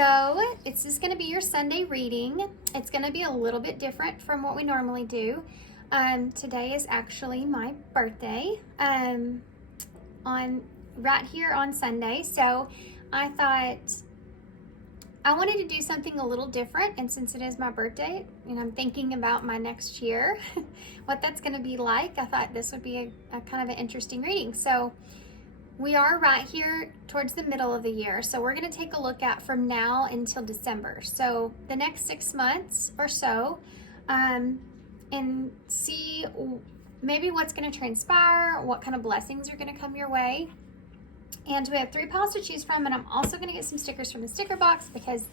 So this is going to be your Sunday reading. It's going to be a little bit different from what we normally do. Today is actually my birthday right here on Sunday. So I thought I wanted to do something a little different, and since it is my birthday and I'm thinking about my next year, what that's going to be like, I thought this would be a kind of an interesting reading. So we are right here towards the middle of the year, so we're going to take a look at from now until December. So the next 6 months or so, and see maybe what's going to transpire, what kind of blessings are going to come your way. And we have 3 piles to choose from, and I'm also going to get some stickers from the sticker box because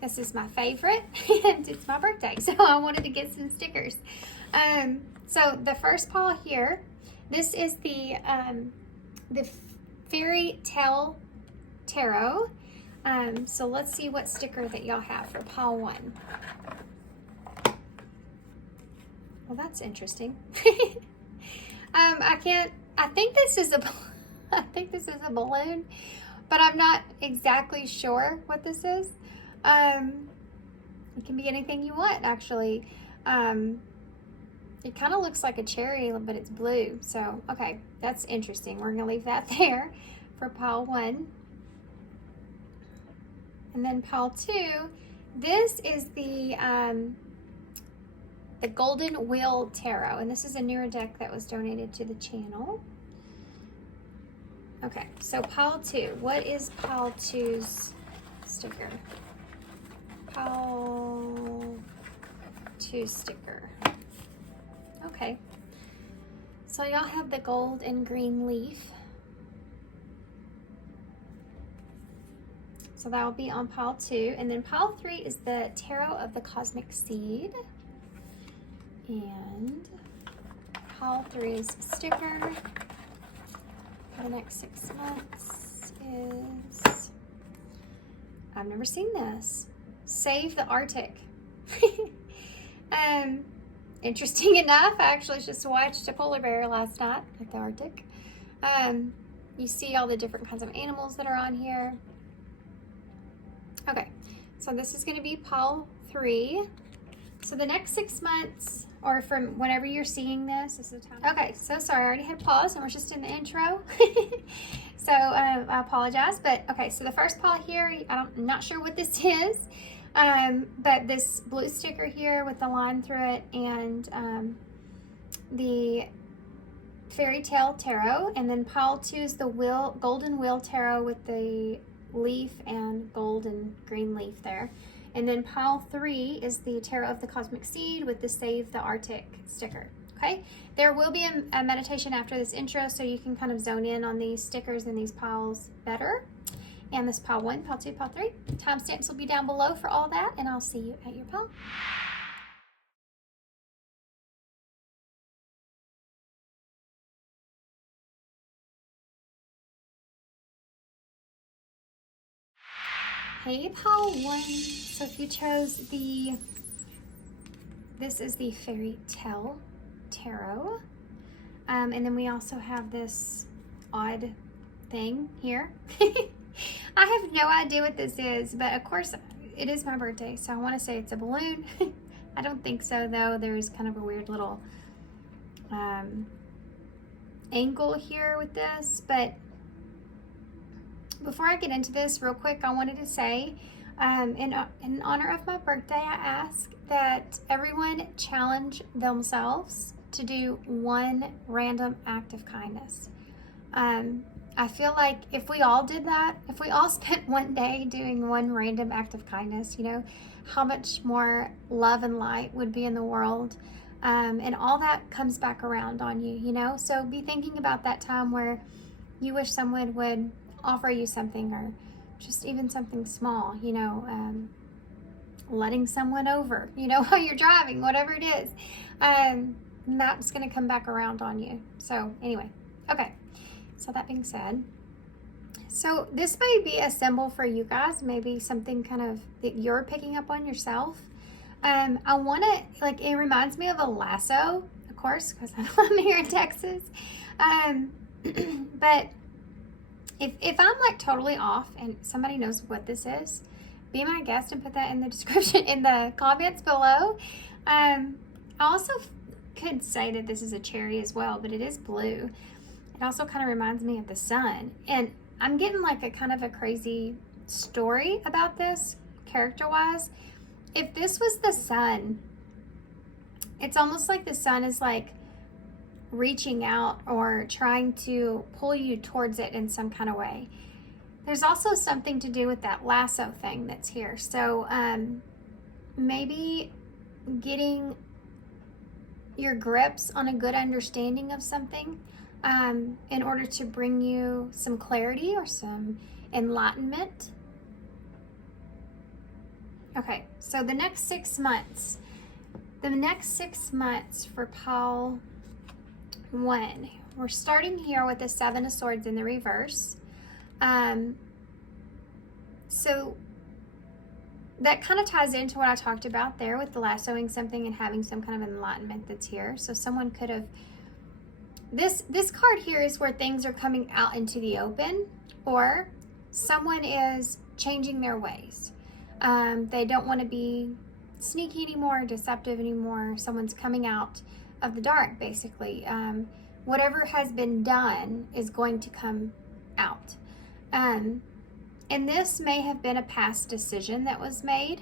this is my favorite and it's my birthday, so I wanted to get some stickers. So the first pile here, this is the Fairy Tale Tarot. So let's see what sticker that y'all have for pile 1. Well, that's interesting. I think this is a balloon, but I'm not exactly sure what this is. It can be anything you want, actually. It kind of looks like a cherry, but it's blue. So, okay, that's interesting. We're gonna leave that there for pile 1. And then pile 2, this is the Golden Wheel Tarot, and this is a newer deck that was donated to the channel. Okay, so pile 2. What is pile 2's sticker? Pile 2 sticker. Okay, so y'all have the gold and green leaf. So that will be on pile 2. And then pile 3 is the Tarot of the Cosmic Seed. And pile 3's sticker for the next 6 months is, I've never seen this, Save the Arctic. Interesting enough, I actually just watched a polar bear last night at the Arctic. You see all the different kinds of animals that are on here. Okay, so this is going to be pile 3. So the next 6 months, or from whenever you're seeing this is the time. Okay, so sorry, I already had pause and we're just in the intro. So I apologize, but okay, so the first pile here, I'm not sure what this is. But this blue sticker here with the line through it, and the Fairy Tale Tarot, and then pile 2 is the Golden Wheel Tarot with the leaf and gold and green leaf there. And then pile 3 is the Tarot of the Cosmic Seed with the Save the Arctic sticker. Okay, there will be a meditation after this intro, so you can kind of zone in on these stickers and these piles better. And this pile 1, pile 2, pile 3. Timestamps will be down below for all that, and I'll see you at your pile. Hey, pile 1. So if you chose this is the Fairy Tale Tarot. And then we also have this odd thing here. I have no idea what this is, but of course it is my birthday, so I want to say it's a balloon. I don't think so, though. There's kind of a weird little angle here with this. But before I get into this real quick, I wanted to say in honor of my birthday, I ask that everyone challenge themselves to do one random act of kindness. I feel like if we all did that, if we all spent one day doing one random act of kindness, you know, how much more love and light would be in the world. And all that comes back around on you, you know? So be thinking about that time where you wish someone would offer you something, or just even something small, you know, letting someone over, you know, while you're driving, whatever it is. That's going to come back around on you. So anyway, okay. So that being said, so this may be a symbol for you guys, maybe something kind of that you're picking up on yourself. I want to, like, it reminds me of a lasso, of course, because I'm here in Texas. But if I'm like totally off and somebody knows what this is, be my guest and put that in the description, in the comments below. I also could say that this is a cherry as well, but it is blue. It also kind of reminds me of the sun. And I'm getting like a kind of a crazy story about this, character-wise. If this was the sun, it's almost like the sun is like reaching out or trying to pull you towards it in some kind of way. There's also something to do with that lasso thing that's here. So maybe getting your grips on a good understanding of something in order to bring you some clarity or some enlightenment. Okay, so the next 6 months. The next 6 months for pile 1. We're starting here with the 7 of Swords in the reverse. So that kind of ties into what I talked about there with the lassoing something and having some kind of enlightenment that's here. So someone could have, this card here is where things are coming out into the open, or someone is changing their ways. They don't want to be sneaky anymore, deceptive anymore. Someone's coming out of the dark, basically. Whatever has been done is going to come out. And this may have been a past decision that was made.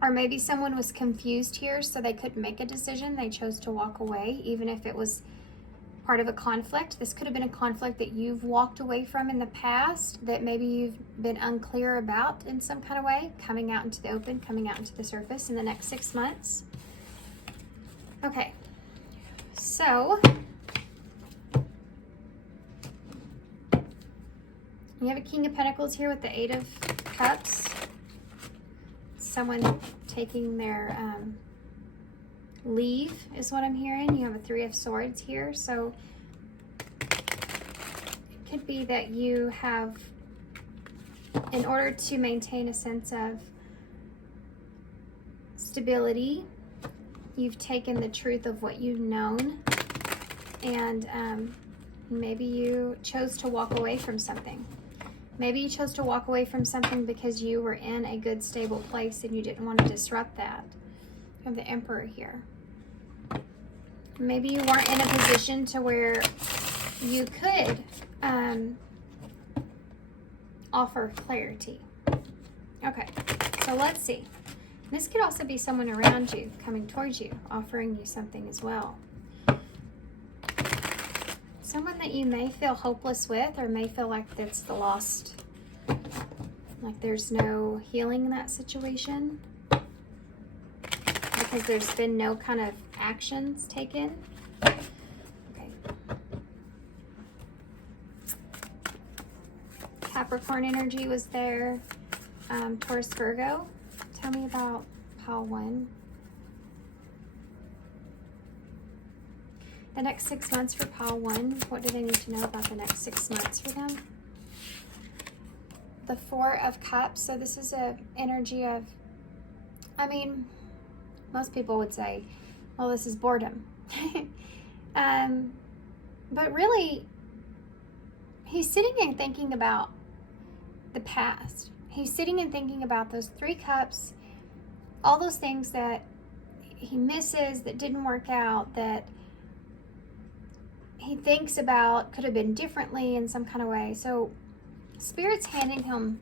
Or maybe someone was confused here, so they couldn't make a decision. They chose to walk away, even if it was part of a conflict. This could have been a conflict that you've walked away from in the past, that maybe you've been unclear about in some kind of way, coming out into the open, coming out into the surface in the next 6 months. Okay, so you have a King of Pentacles here with the 8 of Cups. Someone taking their leave is what I'm hearing. You have a 3 of Swords here. So it could be that you have, in order to maintain a sense of stability, you've taken the truth of what you've known, and maybe you chose to walk away from something. Maybe you chose to walk away from something because you were in a good, stable place and you didn't want to disrupt that. You have the Emperor here. Maybe you weren't in a position to where you could offer clarity. Okay, so let's see. This could also be someone around you coming towards you, offering you something as well. Someone that you may feel hopeless with, or may feel like that's the lost, like there's no healing in that situation because there's been no kind of actions taken. Okay. Capricorn energy was there. Taurus, Virgo. Tell me about pile 1. The next 6 months for pile 1. What do they need to know about the next 6 months for them? The 4 of Cups. So this is a energy of, I mean, most people would say, well, this is boredom. But really, he's sitting and thinking about the past. He's sitting and thinking about those 3 cups, all those things that he misses, that didn't work out, that he thinks about could have been differently in some kind of way. So Spirit's handing him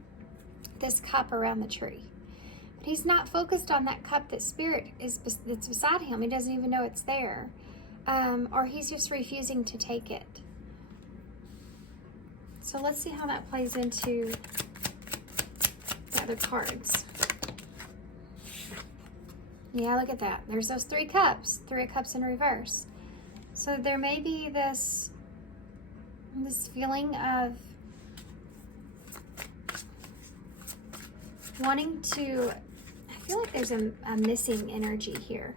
this cup around the tree. But he's not focused on that cup that Spirit is that's beside him. He doesn't even know it's there. Or he's just refusing to take it. So let's see how that plays into the other cards. Yeah, look at that. There's those 3 cups. 3 of Cups in reverse. So there may be this feeling of wanting to, I feel like there's a missing energy here.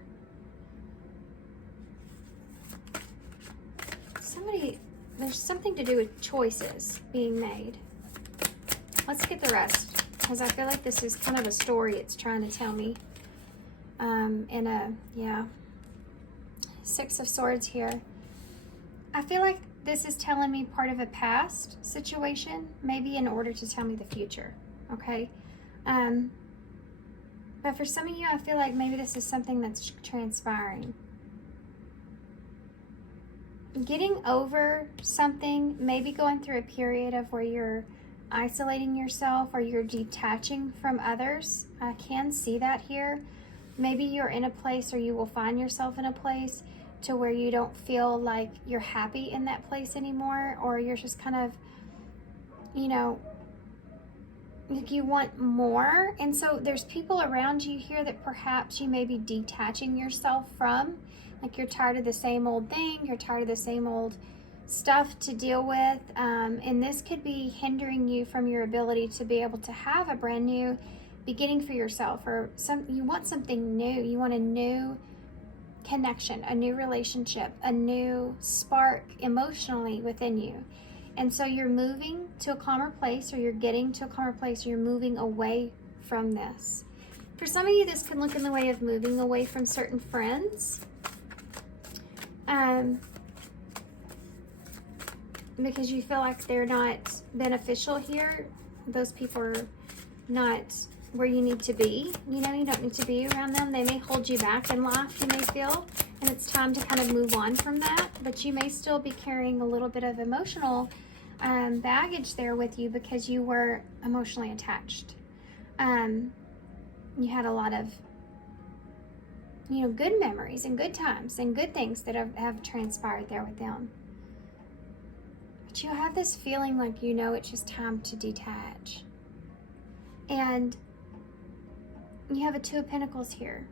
There's something to do with choices being made. Let's get the rest, because I feel like this is kind of a story it's trying to tell me. Yeah. 6 of Swords here. I feel like this is telling me part of a past situation, maybe in order to tell me the future, okay? But for some of you, I feel like maybe this is something that's transpiring. Getting over something, maybe going through a period of where you're isolating yourself or you're detaching from others. I can see that here. Maybe you're in a place, or you will find yourself in a place to where you don't feel like you're happy in that place anymore, or you're just kind of, you know, like you want more. And so there's people around you here that perhaps you may be detaching yourself from. Like you're tired of the same old thing, you're tired of the same old stuff to deal with, and this could be hindering you from your ability to be able to have a brand new beginning for yourself, or you want something new. You want a new connection, a new relationship, a new spark emotionally within you. And so you're moving to a calmer place, or you're getting to a calmer place, or you're moving away from this. For some of you, this can look in the way of moving away from certain friends. Because you feel like they're not beneficial here. Those people are not where you need to be. You know, you don't need to be around them. They may hold you back in life, you may feel, and it's time to kind of move on from that. But you may still be carrying a little bit of emotional baggage there with you, because you were emotionally attached. You had a lot of, you know, good memories and good times and good things that have transpired there with them. But you have this feeling like, you know, it's just time to detach. And you have a Two of Pentacles here.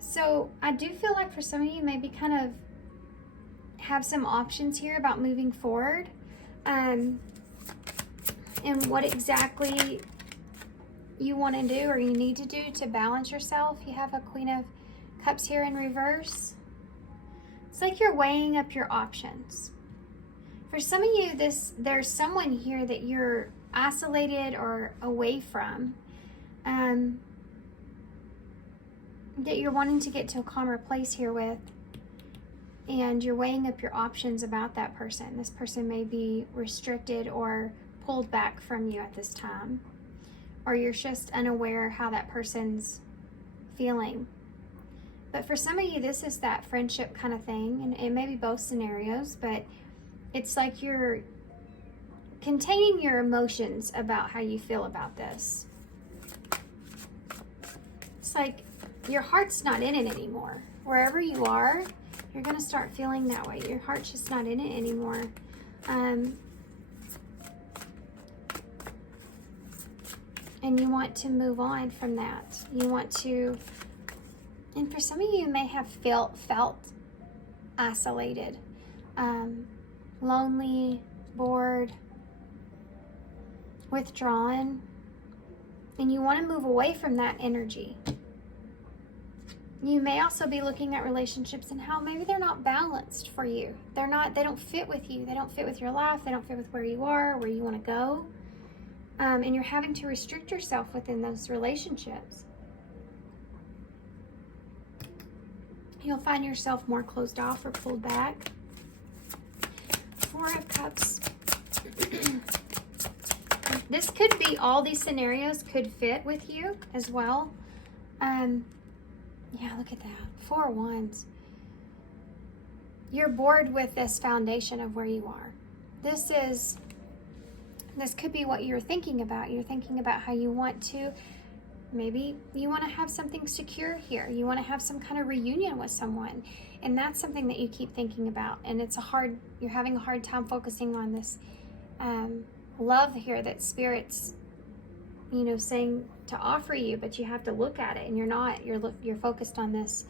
So I do feel like for some of you, maybe kind of have some options here about moving forward. And what exactly you want to do, or you need to do to balance yourself. You have a Queen of Cups here in reverse. It's like you're weighing up your options. For some of you, there's someone here that you're isolated or away from, that you're wanting to get to a calmer place here with, and you're weighing up your options about that person. This person may be restricted or pulled back from you at this time, or you're just unaware how that person's feeling. But for some of you, this is that friendship kind of thing, and it may be both scenarios, but it's like you're containing your emotions about how you feel about this. It's like your heart's not in it anymore. Wherever you are, you're going to start feeling that way. Your heart's just not in it anymore. And you want to move on from that. You want to, and for some of you may have felt isolated, lonely, bored, withdrawn, and you want to move away from that energy. You may also be looking at relationships and how maybe they're not balanced for you. They don't fit with you. They don't fit with your life. They don't fit with where you are, where you want to go. And you're having to restrict yourself within those relationships. You'll find yourself more closed off or pulled back. Four of Cups. This could be, all these scenarios could fit with you as well. Yeah, look at that. Four of Wands. You're bored with this foundation of where you are. This could be what you're thinking about. You're thinking about how you want to, maybe you want to have something secure here. You want to have some kind of reunion with someone. And that's something that you keep thinking about. And you're having a hard time focusing on this love here that Spirit's, you know, saying to offer you, but you have to look at it, and you're not. You're focused on this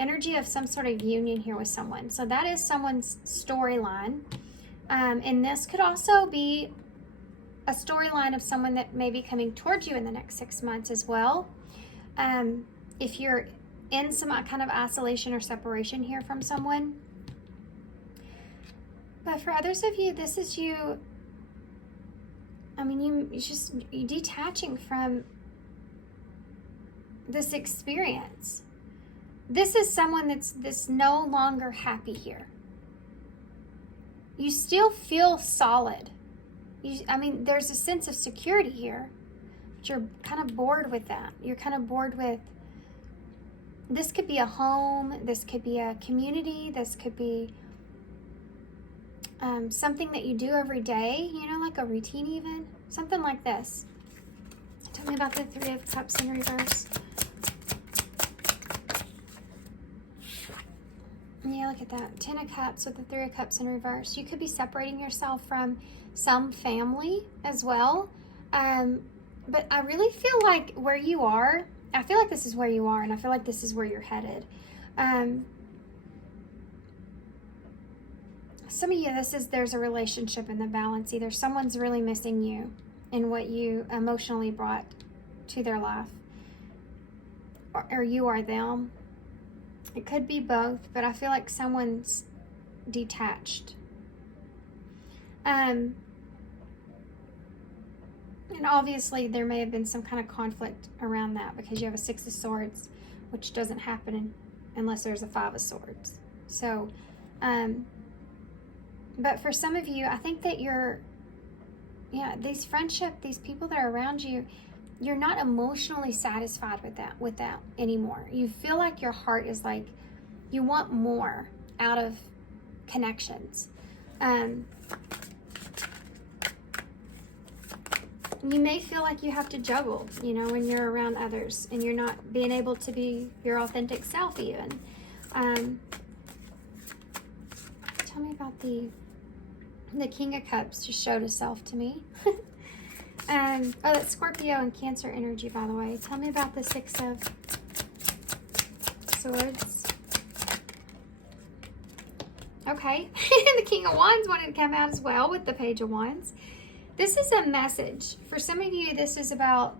energy of some sort of union here with someone. So that is someone's storyline. And this could also be a storyline of someone that may be coming towards you in the next 6 months as well. If you're in some kind of isolation or separation here from someone. But for others of you, this is you, I mean, you detaching from this experience. This is someone that's no longer happy here. you still feel solid. I mean, there's a sense of security here, but you're kind of bored with that. You're kind of bored with, this could be a home, this could be a community, this could be something that you do every day, you know, like a routine even, something like this. Tell me about the Three of Cups in reverse. Yeah, look at that. 10 of Cups with the 3 of Cups in reverse. You could be separating yourself from some family as well. But I really feel like where you are, I feel like this is where you are, and I feel like this is where you're headed. Some of you, there's a relationship in the balance. Either someone's really missing you and what you emotionally brought to their life, or you are them. It could be both, but I feel like someone's detached. And obviously there may have been some kind of conflict around that, because you have a 6 of Swords, which doesn't happen unless there's a 5 of Swords. So, but for some of you, I think that these people that are around you, you're not emotionally satisfied with that anymore. You feel like your heart is like, you want more out of connections. You may feel like you have to juggle, you know, when you're around others and you're not being able to be your authentic self even. Tell me about the King of Cups just showed itself to me. Oh, that's Scorpio and Cancer energy, by the way. Tell me about the 6 of Swords. Okay. The King of Wands wanted to come out as well with the Page of Wands. This is a message. For some of you, this is about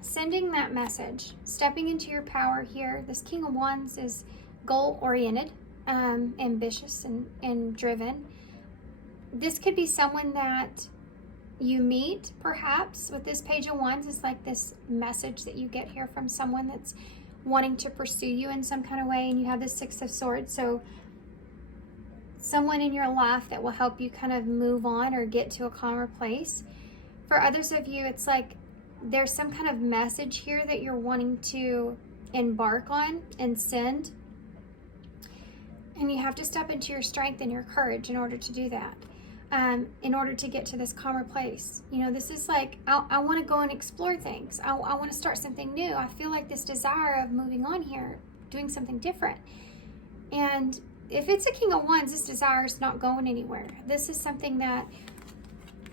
sending that message, stepping into your power here. This King of Wands is goal-oriented, ambitious, and driven. This could be someone that you meet, perhaps, with this Page of Wands. Is like this message that you get here from someone that's wanting to pursue you in some kind of way, and you have this 6 of Swords. So someone in your life that will help you kind of move on or get to a calmer place. For others of you, it's like there's some kind of message here that you're wanting to embark on and send, and you have to step into your strength and your courage in order to do that. In order to get to this calmer place. You know, this is like, I want to go and explore things. I want to start something new. I feel like this desire of moving on here, doing something different. And if it's a King of Wands, this desire is not going anywhere. This is something that,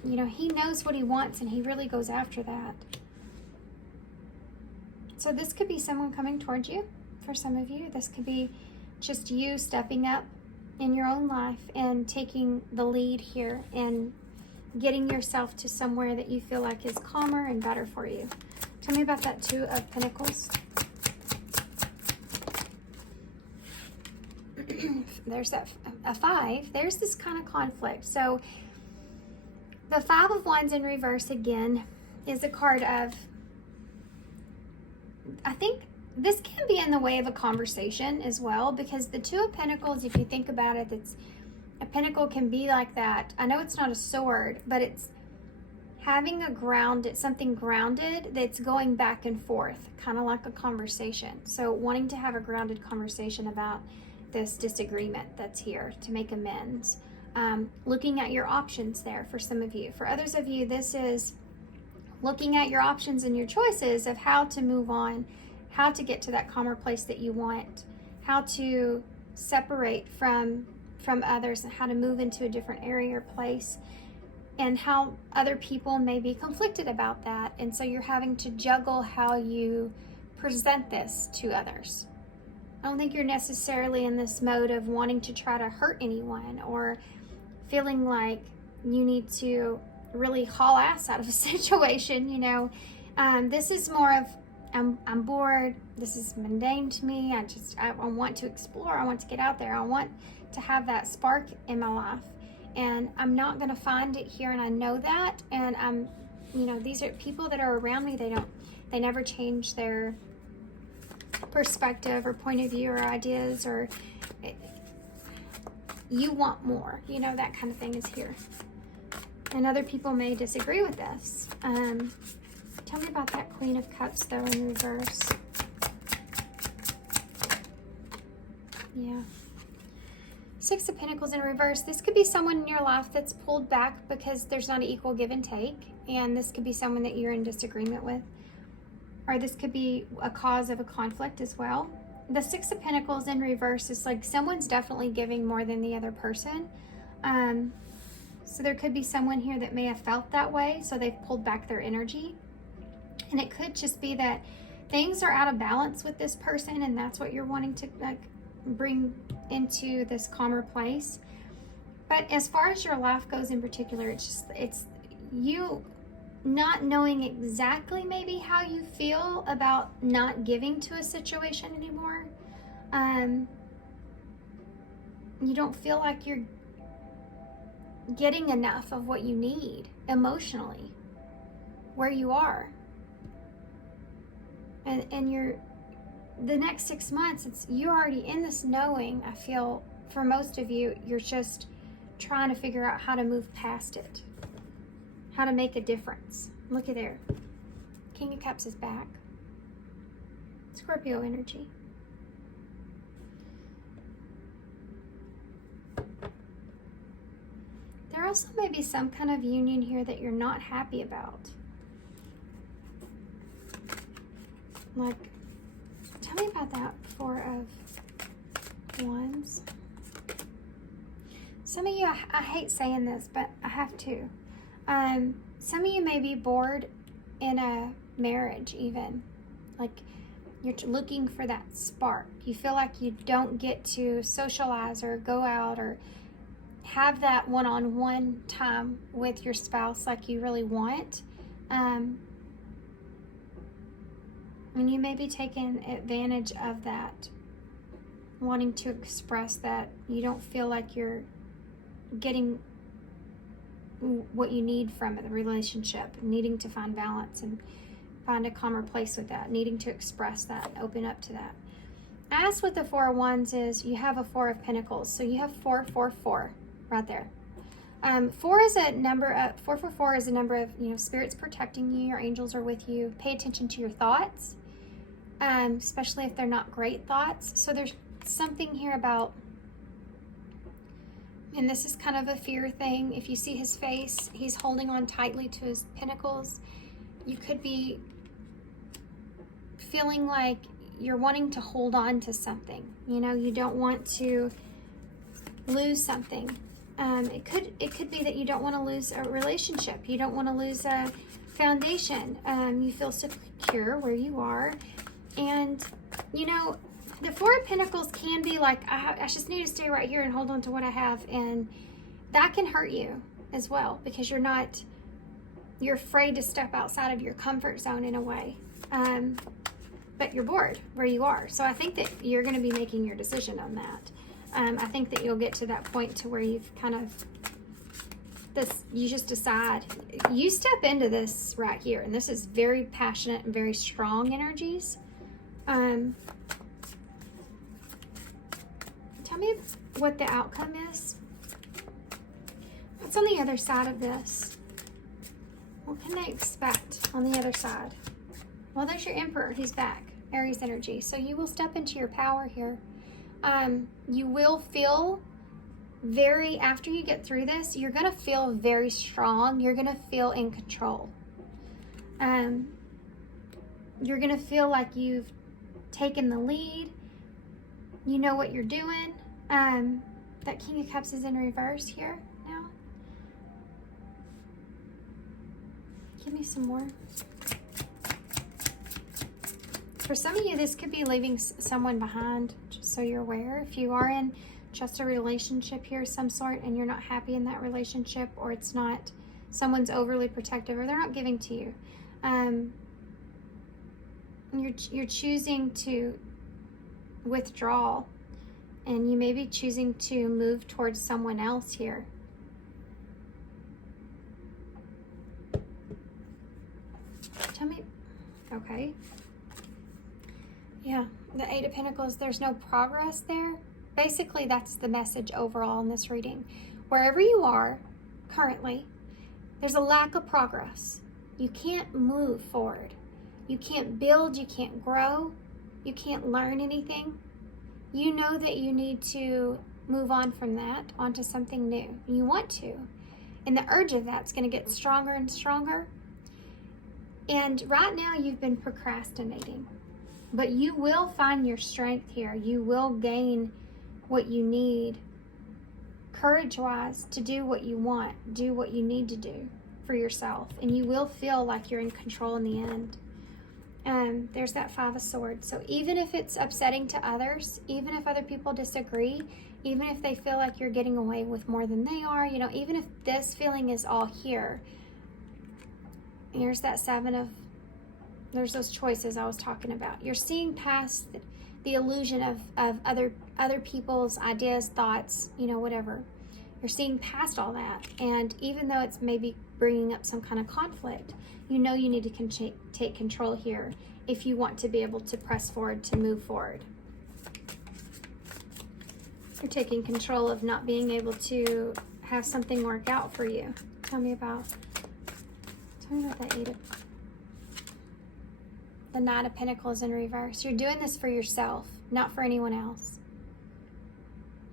you know, he knows what he wants and he really goes after that. So this could be someone coming towards you. For some of you, this could be just you stepping up in your own life and taking the lead here and getting yourself to somewhere that you feel like is calmer and better for you. Tell me about that 2 of Pentacles. There's that a 5. There's this kind of conflict. So the 5 of Wands in reverse again is a card of, I think this can be in the way of a conversation as well, because the 2 of Pentacles, if you think about it, a pentacle can be like that. I know it's not a sword, but it's having something grounded that's going back and forth, kind of like a conversation. So wanting to have a grounded conversation about this disagreement that's here to make amends. Looking at your options there for some of you. For others of you, this is looking at your options and your choices of how to move on, how to get to that calmer place that you want, how to separate from others, and how to move into a different area or place, and how other people may be conflicted about that. And so you're having to juggle how you present this to others. I don't think you're necessarily in this mode of wanting to try to hurt anyone or feeling like you need to really haul ass out of a situation, you know. This is more of, I'm bored, this is mundane to me, I want to explore, I want to get out there, I want to have that spark in my life, and I'm not going to find it here, and I know that, and you know, these are people that are around me, they never change their perspective or point of view or ideas, or you want more, you know, that kind of thing is here. And other people may disagree with this. Tell me about that Queen of Cups, though, in reverse. Yeah. Six of Pentacles in reverse. This could be someone in your life that's pulled back because there's not an equal give and take. And this could be someone that you're in disagreement with. Or this could be a cause of a conflict as well. The Six of Pentacles in reverse is like someone's definitely giving more than the other person. So there could be someone here that may have felt that way, so they've pulled back their energy. And it could just be that things are out of balance with this person, and that's what you're wanting to like bring into this calmer place. But as far as your life goes in particular, it's you not knowing exactly maybe how you feel about not giving to a situation anymore. You don't feel like you're getting enough of what you need emotionally where you are. And you're the next 6 months, you're already in this knowing. I feel for most of you, you're just trying to figure out how to move past it, how to make a difference. Look at there. King of Cups is back. Scorpio energy. There also may be some kind of union here that you're not happy about. Like, tell me about that Four of Wands. Some of you, I hate saying this, but I have to. Some of you may be bored in a marriage even. Like, you're looking for that spark. You feel like you don't get to socialize or go out or have that one-on-one time with your spouse like you really want. And you may be taking advantage of that, wanting to express that you don't feel like you're getting what you need from the relationship, needing to find balance and find a calmer place with that, needing to express that, open up to that. As with the Four of Wands is, you have a Four of Pentacles. So you have 444 right there. 4 is a number of, 444 is a number of, you know, spirits protecting you, your angels are with you. Pay attention to your thoughts, especially if they're not great thoughts. So there's something here about, and this is kind of a fear thing. If you see his face, he's holding on tightly to his pentacles. You could be feeling like you're wanting to hold on to something. You know, you don't want to lose something. It could be that you don't want to lose a relationship. You don't want to lose a foundation. You feel secure where you are. And, you know, the Four of Pentacles can be like, I just need to stay right here and hold on to what I have. And that can hurt you as well, because you're afraid to step outside of your comfort zone in a way. But you're bored where you are. So I think that you're going to be making your decision on that. I think that you'll get to that point to where you've kind of, you just decide, you step into this right here. And this is very passionate and very strong energies. Tell me what the outcome is. What's on the other side of this? What can they expect on the other side? Well, there's your Emperor. He's back. Aries energy. So you will step into your power here. You will feel after you get through this, you're going to feel very strong. You're going to feel in control. You're going to feel like you've taken the lead. You know what you're doing. That King of Cups is in reverse here now. Give me some more. For some of you, this could be leaving someone behind, just so you're aware. If you are in just a relationship here of some sort and you're not happy in that relationship, or it's not, someone's overly protective, or they're not giving to you, you're choosing to withdraw, and you may be choosing to move towards someone else here. Tell me, okay. Yeah, the Eight of Pentacles, there's no progress there. Basically, that's the message overall in this reading. Wherever you are currently, there's a lack of progress. You can't move forward. You can't build, you can't grow, you can't learn anything. You know that you need to move on from that onto something new. You want to. And the urge of that's going to get stronger and stronger. And right now you've been procrastinating. But you will find your strength here. You will gain what you need courage-wise to do what you want, do what you need to do for yourself. And you will feel like you're in control in the end. There's that Five of Swords. So even if it's upsetting to others, even if other people disagree, even if they feel like you're getting away with more than they are, you know, even if this feeling is all here, here's that there's those choices I was talking about. You're seeing past the illusion of other people's ideas, thoughts, you know, whatever. You're seeing past all that. And even though it's maybe bringing up some kind of conflict, you know you need to take control here if you want to be able to press forward, to move forward. You're taking control of not being able to have something work out for you. Tell me about that the Knight of Pentacles in reverse. You're doing this for yourself, not for anyone else.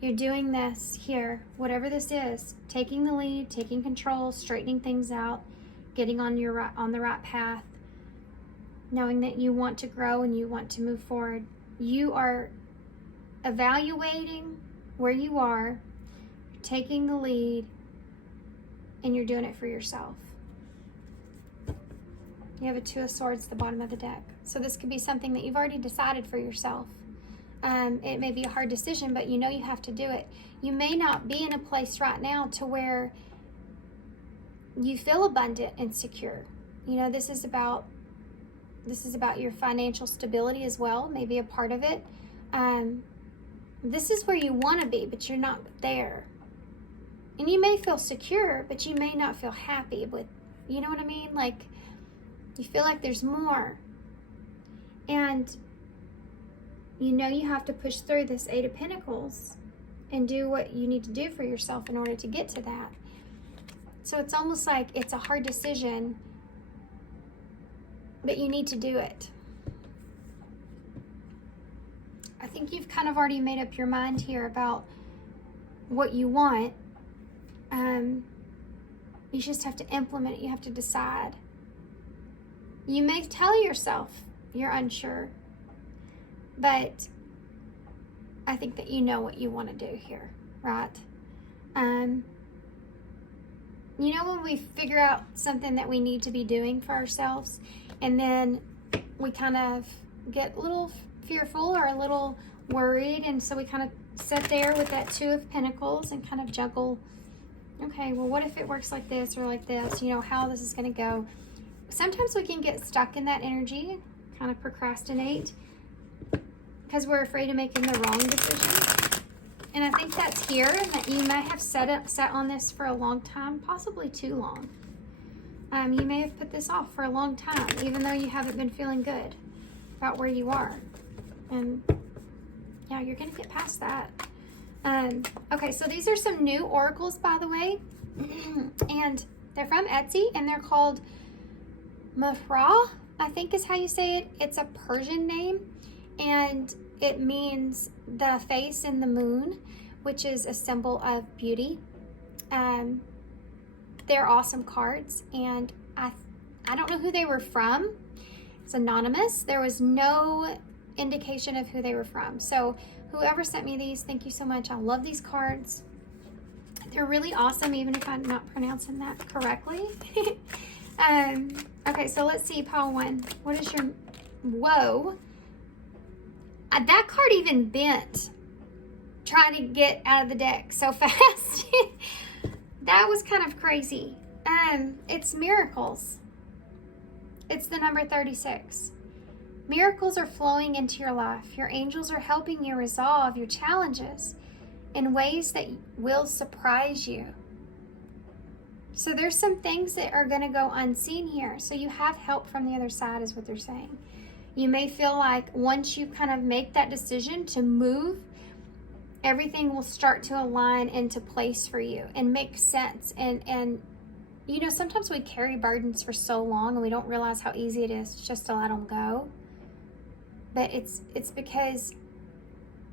You're doing this here, whatever this is, taking the lead, taking control, straightening things out, getting on the right path, knowing that you want to grow and you want to move forward. You are evaluating where you are, taking the lead, and you're doing it for yourself. You have a Two of Swords at the bottom of the deck. So this could be something that you've already decided for yourself. It may be a hard decision, but you know you have to do it. You may not be in a place right now to where you feel abundant and secure. You know, this is about your financial stability as well, maybe a part of it. This is where you want to be, but you're not there. And you may feel secure, but you may not feel happy with, you know what I mean? Like, you feel like there's more. And you know you have to push through this Eight of Pentacles and do what you need to do for yourself in order to get to that. So it's almost like it's a hard decision, but you need to do it. I think you've kind of already made up your mind here about what you want. You just have to implement it. You have to decide. You may tell yourself you're unsure, but I think that you know what you want to do here, right? You know, when we figure out something that we need to be doing for ourselves, and then we kind of get a little fearful or a little worried, and so we kind of sit there with that Two of Pentacles and kind of juggle, okay, well, what if it works like this or like this? You know, how this is going to go. Sometimes we can get stuck in that energy, kind of procrastinate, because we're afraid of making the wrong decision. And I think that's here, and that you may have sat on this for a long time, possibly too long. You may have put this off for a long time, even though you haven't been feeling good about where you are. And yeah, you're going to get past that. Okay, so these are some new oracles, by the way. And they're from Etsy, and they're called Mahra, I think is how you say it. It's a Persian name, and it means the face in the moon, which is a symbol of beauty. They're awesome cards, and I don't know who they were from. It's anonymous. There was no indication of who they were from. So whoever sent me these, thank you so much. I love these cards. They're really awesome, even if I'm not pronouncing that correctly. Okay, so let's see, pile one. What is your, whoa. That card even bent trying to get out of the deck so fast. That was kind of crazy. It's miracles. It's the number 36. Miracles are flowing into your life. Your angels are helping you resolve your challenges in ways that will surprise you. So there's some things that are going to go unseen here. So you have help from the other side is what they're saying. You may feel like once you kind of make that decision to move everything will start to align into place for you and make sense. And you know, sometimes we carry burdens for so long and we don't realize how easy it is just to let them go. But it's because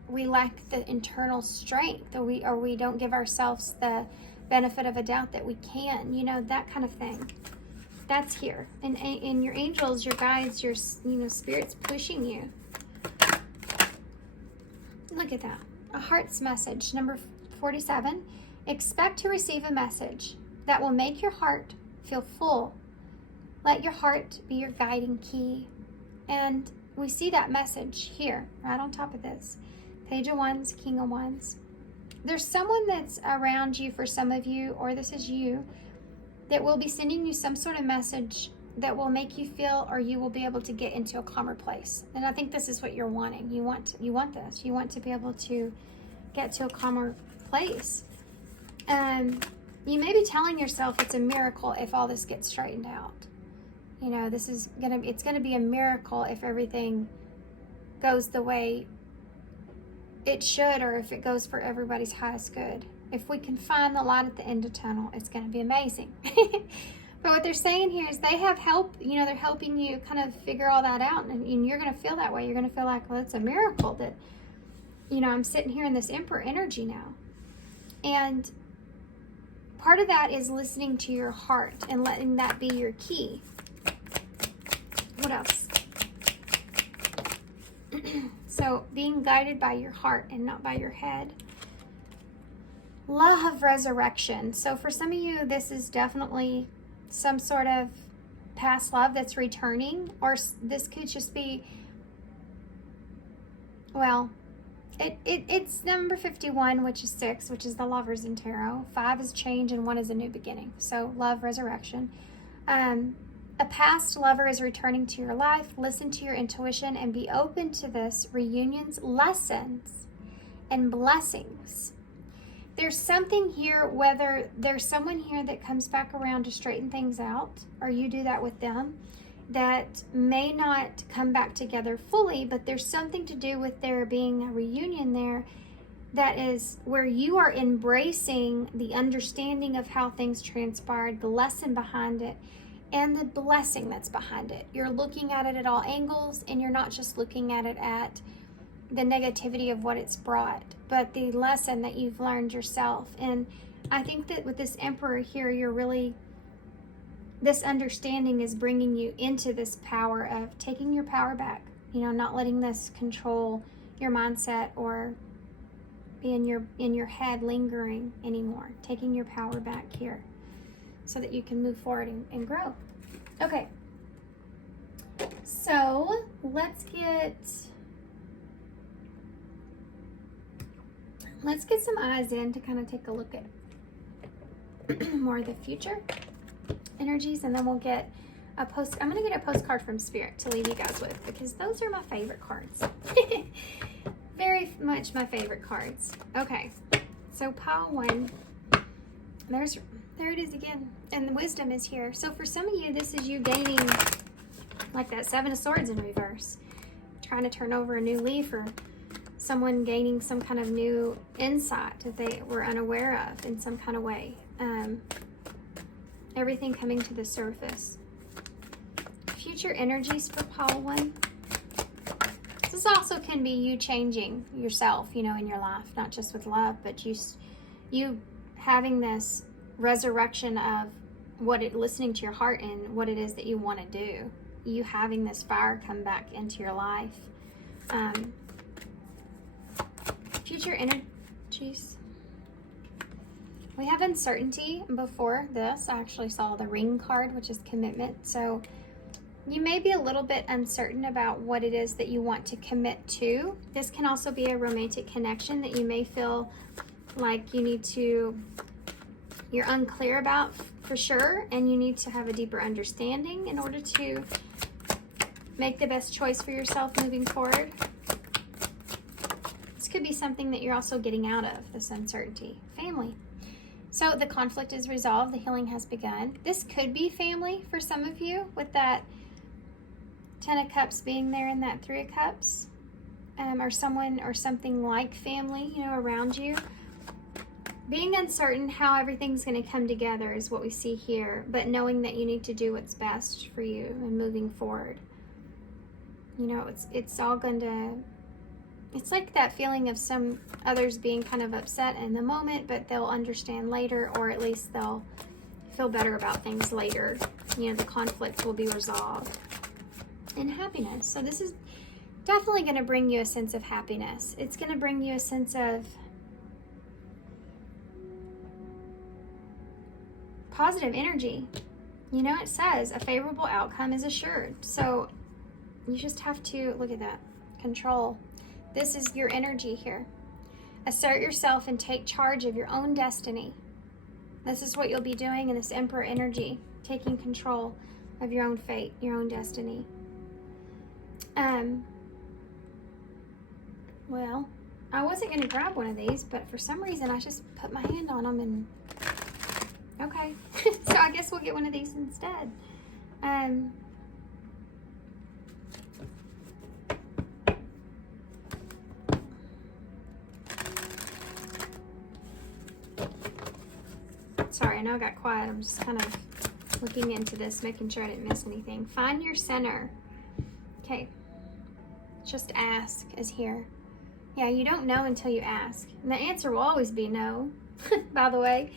we lack the internal strength, or we don't give ourselves the benefit of a doubt that we can, you know, that kind of thing. That's here. And your angels, your guides, your, you know, spirits pushing you. Look at that. A heart's message, number 47. Expect to receive a message that will make your heart feel full. Let your heart be your guiding key. And we see that message here, right on top of this. Page of Wands, King of Wands. There's someone that's around you, for some of you, or this is you, that will be sending you some sort of message that will make you feel, or you will be able to get into a calmer place. And I think this is what you're wanting. You want this. You want to be able to get to a calmer place. You may be telling yourself it's a miracle if all this gets straightened out. You know, it's gonna be a miracle if everything goes the way it should, or if it goes for everybody's highest good. If we can find the light at the end of the tunnel, it's going to be amazing. But what they're saying here is they have help. You know, they're helping you kind of figure all that out, and you're going to feel that way. You're going to feel like, well, it's a miracle that, you know, I'm sitting here in this Emperor energy now. And part of that is listening to your heart and letting that be your key. What else? So being guided by your heart and not by your head. Love resurrection. So for some of you, this is definitely some sort of past love that's returning, or this could just be, well, it's number 51, which is 6, which is the Lovers in Tarot. 5 is change and 1 is a new beginning. So love resurrection. A past lover is returning to your life. Listen to your intuition and be open to this reunion's lessons and blessings. There's something here, whether there's someone here that comes back around to straighten things out, or you do that with them, that may not come back together fully, but there's something to do with there being a reunion there that is where you are embracing the understanding of how things transpired, the lesson behind it, and the blessing that's behind it. You're looking at it at all angles, and you're not just looking at it at the negativity of what it's brought, but the lesson that you've learned yourself. And I think that with this Emperor here, you're really, this understanding is bringing you into this power of taking your power back, you know, not letting this control your mindset or be in your head lingering anymore. Taking your power back here so that you can move forward and grow. Okay, so let's get some eyes in to kind of take a look at more of the future energies, and then we'll get I'm going to get a postcard from Spirit to leave you guys with, because those are my favorite cards. Very much my favorite cards. Okay, so pile 1. There it is again. And the wisdom is here. So for some of you, this is you gaining like that 7 of Swords in reverse. Trying to turn over a new leaf, or someone gaining some kind of new insight that they were unaware of in some kind of way. Everything coming to the surface. Future energies for pile 1. This also can be you changing yourself, you know, in your life, not just with love, but you having this resurrection of listening to your heart and what it is that you want to do. You having this fire come back into your life. Future energies. We have uncertainty. Before this, I actually saw the Ring card, which is commitment. So you may be a little bit uncertain about what it is that you want to commit to. This can also be a romantic connection that you may feel like you're unclear about for sure, and you need to have a deeper understanding in order to make the best choice for yourself moving forward. This could be something that you're also getting out of, this uncertainty. Family. So the conflict is resolved, the healing has begun. This could be family for some of you, with that 10 of Cups being there and that 3 of Cups. or someone or something like family, around you. Being uncertain how everything's going to come together is what we see here, but knowing that you need to do what's best for you and moving forward. It's all going to, it's like that feeling of some others being kind of upset in the moment, but they'll understand later, or at least they'll feel better about things later. The conflict will be resolved. And happiness. So this is definitely going to bring you a sense of happiness. It's going to bring you a sense of positive energy. It says a favorable outcome is assured. So you just have to, look at that, control. This is your energy here. Assert yourself and take charge of your own destiny. This is what you'll be doing in this Emperor energy, taking control of your own fate, your own destiny. Well, I wasn't going to grab one of these, but for some reason I just put my hand on them and okay. So I guess we'll get one of these instead. Sorry, I know I got quiet. I'm just kind of looking into this, making sure I didn't miss anything. Find your center. Okay. Just ask is here. Yeah, you don't know until you ask. And the answer will always be no, by the way,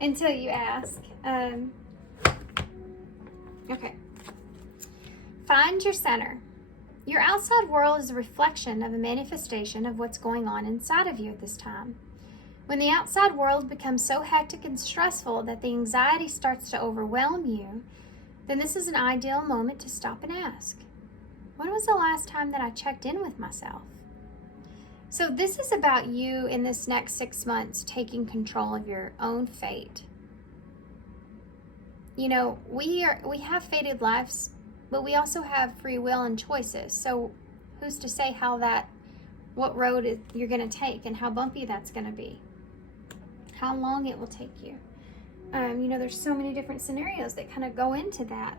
until you ask. Okay. Find your center. Your outside world is a reflection of a manifestation of what's going on inside of you at this time. When the outside world becomes so hectic and stressful that the anxiety starts to overwhelm you, then this is an ideal moment to stop and ask, when was the last time that I checked in with myself? So this is about you in this next 6 months taking control of your own fate. We have fated lives, but we also have free will and choices. So who's to say what road you're going to take and how bumpy that's going to be? How long it will take you. There's so many different scenarios that kind of go into that.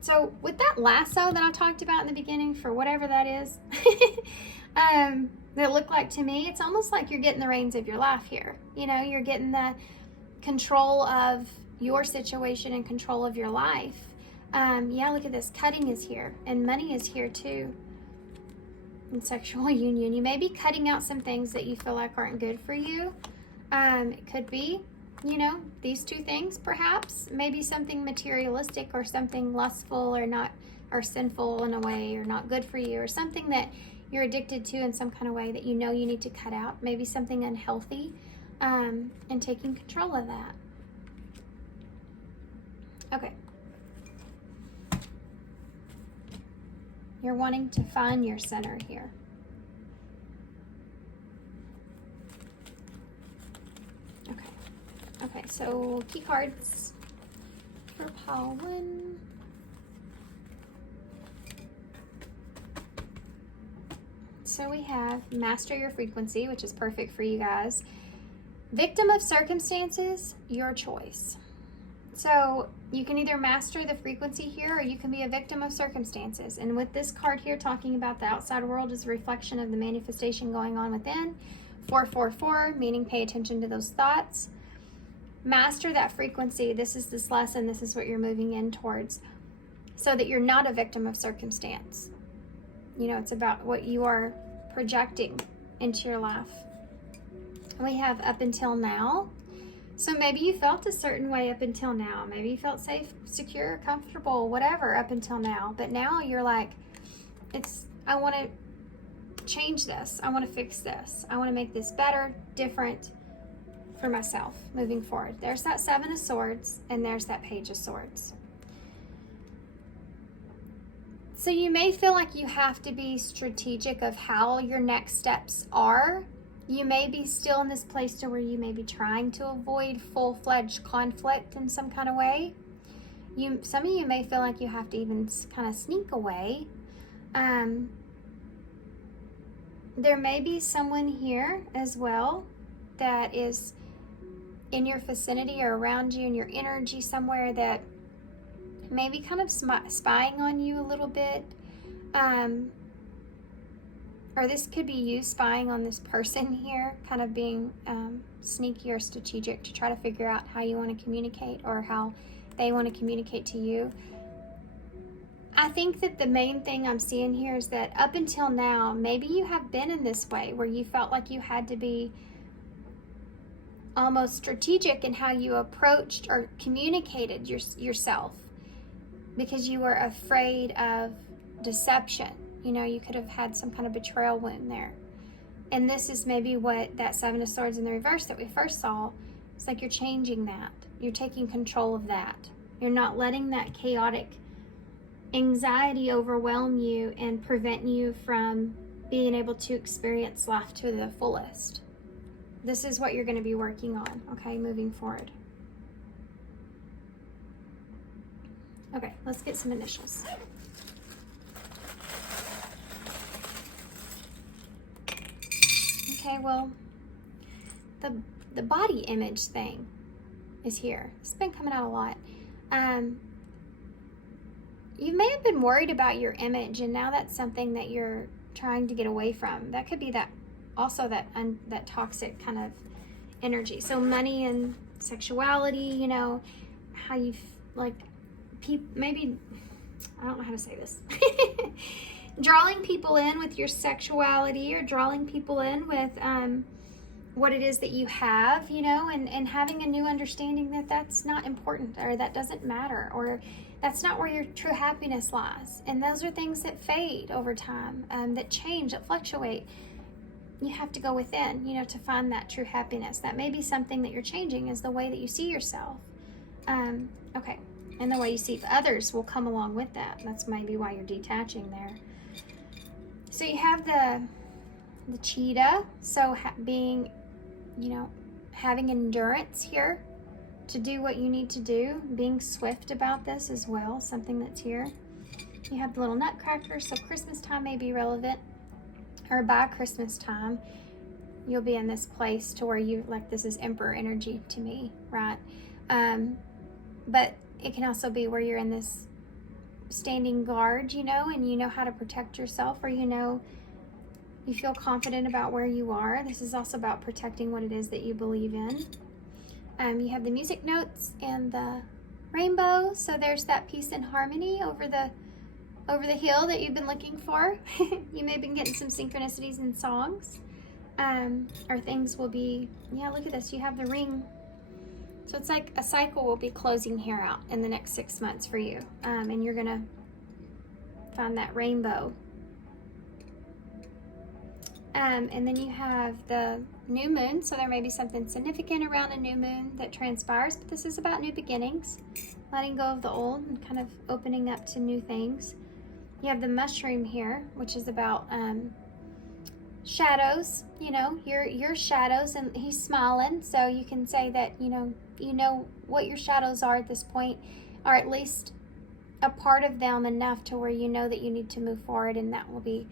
So with that lasso that I talked about in the beginning, for whatever that is, that looked like to me, it's almost like you're getting the reins of your life here. You're getting the control of your situation and control of your life. Yeah, look at this. Cutting is here, and money is here too. In sexual union, you may be cutting out some things that you feel like aren't good for you. It could be, these two things perhaps, maybe something materialistic or something lustful or sinful in a way, or not good for you, or something that you're addicted to in some kind of way that you need to cut out, maybe something unhealthy, and taking control of that. Okay. You're wanting to find your center here. Okay, so key cards for pollen. So we have master your frequency, which is perfect for you guys. Victim of circumstances, your choice. So you can either master the frequency here, or you can be a victim of circumstances. And with this card here talking about the outside world as a reflection of the manifestation going on within, 444, meaning pay attention to those thoughts. Master that frequency. This is this lesson. This is what you're moving in towards, so that you're not a victim of circumstance. It's about what you are projecting into your life. We have up until now. So maybe you felt a certain way up until now. Maybe you felt safe, secure, comfortable, whatever up until now. But now you're like, I want to change this. I want to fix this. I want to make this better, different for myself moving forward. There's that 7 of Swords, and there's that Page of Swords. So you may feel like you have to be strategic of how your next steps are. You may be still in this place to where you may be trying to avoid full-fledged conflict in some kind of way. Some of you may feel like you have to even kind of sneak away. There may be someone here as well that is in your vicinity or around you in your energy somewhere that may be kind of spying on you a little bit. or this could be you spying on this person here, kind of being sneaky or strategic to try to figure out how you want to communicate or how they want to communicate to you. I think that the main thing I'm seeing here is that up until now, maybe you have been in this way where you felt like you had to be almost strategic in how you approached or communicated yourself because you were afraid of deception. You know, you could have had some kind of betrayal wound there. And this is maybe what that Seven of Swords in the reverse that we first saw. It's like you're changing that. You're taking control of that. You're not letting that chaotic anxiety overwhelm you and prevent you from being able to experience life to the fullest. This is what you're going to be working on, okay, moving forward. Okay, let's get some initials. Okay, well, the body image thing is here. It's been coming out a lot. You may have been worried about your image, and now that's something that you're trying to get away from. That could be that also that toxic kind of energy. So money and sexuality, you know, how you like people, maybe, I don't know how to say this. Drawing people in with your sexuality, or drawing people in with what it is that you have, you know, and having a new understanding that that's not important, or that doesn't matter, or that's not where your true happiness lies. And those are things that fade over time, that change, that fluctuate. You have to go within, you know, to find that true happiness. That may be something that you're changing, is the way that you see yourself. Okay, and the way you see others will come along with that. That's maybe why you're detaching there. So you have the cheetah, so being, you know, having endurance here to do what you need to do, being swift about this as well, something that's here. You have the little nutcracker, so Christmas time may be relevant, or by Christmas time, you'll be in this place to where you, like, this is emperor energy to me, right? But it can also be where you're in this standing guard, you know, and you know how to protect yourself, or you know, you feel confident about where you are. This is also about protecting what it is that you believe in. You have the music notes and the rainbow, so there's that peace and harmony over the hill that you've been looking for. You may have been getting some synchronicities in songs, or things will be, yeah, look at this, you have the ring. So it's like a cycle will be closing here out in the next 6 months for you, and you're gonna find that rainbow. And then you have the new moon, so there may be something significant around a new moon that transpires, but this is about new beginnings, letting go of the old and kind of opening up to new things. You have the mushroom here, which is about shadows, you know, your shadows, and he's smiling, so you can say that, you know what your shadows are at this point, or at least a part of them enough to where you know that you need to move forward, and that will be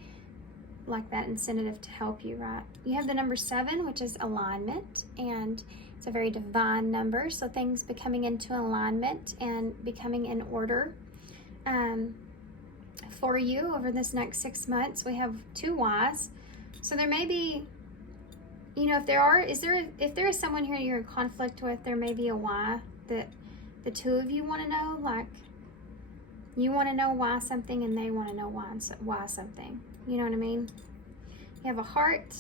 like that incentive to help you, right? You have the number 7, which is alignment, and it's a very divine number, so things becoming into alignment and becoming in order for you over this next 6 months. We have 2 Ys, so there may be, you know, if there is someone here you're in conflict with, there may be a why that the two of you want to know, like you want to know why something and they want to know why something. You know what I mean? You have a heart,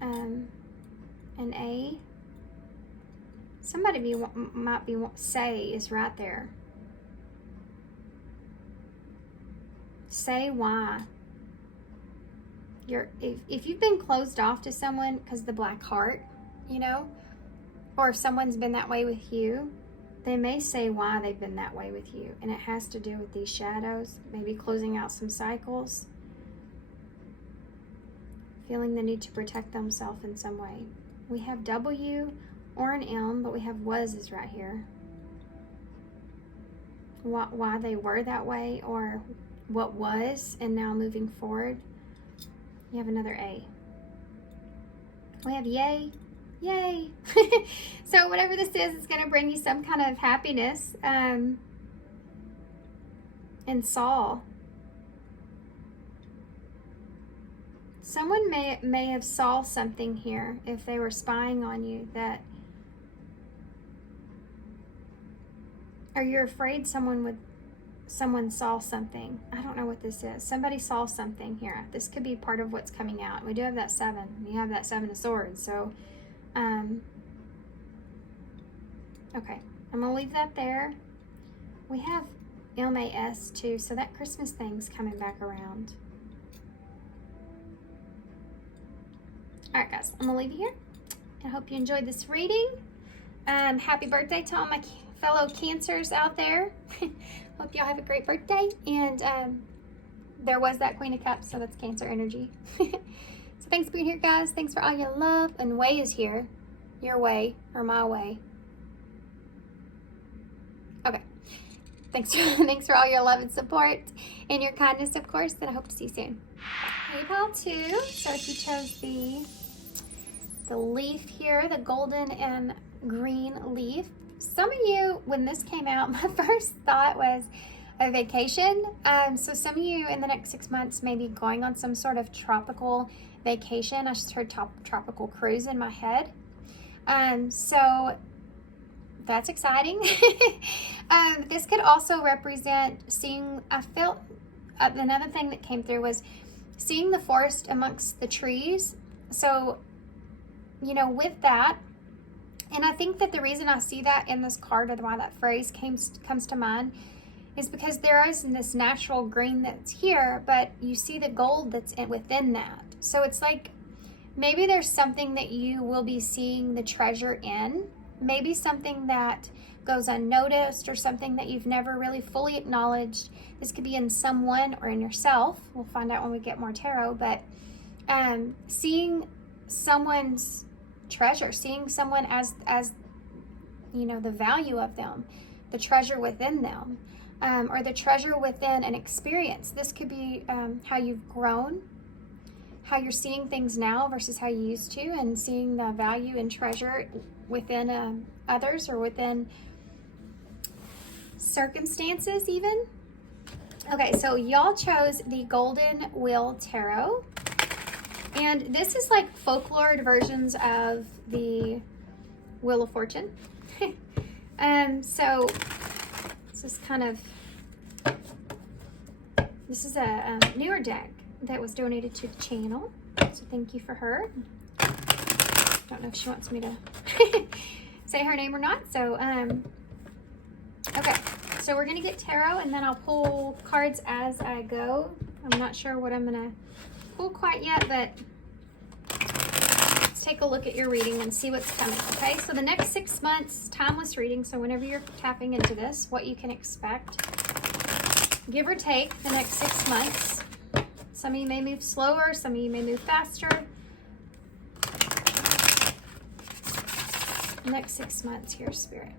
an A. Somebody might be say is right there. Say why. If you've been closed off to someone because the black heart, you know, or if someone's been that way with you, they may say why they've been that way with you, and it has to do with these shadows, maybe closing out some cycles, feeling the need to protect themselves in some way. We have W or an M, but we have was is right here. Why they were that way, or what was, and now moving forward. You have another A. We have yay. Yay. So whatever this is, it's going to bring you some kind of happiness. And Saul. Someone may have saw something here if they were spying on you, that, or you're afraid someone saw something. I don't know what this is. Somebody saw something here. This could be part of what's coming out. We do have that 7. You have that 7 of Swords. So, okay. I'm going to leave that there. We have MAS too. So that Christmas thing's coming back around. All right, guys. I'm going to leave you here. I hope you enjoyed this reading. Happy birthday to all my fellow Cancers out there. Hope y'all have a great birthday. And there was that Queen of Cups, so that's Cancer energy. So thanks for being here, guys. Thanks for all your love. And Way is here. Your way or my way. Okay. Thanks for all your love and support and your kindness, of course. And I hope to see you soon. Hey, pile 2. So if you chose the leaf here, the golden and green leaf. Some of you, when this came out, my first thought was a vacation. So some of you in the next 6 months may be going on some sort of tropical vacation. I just heard tropical cruise in my head. So that's exciting. This could also represent seeing, I felt, another thing that came through was seeing the forest amongst the trees. So, you know, with that, and I think that the reason I see that in this card, or why that phrase comes to mind, is because there is this natural green that's here, but you see the gold that's within that. So it's like maybe there's something that you will be seeing the treasure in, maybe something that goes unnoticed or something that you've never really fully acknowledged. This could be in someone or in yourself. We'll find out when we get more tarot, but seeing someone's treasure, seeing someone as you know, the value of them, the treasure within them, or the treasure within an experience. This could be how you've grown, how you're seeing things now versus how you used to, and seeing the value and treasure within others or within circumstances even. Okay, so y'all chose the Golden Wheel Tarot. And this is like folklore versions of the Wheel of Fortune. So this is kind of, this is a newer deck that was donated to the channel. So thank you for her. Don't know if she wants me to say her name or not. So, okay. So we're going to get tarot, and then I'll pull cards as I go. I'm not sure what I'm going to pull quite yet, but let's take a look at your reading and see what's coming. Okay, so the next 6 months, timeless reading. So whenever you're tapping into this, what you can expect, give or take, the next 6 months. Some of you may move slower, some of you may move faster. The next 6 months here, Spirit.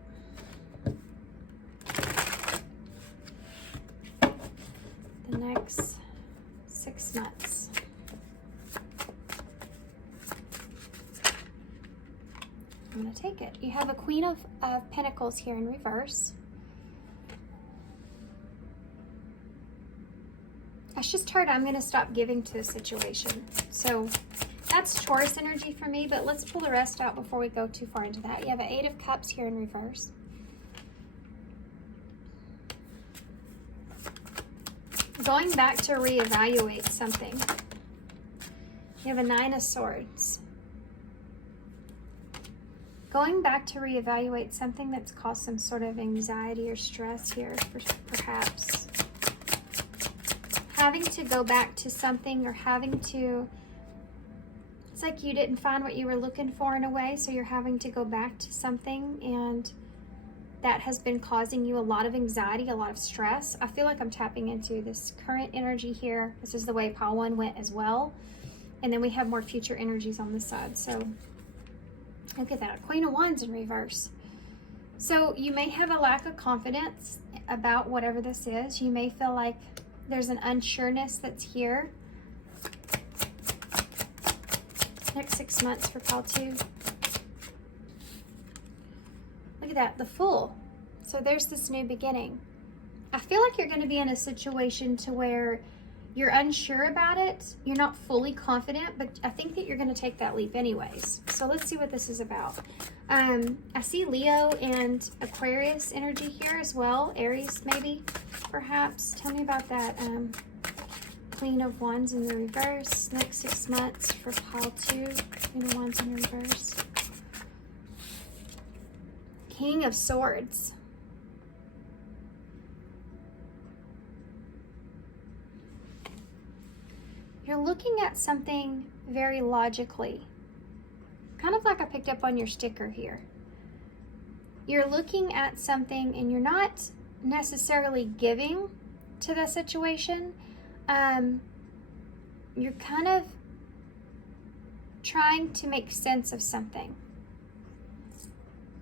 The next 6 months. I'm going to take it. You have a Queen of Pentacles here in reverse. I just heard I'm going to stop giving to a situation. So that's Taurus energy for me, but let's pull the rest out before we go too far into that. You have an 8 of Cups here in reverse. Going back to reevaluate something. You have a 9 of Swords. Going back to reevaluate something that's caused some sort of anxiety or stress here, perhaps. Having to go back to something, or having to, it's like you didn't find what you were looking for in a way, so you're having to go back to something, and that has been causing you a lot of anxiety, a lot of stress. I feel like I'm tapping into this current energy here. This is the way pile 1 went as well. And then we have more future energies on this side. So look at that. Queen of Wands in reverse. So you may have a lack of confidence about whatever this is. You may feel like there's an unsureness that's here. Next 6 months for pile 2. Look at that, the Fool. So there's this new beginning. I feel like you're going to be in a situation to where You're unsure about it. You're not fully confident, but I think that you're going to take that leap anyways. So let's see what this is about. I see Leo and Aquarius energy here as well. Aries, maybe, perhaps. Tell me about that. Queen of Wands in the reverse. Next 6 months for pile 2. Queen of Wands in reverse. King of Swords. You're looking at something very logically. Kind of like I picked up on your sticker here. You're looking at something and you're not necessarily giving to the situation. You're kind of trying to make sense of something.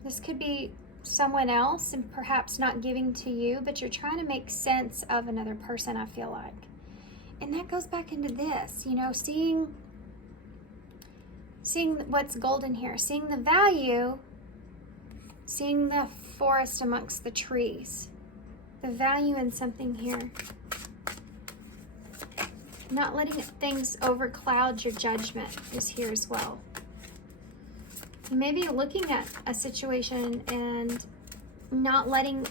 This could be someone else and perhaps not giving to you, but you're trying to make sense of another person, I feel like. And that goes back into this, you know, seeing what's golden here, seeing the value, seeing the forest amongst the trees, the value in something here. Not letting things overcloud your judgment is here as well. Maybe looking at a situation and not letting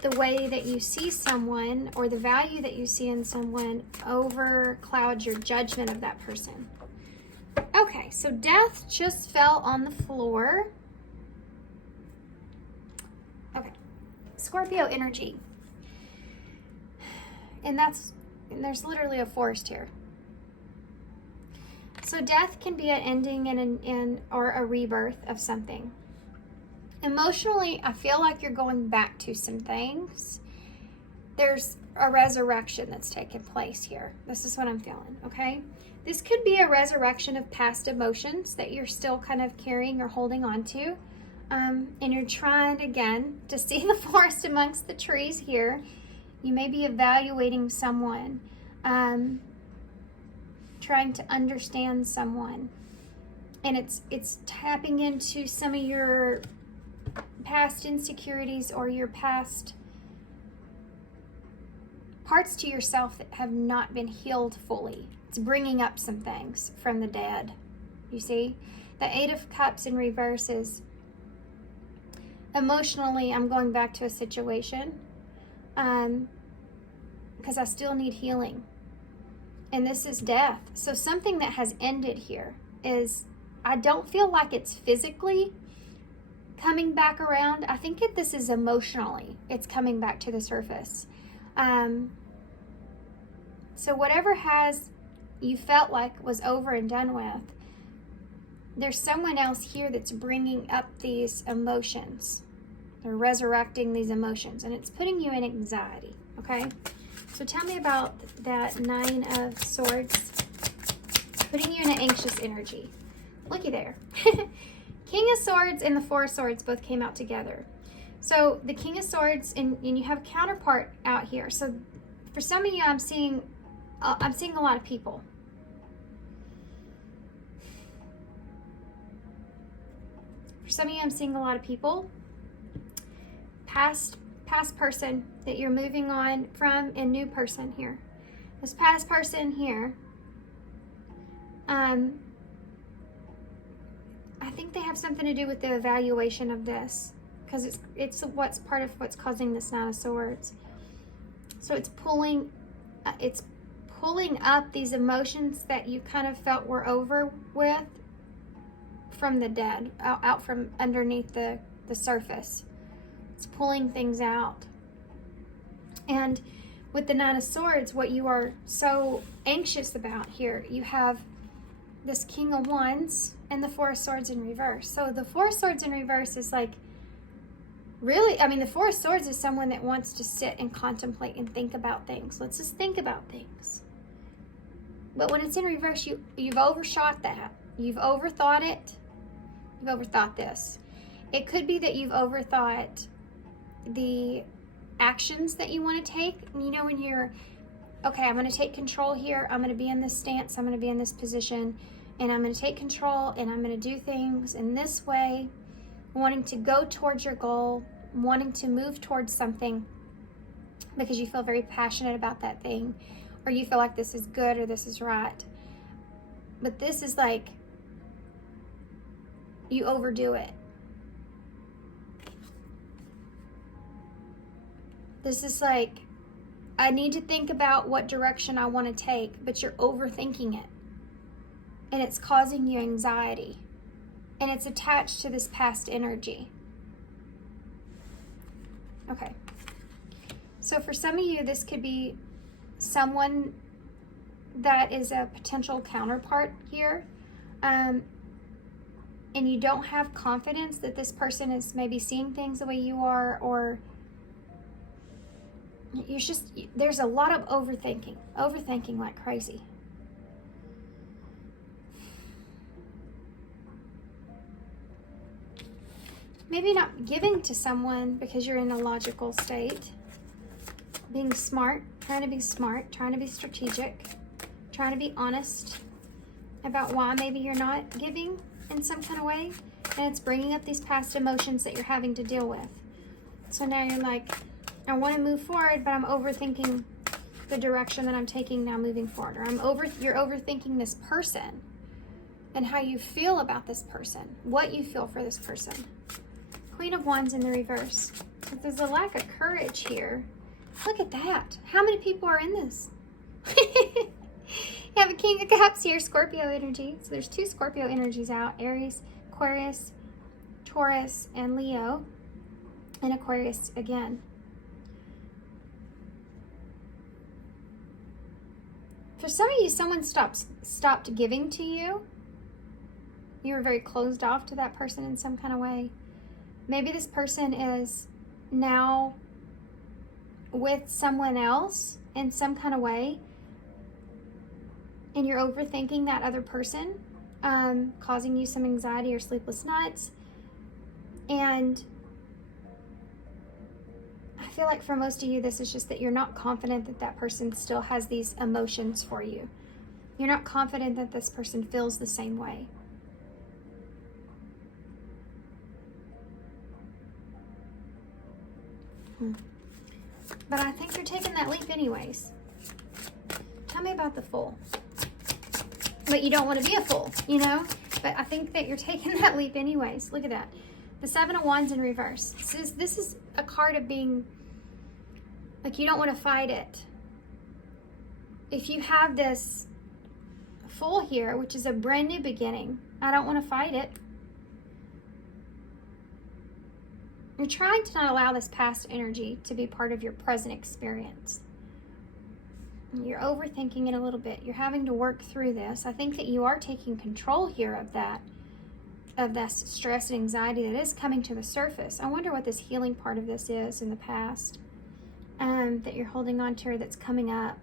the way that you see someone or the value that you see in someone overcloud your judgment of that person. Okay, so death just fell on the floor. Okay, Scorpio energy. And there's literally a forest here. So death can be an ending or a rebirth of something. Emotionally, I feel like you're going back to some things. There's a resurrection that's taken place here. This is what I'm feeling, okay? This could be a resurrection of past emotions that you're still kind of carrying or holding on to. And you're trying, again, to see the forest amongst the trees here. You may be evaluating someone, trying to understand someone. And it's tapping into some of your past insecurities or your past parts to yourself that have not been healed fully. It's bringing up some things from the dead. You see? The Eight of Cups in reverse is emotionally, I'm going back to a situation because I still need healing. And this is death. So something that has ended here is, I don't feel like it's physically coming back around. I think this is emotionally, it's coming back to the surface. So whatever you felt like was over and done with, there's someone else here that's bringing up these emotions. They're resurrecting these emotions, and it's putting you in anxiety, okay? So tell me about that Nine of Swords, putting you in an anxious energy. Looky there. King of Swords and the Four of Swords both came out together. So the King of Swords, and you have a counterpart out here. So for some of you, I'm seeing a lot of people. For some of you, I'm seeing a lot of people. Past person that you're moving on from, and new person here. This past person here, I think they have something to do with the evaluation of this, because it's what's part of what's causing this Nine of Swords. So it's pulling up these emotions that you kind of felt were over with from the dead, out from underneath the surface. It's pulling things out. And with the Nine of Swords, what you are so anxious about here, you have this King of Wands and the Four of Swords in reverse. So the Four of Swords in reverse is like, really, I mean, the Four of Swords is someone that wants to sit and contemplate and think about things. Let's just think about things. But when it's in reverse, you've overshot that. You've overthought it. You've overthought this. It could be that you've overthought the actions that you want to take. You know, when you're, okay, I'm going to take control here. I'm going to be in this stance. I'm going to be in this position. And I'm going to take control, and I'm going to do things in this way, wanting to go towards your goal, wanting to move towards something. because you feel very passionate about that thing, or you feel like this is good or this is right. But this is like you overdo it. This is like, I need to think about what direction I want to take, but you're overthinking it. And it's causing you anxiety. And it's attached to this past energy. Okay. So for some of you, this could be someone that is a potential counterpart here. And you don't have confidence that this person is maybe seeing things the way you are, or you're just, there's a lot of overthinking like crazy. Maybe not giving to someone because you're in a logical state. Being smart, trying to be strategic, trying to be honest about why maybe you're not giving in some kind of way. And it's bringing up these past emotions that you're having to deal with. So now you're like, I want to move forward, but I'm overthinking the direction that I'm taking now moving forward. Or you're overthinking this person and how you feel about this person, what you feel for this person. Queen of Wands in the reverse. So there's a lack of courage here. Look at that. How many people are in this? You have a King of Cups here, Scorpio energy. So there's 2 Scorpio energies out. Aries, Aquarius, Taurus, and Leo. And Aquarius again. For some of you, someone stopped giving to you. You were very closed off to that person in some kind of way. Maybe this person is now with someone else in some kind of way, and you're overthinking that other person, causing you some anxiety or sleepless nights. And I feel like for most of you, this is just that you're not confident that that person still has these emotions for you. You're not confident that this person feels the same way. But I think you're taking that leap anyways. Tell me about the Fool. But you don't want to be a fool, you know? But I think that you're taking that leap anyways. Look at that. The 7 of Wands in reverse. This is a card of being, like, you don't want to fight it. If you have this Fool here, which is a brand new beginning, I don't want to fight it. You're trying to not allow this past energy to be part of your present experience. You're overthinking it a little bit. You're having to work through this. I think that you are taking control here of that stress and anxiety that is coming to the surface. I wonder what this healing part of this is in the past that you're holding on to or that's coming up.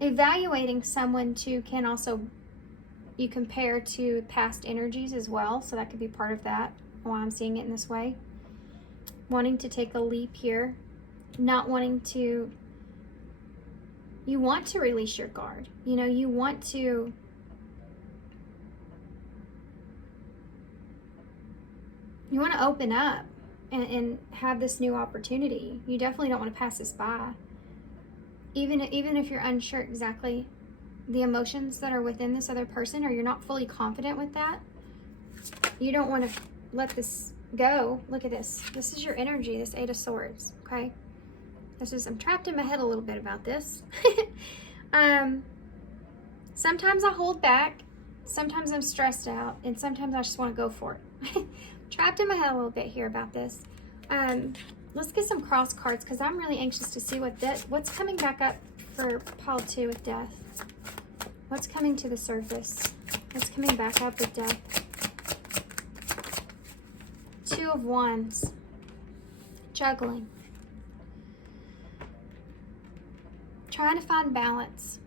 Evaluating someone too can also, you compare to past energies as well. So that could be part of that. Why I'm seeing it in this way. Wanting to take a leap here. Not wanting to, you want to release your guard. You know, you want to open up and have this new opportunity. You definitely don't want to pass this by. Even if you're unsure exactly the emotions that are within this other person, or you're not fully confident with that, you don't want to let this go. Look at this. This is your energy, this 8 of Swords, okay? I'm trapped in my head a little bit about this. Sometimes I hold back, sometimes I'm stressed out, and sometimes I just want to go for it. Trapped in my head a little bit here about this. Let's get some cross cards, because I'm really anxious to see what's coming back up for pile 2 with Death. What's coming to the surface? What's coming back up with Death? 2 of Wands. Juggling. Trying to find balance.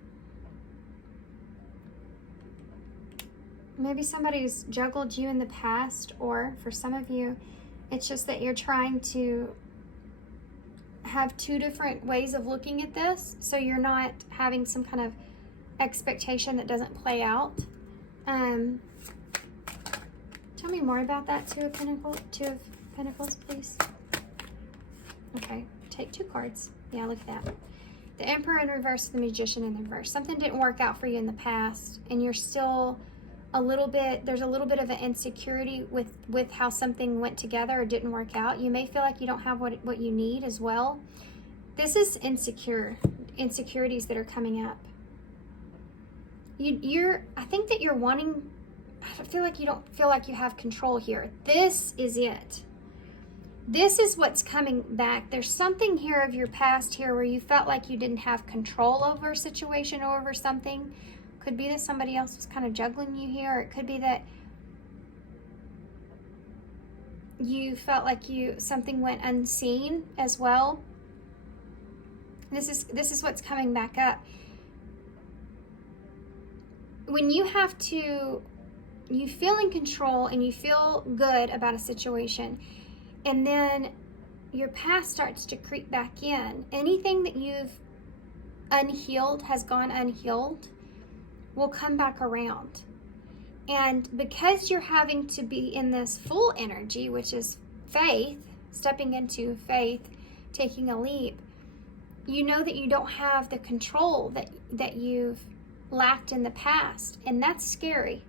Maybe somebody's juggled you in the past, or for some of you, it's just that you're trying to have 2 different ways of looking at this, so you're not having some kind of expectation that doesn't play out. Tell me more about that 2 of Pentacles, please. Okay, take 2 cards. Yeah, look at that. The Emperor in reverse, the Magician in reverse. Something didn't work out for you in the past, and you're still there's a little bit of an insecurity with how something went together or didn't work out. You may feel like you don't have what you need as well. This is insecurities that are coming up. I think that you're wanting, I feel like you don't feel like you have control here. This is it. This is what's coming back. There's something here of your past here where you felt like you didn't have control over a situation or over something. Could be that somebody else was kind of juggling you here. Or it could be that you felt like something went unseen as well. This is what's coming back up. When you feel in control and you feel good about a situation, and then your past starts to creep back in. Anything that you've unhealed has gone unhealed will come back around. And because you're having to be in this full energy, which is faith, stepping into faith, taking a leap, you know that you don't have the control that you've lacked in the past. And that's scary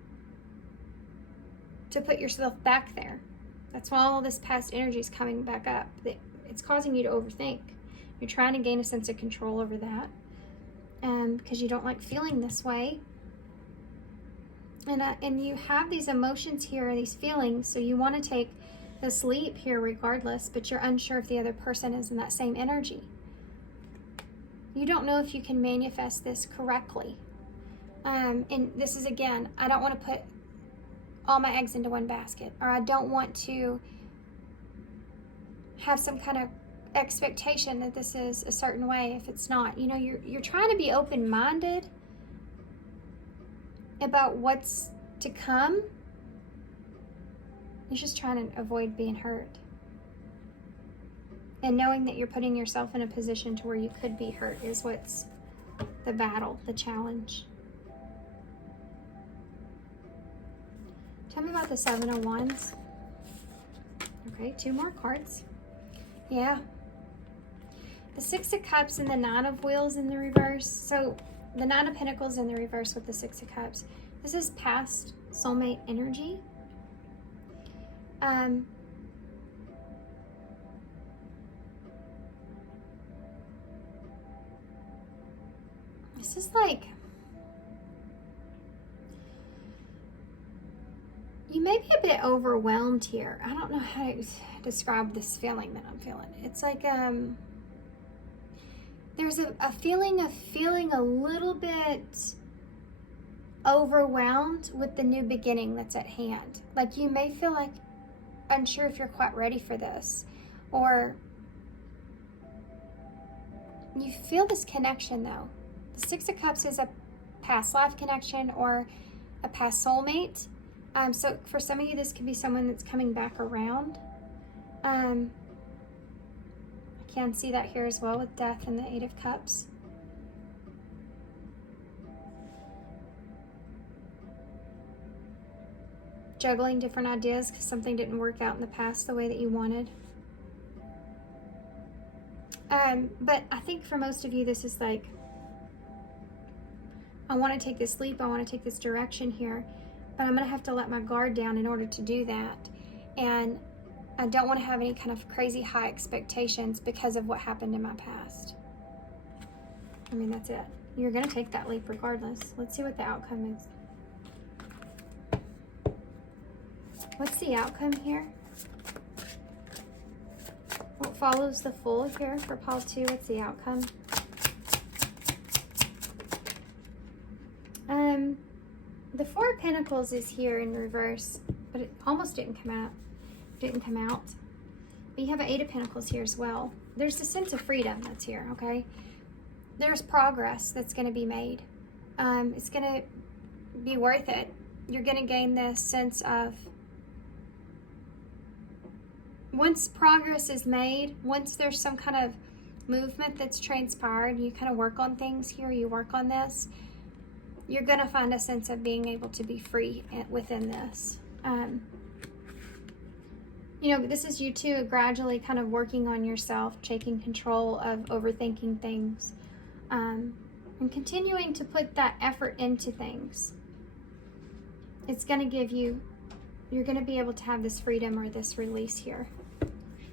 to put yourself back there. That's why all this past energy is coming back up. It's causing you to overthink. You're trying to gain a sense of control over that because you don't like feeling this way. And you have these emotions here, these feelings, so you want to take this leap here regardless, but you're unsure if the other person is in that same energy. You don't know if you can manifest this correctly. And this is, again, I don't want to put all my eggs into one basket, or I don't want to have some kind of expectation that this is a certain way if it's not. You know, you're trying to be open-minded about what's to come. You're just trying to avoid being hurt. And knowing that you're putting yourself in a position to where you could be hurt is what's the battle, the challenge. Tell me about the 7 of Wands. Okay, 2 more cards. Yeah. The 6 of Cups and the 9 of Wheels in the reverse. So the 9 of Pentacles in the reverse with the 6 of Cups. This is past soulmate energy. This is like, you may be a bit overwhelmed here. I don't know how to describe this feeling that I'm feeling. It's like there's a feeling of feeling a little bit overwhelmed with the new beginning that's at hand. Like you may feel like unsure if you're quite ready for this, or you feel this connection though. The 6 of Cups is a past life connection or a past soulmate. So for some of you, this could be someone that's coming back around. I can see that here as well with Death and the 8 of Cups. Juggling different ideas because something didn't work out in the past the way that you wanted. But I think for most of you, this is like, I want to take this leap, I want to take this direction here, but I'm going to have to let my guard down in order to do that. And I don't want to have any kind of crazy high expectations because of what happened in my past. I mean, that's it. You're going to take that leap regardless. Let's see what the outcome is. What's the outcome here? What follows the Fool here for pile 2? What's the outcome? The 4 of Pentacles is here in reverse, but it almost didn't come out. But you have an 8 of Pentacles here as well. There's a sense of freedom that's here, okay? There's progress that's going to be made. It's going to be worth it. You're going to gain this sense of, once progress is made, once there's some kind of movement that's transpired, you kind of work on things here, you work on this, you're going to find a sense of being able to be free within this. You know, this is you too gradually kind of working on yourself, taking control of overthinking things, and continuing to put that effort into things. It's going to give you, you're going to be able to have this freedom or this release here.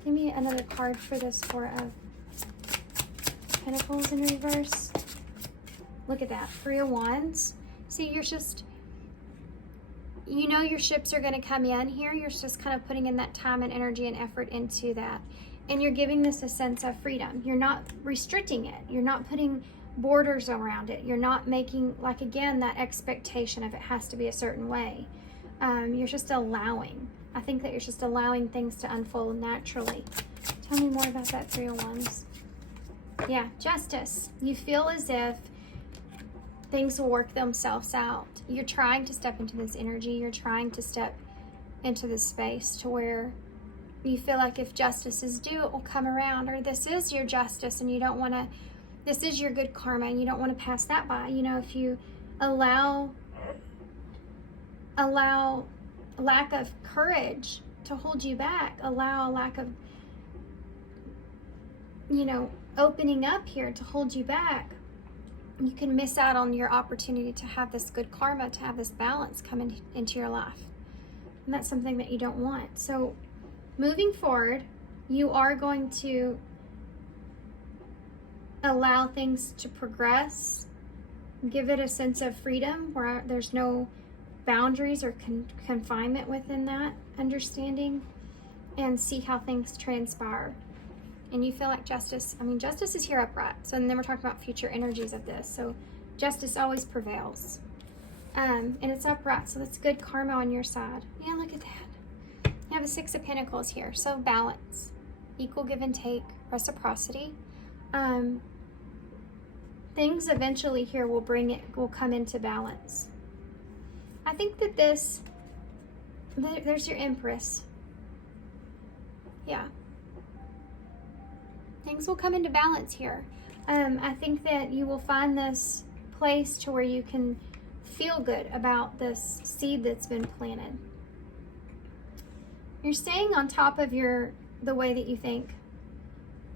Give me another card for this Four of Pentacles in reverse. Look at that, Three of Wands. See, you're just, you know your ships are going to come in here. You're just kind of putting in that time and energy and effort into that. And you're giving this a sense of freedom. You're not restricting it. You're not putting borders around it. You're not making, like, again, that expectation of it has to be a certain way. You're just allowing. I think that you're just allowing things to unfold naturally. Tell me more about that Three of Wands. Yeah, Justice. You feel as if things will work themselves out. You're trying to step into this energy. You're trying to step into this space to where you feel like if justice is due, it will come around, or this is your justice and you don't want to, this is your good karma and you don't want to pass that by. You know, if you allow lack of courage to hold you back, allow a lack of, you know, opening up here to hold you back, you can miss out on your opportunity to have this good karma, to have this balance come into your life. And that's something that you don't want. So moving forward, you are going to allow things to progress, give it a sense of freedom where there's no boundaries or confinement within that understanding, and see how things transpire. And you feel like justice, I mean, justice is here upright. So, and then we're talking about future energies of this. So justice always prevails. And it's upright, so that's good karma on your side. Yeah, look at that. You have a Six of Pentacles here. So balance, equal give and take, reciprocity. Things eventually here will come into balance. I think that there's your Empress. Yeah. Things will come into balance here. I think that you will find this place to where you can feel good about this seed that's been planted. You're staying on top of the way that you think.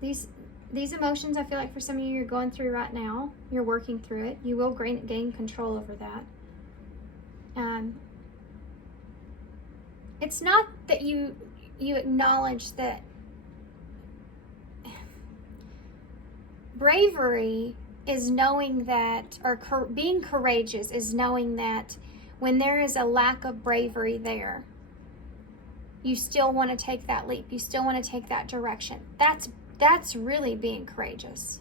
These emotions, I feel like for some of you, you're going through right now. You're working through it. You will gain control over that. It's not that you acknowledge that bravery is knowing that, or being courageous is knowing that when there is a lack of bravery there, you still want to take that leap. You still want to take that direction. That's really being courageous.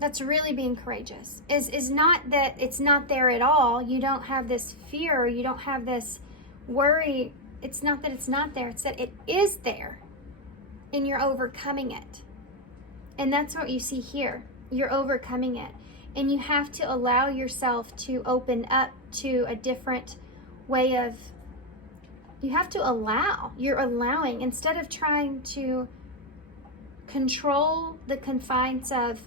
That's really being courageous. Is not that it's not there at all. You don't have this fear. You don't have this worry. It's not that it's not there. It's that it is there, and you're overcoming it. And that's what you see here. You're overcoming it. And you have to allow yourself to open up to a different way of, you have to allow. You're allowing, instead of trying to control the confines of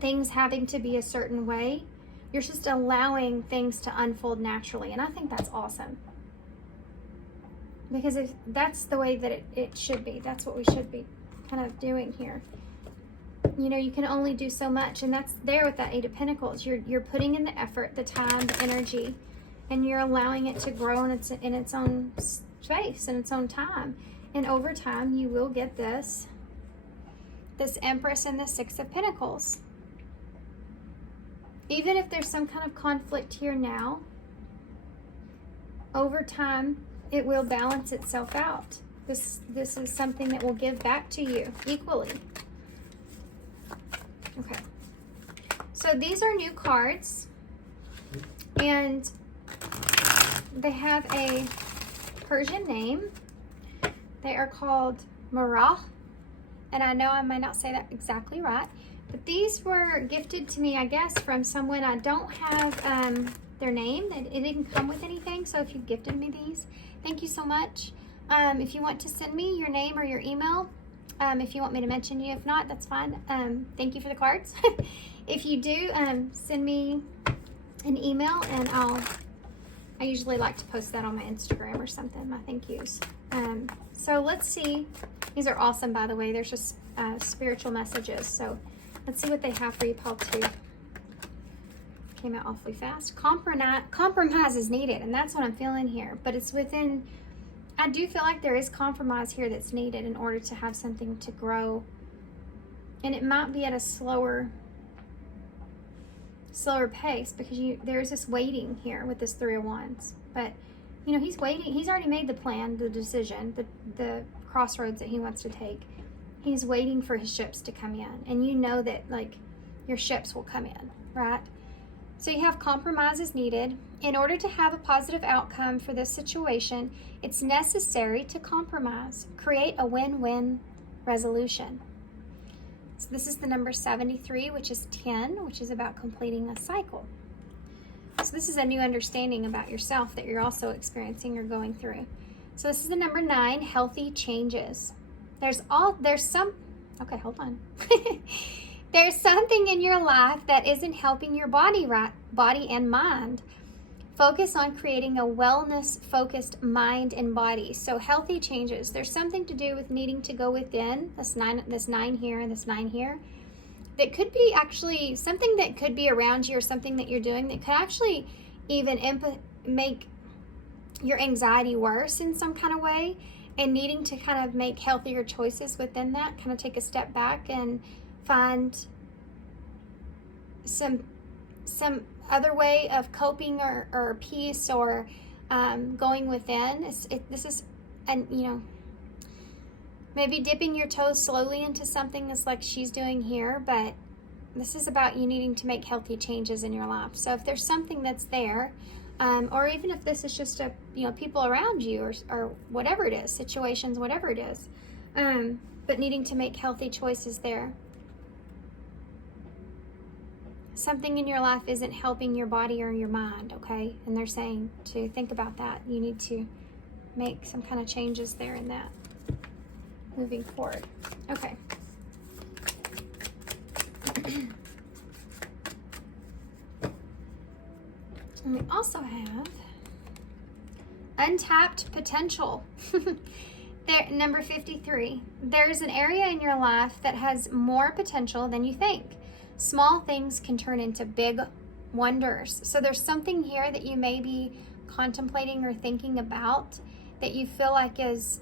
things having to be a certain way, you're just allowing things to unfold naturally. And I think that's awesome. Because if that's the way that it should be, that's what we should be kind of doing here. You know, you can only do so much, and that's there with that Eight of Pentacles. You're putting in the effort, the time, the energy, and you're allowing it to grow in its own space, in its own time. And over time, you will get this Empress and the Six of Pentacles. Even if there's some kind of conflict here now, over time, it will balance itself out. This is something that will give back to you equally. Okay. So these are new cards, and they have a Persian name. They are called Marah, and I know I may not say that exactly right, but these were gifted to me, I guess, from someone. I don't have their name. It didn't come with anything, so if you gifted me these, thank you so much. If you want to send me your name or your email, if you want me to mention you, if not, that's fine. Thank you for the cards. If you do, send me an email and I usually like to post that on my Instagram or something, my thank yous. So let's see. These are awesome, by the way. There's just spiritual messages. So let's see what they have for you, Paul 2. Came out awfully fast. Compromise is needed, and that's what I'm feeling here. But it's within, I do feel like there is compromise here that's needed in order to have something to grow. And it might be at a slower pace, because there's this waiting here with this 3 of Wands. But you know, he's waiting. He's already made the plan, the decision, the crossroads that he wants to take. He's waiting for his ships to come in, and you know that like your ships will come in, right? So you have compromises needed. In order to have a positive outcome for this situation, it's necessary to compromise, create a win-win resolution. So this is the number 73, which is 10, which is about completing a cycle. So this is a new understanding about yourself that you're also experiencing or going through. So this is the number 9, healthy changes. There's something in your life that isn't helping your body and mind. Focus on creating a wellness-focused mind and body. So healthy changes. There's something to do with needing to go within. This 9 here and this 9 here. That could be actually something that could be around you, or something that you're doing that could actually even make your anxiety worse in some kind of way, and needing to kind of make healthier choices within that. Kind of take a step back and find some other way of coping or peace, or going within. This is, and you know, maybe dipping your toes slowly into something that's like she's doing here, but this is about you needing to make healthy changes in your life. So if there's something that's there, or even if this is just people around you, or whatever it is, situations, whatever it is, but needing to make healthy choices there. Something in your life isn't helping your body or your mind, okay? And they're saying to think about that. You need to make some kind of changes there in that. Moving forward. Okay. And we also have untapped potential. There, number 53. There's an area in your life that has more potential than you think. Small things can turn into big wonders. So there's something here that you may be contemplating or thinking about that you feel like is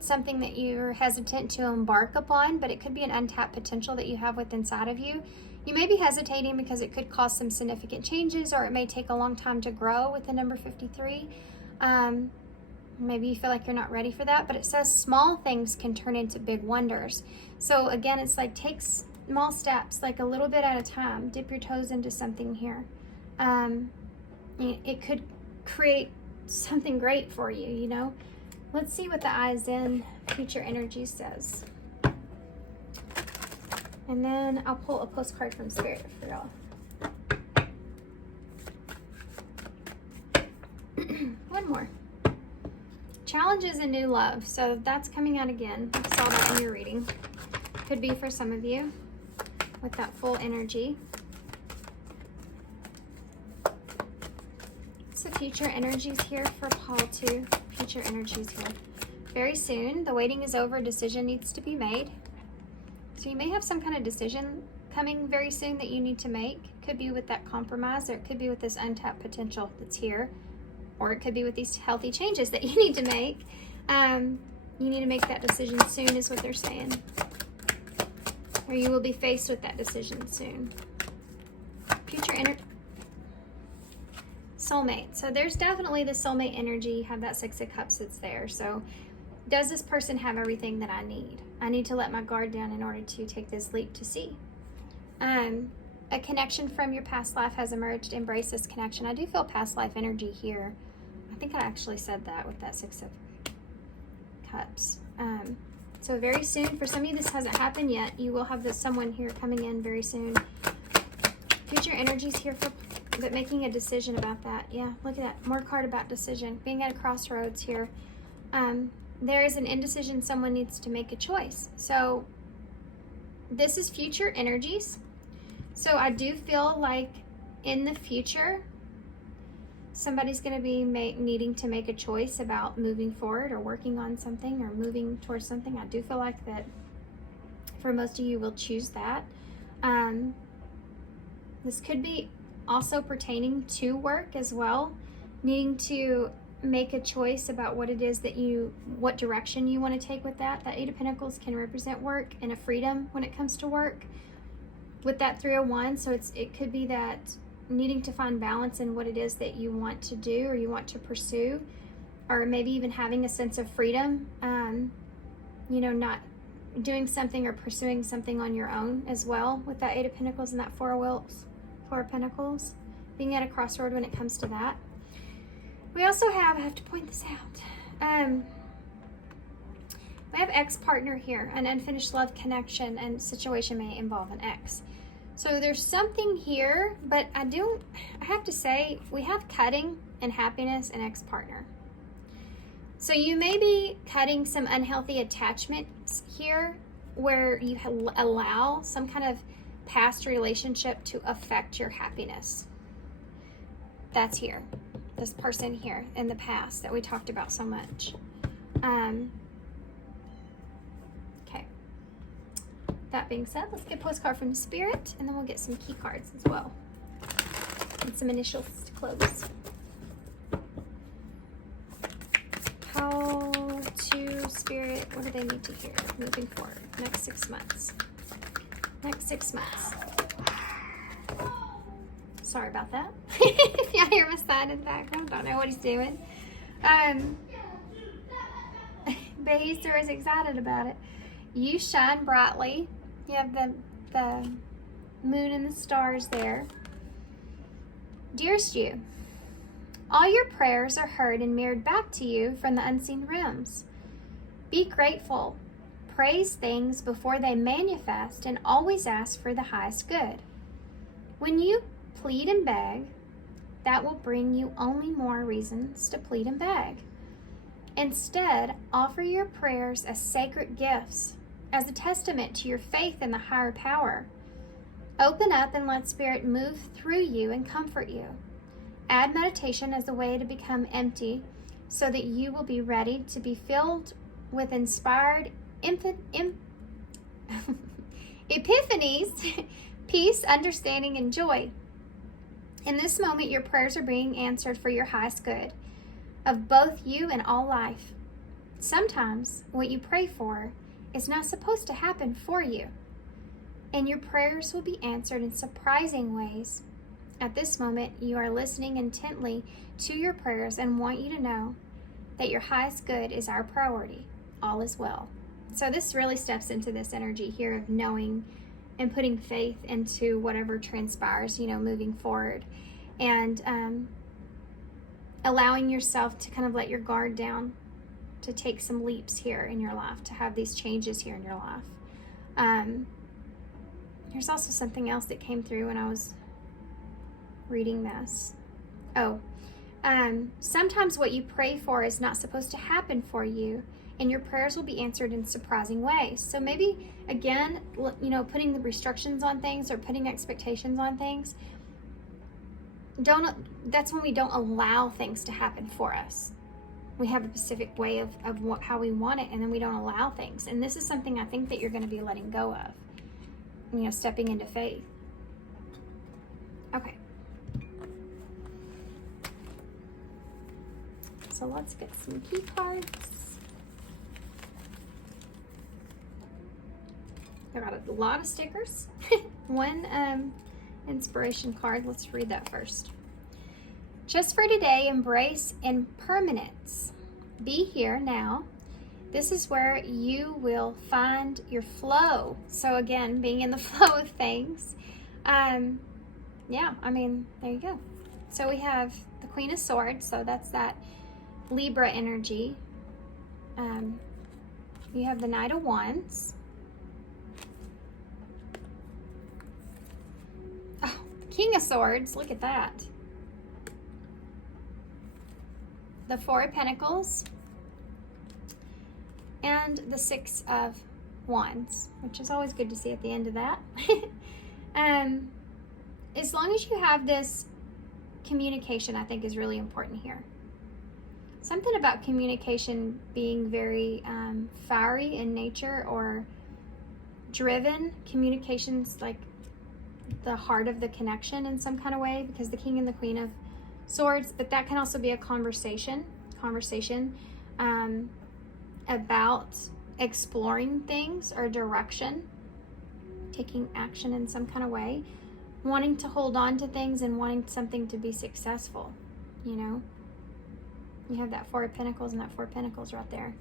something that you're hesitant to embark upon, but it could be an untapped potential that you have within inside of you. You may be hesitating because it could cause some significant changes, or it may take a long time to grow with the number 53. Maybe you feel like you're not ready for that, but it says small things can turn into big wonders. So again, it's like take small steps, like a little bit at a time. Dip your toes into something here. It could create something great for you, you know. Let's see what the Eyes in Future Energy says. And then I'll pull a postcard from Spirit for y'all. One more. Challenges and new love. So that's coming out again. I saw that in your reading. Could be for some of you with that full energy. So future energies here for Paul too. Future energies here. Very soon, the waiting is over. A decision needs to be made. So you may have some kind of decision coming very soon that you need to make. Could be with that compromise, or it could be with this untapped potential that's here, or it could be with these healthy changes that you need to make. You need to make that decision soon is what they're saying. Or you will be faced with that decision soon. Future energy. Soulmate. So there's definitely the soulmate energy. You have that 6 of Cups that's there. So does this person have everything that I need? I need to let my guard down in order to take this leap to see. A connection from your past life has emerged. Embrace this connection. I do feel past life energy here. I think I actually said that with that 6 of Cups. So very soon, for some of you this hasn't happened yet, you will have someone here coming in very soon. Future energies here for but making a decision about that. Yeah, look at that. More card about decision. Being at a crossroads here. There is an indecision. Someone needs to make a choice. So this is future energies. So I do feel like in the future, somebody's going to be needing to make a choice about moving forward or working on something or moving towards something. I do feel like that for most of you will choose that. This could be also pertaining to work as well, needing to make a choice about what it is that what direction you want to take with that. That Eight of Pentacles can represent work and a freedom when it comes to work with that 3 of Wands. So it could be that needing to find balance in what it is that you want to do or you want to pursue, or maybe even having a sense of freedom, not doing something or pursuing something on your own as well with that 8 of Pentacles and that 4 of Pentacles, being at a crossroad when it comes to that. We also have, I have to point this out, we have ex-partner here, an unfinished love connection and situation may involve an ex. So there's something here, but I have to say, we have cutting and happiness and ex-partner. So you may be cutting some unhealthy attachments here where you allow some kind of past relationship to affect your happiness. That's here. This person here in the past that we talked about so much. Okay. That being said, let's get a postcard from Spirit, and then we'll get some key cards as well. And some initials to close. How to Spirit, what do they need to hear moving forward? Next 6 months. Next 6 months. Sorry about that. If y'all hear my son in the background, don't know what he's doing. But he's always excited about it. You shine brightly. You have the moon and the stars there. Dearest you, all your prayers are heard and mirrored back to you from the unseen realms. Be grateful. Praise things before they manifest and always ask for the highest good. When you plead and beg, that will bring you only more reasons to plead and beg. Instead, offer your prayers as sacred gifts, as a testament to your faith in the higher power. Open up and let Spirit move through you and comfort you. Add meditation as a way to become empty so that you will be ready to be filled with inspired epiphanies, peace, understanding, and joy. In this moment, your prayers are being answered for your highest good of both you and all life. Sometimes what you pray for is not supposed to happen for you, and your prayers will be answered in surprising ways. At this moment, you are listening intently to your prayers and want you to know that your highest good is our priority. All is well. So this really steps into this energy here of knowing and putting faith into whatever transpires, moving forward, and allowing yourself to kind of let your guard down, to take some leaps here in your life, to have these changes here in your life. There's also something else that came through when I was reading this. Sometimes what you pray for is not supposed to happen for you, and your prayers will be answered in surprising ways. So maybe, again, putting the restrictions on things or putting expectations on things, that's when we don't allow things to happen for us. We have a specific way of how we want it, and then we don't allow things. And this is something I think that you're going to be letting go of, stepping into faith. Okay. So let's get some key cards. I got a lot of stickers. One inspiration card. Let's read that first. Just for today, embrace impermanence. Be here now. This is where you will find your flow. So again, being in the flow of things. There you go. So we have the Queen of Swords. So that's that Libra energy. You have the Knight of Wands. Oh, King of Swords. Look at that. The Four of Pentacles. And the Six of Wands, which is always good to see at the end of that. As long as you have this communication, I think, is really important here. Something about communication being very fiery in nature or driven. Communication's like the heart of the connection in some kind of way, because the King and the Queen of Swords, but that can also be a conversation about exploring things or direction, taking action in some kind of way, wanting to hold on to things and wanting something to be successful, you know. You have that Four of Pentacles and that Four of Pentacles right there.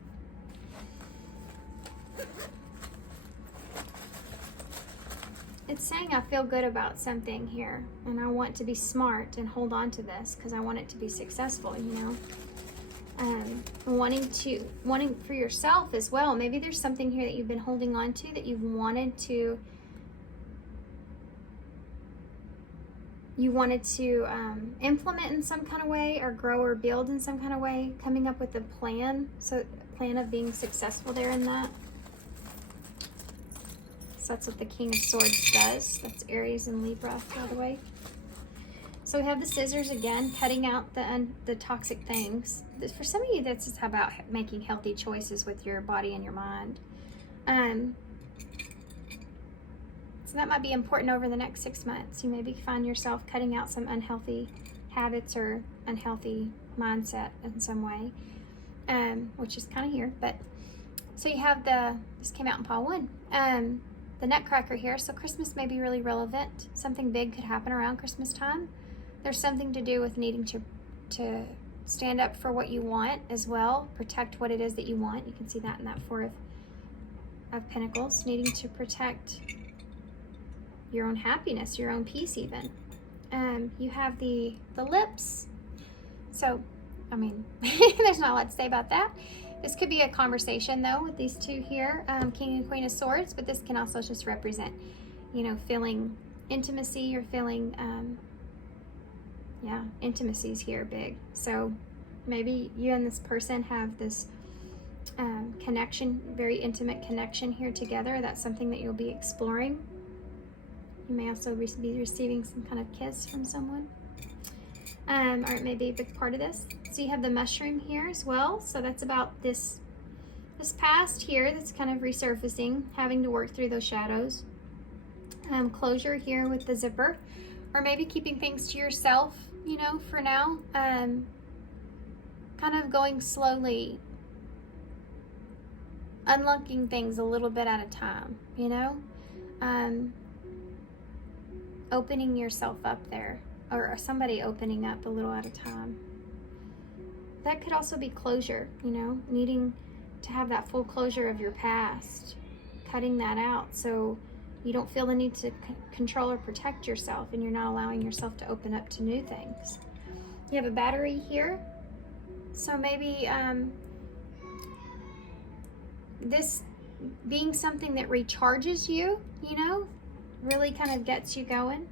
It's saying I feel good about something here, and I want to be smart and hold on to this because I want it to be successful, you know. Wanting for yourself as well. Maybe there's something here that you've been holding on to that you've wanted to implement in some kind of way, or grow or build in some kind of way, coming up with a plan, so plan of being successful there in that. So that's what the King of Swords does. That's Aries and Libra, by the way. So we have the scissors again, cutting out the toxic things. For some of you, this is about making healthy choices with your body and your mind. So that might be important over the next 6 months. You maybe find yourself cutting out some unhealthy habits or unhealthy mindset in some way, which is kind of here. But so you have this came out in pile 1. The Nutcracker here. So Christmas may be really relevant. Something big could happen around Christmas time. There's something to do with needing to stand up for what you want as well, protect what it is that you want. You can see that in that Four of Pentacles, needing to protect your own happiness, your own peace even. You have the lips. So, I mean, there's not a lot to say about that. This could be a conversation, though, with these two here, King and Queen of Swords, but this can also just represent, you know, feeling intimacy or feeling, intimacy's here big. So maybe you and this person have this connection, very intimate connection here together. That's something that you'll be exploring. You may also be receiving some kind of kiss from someone. Or it may be a big part of this. So you have the mushroom here as well. So that's about this past here that's kind of resurfacing, having to work through those shadows. Closure here with the zipper, or maybe keeping things to yourself, you know, for now. Kind of going slowly, unlocking things a little bit at a time, you know. Opening yourself up there, or somebody opening up a little at a time. That could also be closure, you know, needing to have that full closure of your past, cutting that out so you don't feel the need to control or protect yourself, and you're not allowing yourself to open up to new things. You have a battery here, so maybe this being something that recharges you, you know, really kind of gets you going.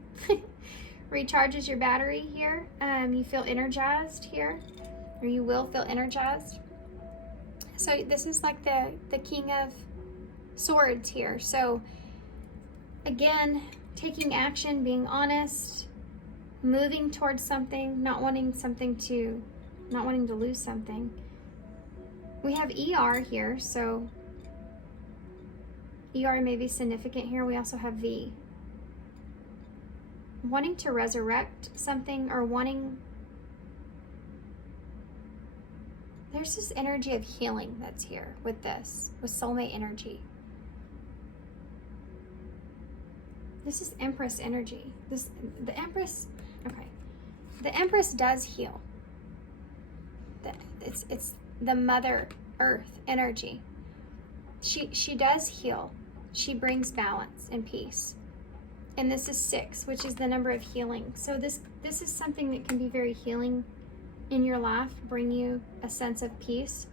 Recharges your battery here. You feel energized here, or you will feel energized. So this is like the King of Swords here. So again, taking action, being honest, moving towards something, not wanting to lose something. We have ER here, so ER may be significant here. We also have V. Wanting to resurrect something, or there's this energy of healing that's here with this, with soulmate energy. This is Empress energy. The Empress does heal. It's the Mother Earth energy. She does heal. She brings balance and peace. And this is 6, which is the number of healing. So this is something that can be very healing in your life, bring you a sense of peace,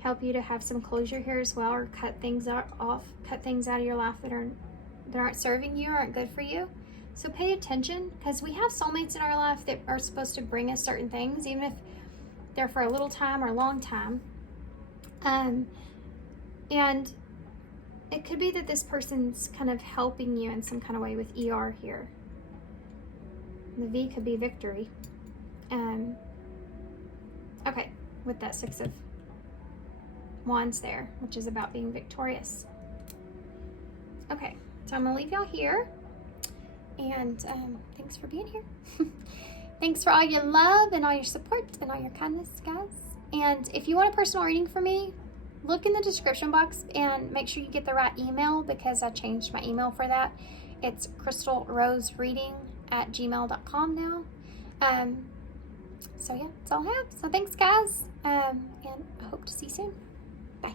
help you to have some closure here as well, or cut things out of your life that aren't serving you, or aren't good for you. So pay attention, because we have soulmates in our life that are supposed to bring us certain things, even if they're for a little time or a long time. And it could be that this person's kind of helping you in some kind of way with ER here. The V could be victory. Okay, with that Six of Wands there, which is about being victorious. Okay, so I'm gonna leave y'all here, and thanks for being here. Thanks for all your love and all your support and all your kindness, guys. And if you want a personal reading from me, look in the description box and make sure you get the right email, because I changed my email for that. It's crystalrosereading@gmail.com now. So yeah, that's all I have. So thanks, guys, and I hope to see you soon. Bye.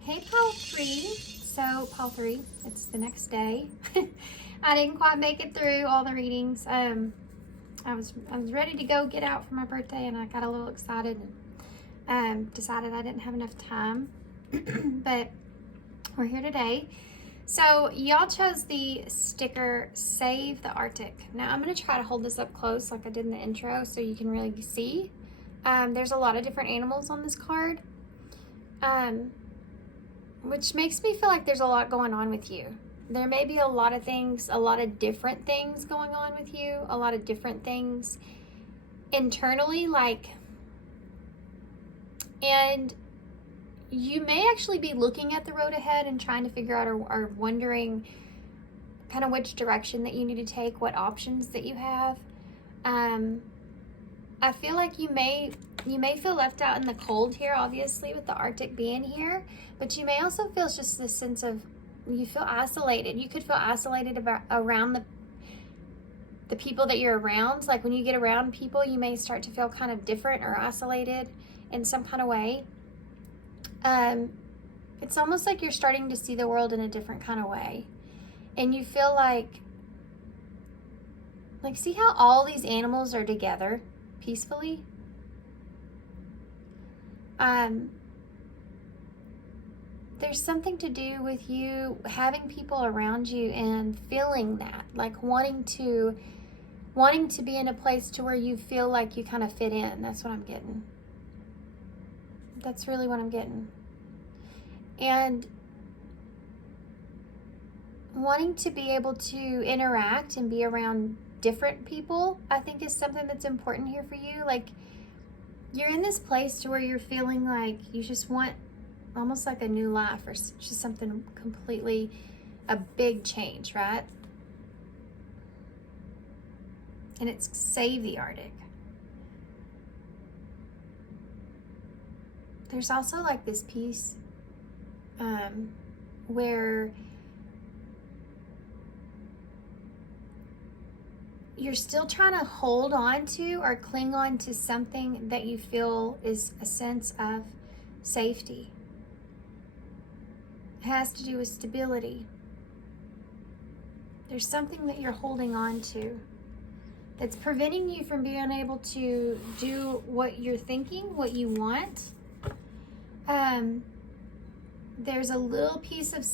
Hey, pile 3. So pile 3, it's the next day. I didn't quite make it through all the readings. I was ready to go get out for my birthday, and I got a little excited and decided I didn't have enough time. But we're here today. So y'all chose the sticker Save the Arctic. Now I'm going to try to hold this up close like I did in the intro so you can really see. There's a lot of different animals on this card, which makes me feel like there's a lot going on with you. There may be a lot of things, a lot of different things going on with you, a lot of different things internally, and you may actually be looking at the road ahead and trying to figure out or wondering kind of which direction that you need to take, what options that you have. I feel like you may feel left out in the cold here, obviously, with the Arctic being here, but you may also feel just this sense of, you feel isolated. You could feel isolated around the people that you're around. Like when you get around people, you may start to feel kind of different or isolated in some kind of way. It's almost like you're starting to see the world in a different kind of way. And you feel like see how all these animals are together peacefully? There's something to do with you having people around you and feeling that, like wanting to be in a place to where you feel like you kind of fit in. That's what I'm getting. That's really what I'm getting. And wanting to be able to interact and be around different people, I think, is something that's important here for you. Like, you're in this place to where you're feeling like you just want almost like a new life, or just something completely, a big change, right? And it's Save the Arctic. There's also like this piece where you're still trying to hold on to or cling on to something that you feel is a sense of safety. It has to do with stability. There's something that you're holding on to that's preventing you from being able to do what you're thinking, what you want. There's a little piece of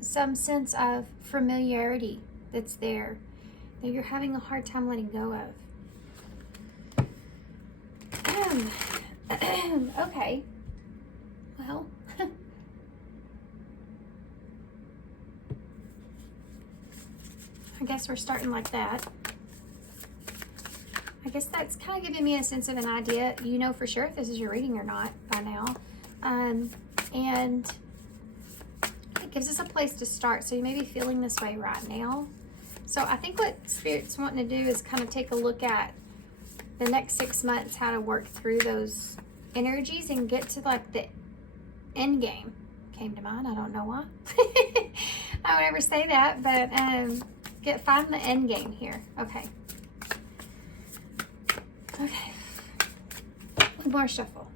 some sense of familiarity that's there that you're having a hard time letting go of. Okay. Well, I guess we're starting like that. I guess that's kind of giving me a sense of an idea. You know for sure if this is your reading or not by now. And it gives us a place to start. So you may be feeling this way right now. So I think what Spirit's wanting to do is kind of take a look at the next 6 months, how to work through those energies and get to like the end game. Came to mind, I don't know why. I would ever say that, but find the end game here. Okay. Okay. One more shuffle.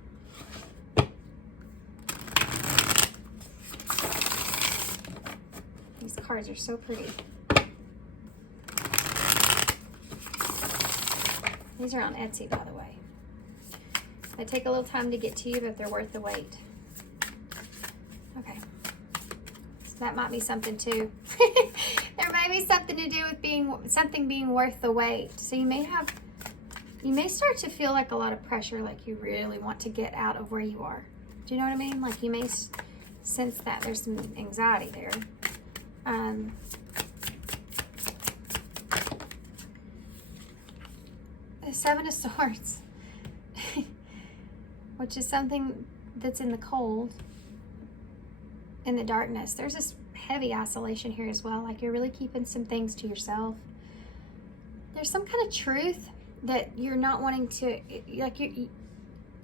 These cards are so pretty. These are on Etsy, by the way. They take a little time to get to you, but they're worth the wait. Okay. So that might be something too. There may be something to do with being worth the wait. So you may start to feel like a lot of pressure, like you really want to get out of where you are. Do you know what I mean? Like you may sense that there's some anxiety there. The Seven of Swords, which is something that's in the cold, in the darkness. There's this heavy isolation here as well. Like you're really keeping some things to yourself. There's some kind of truth that you're not wanting to, like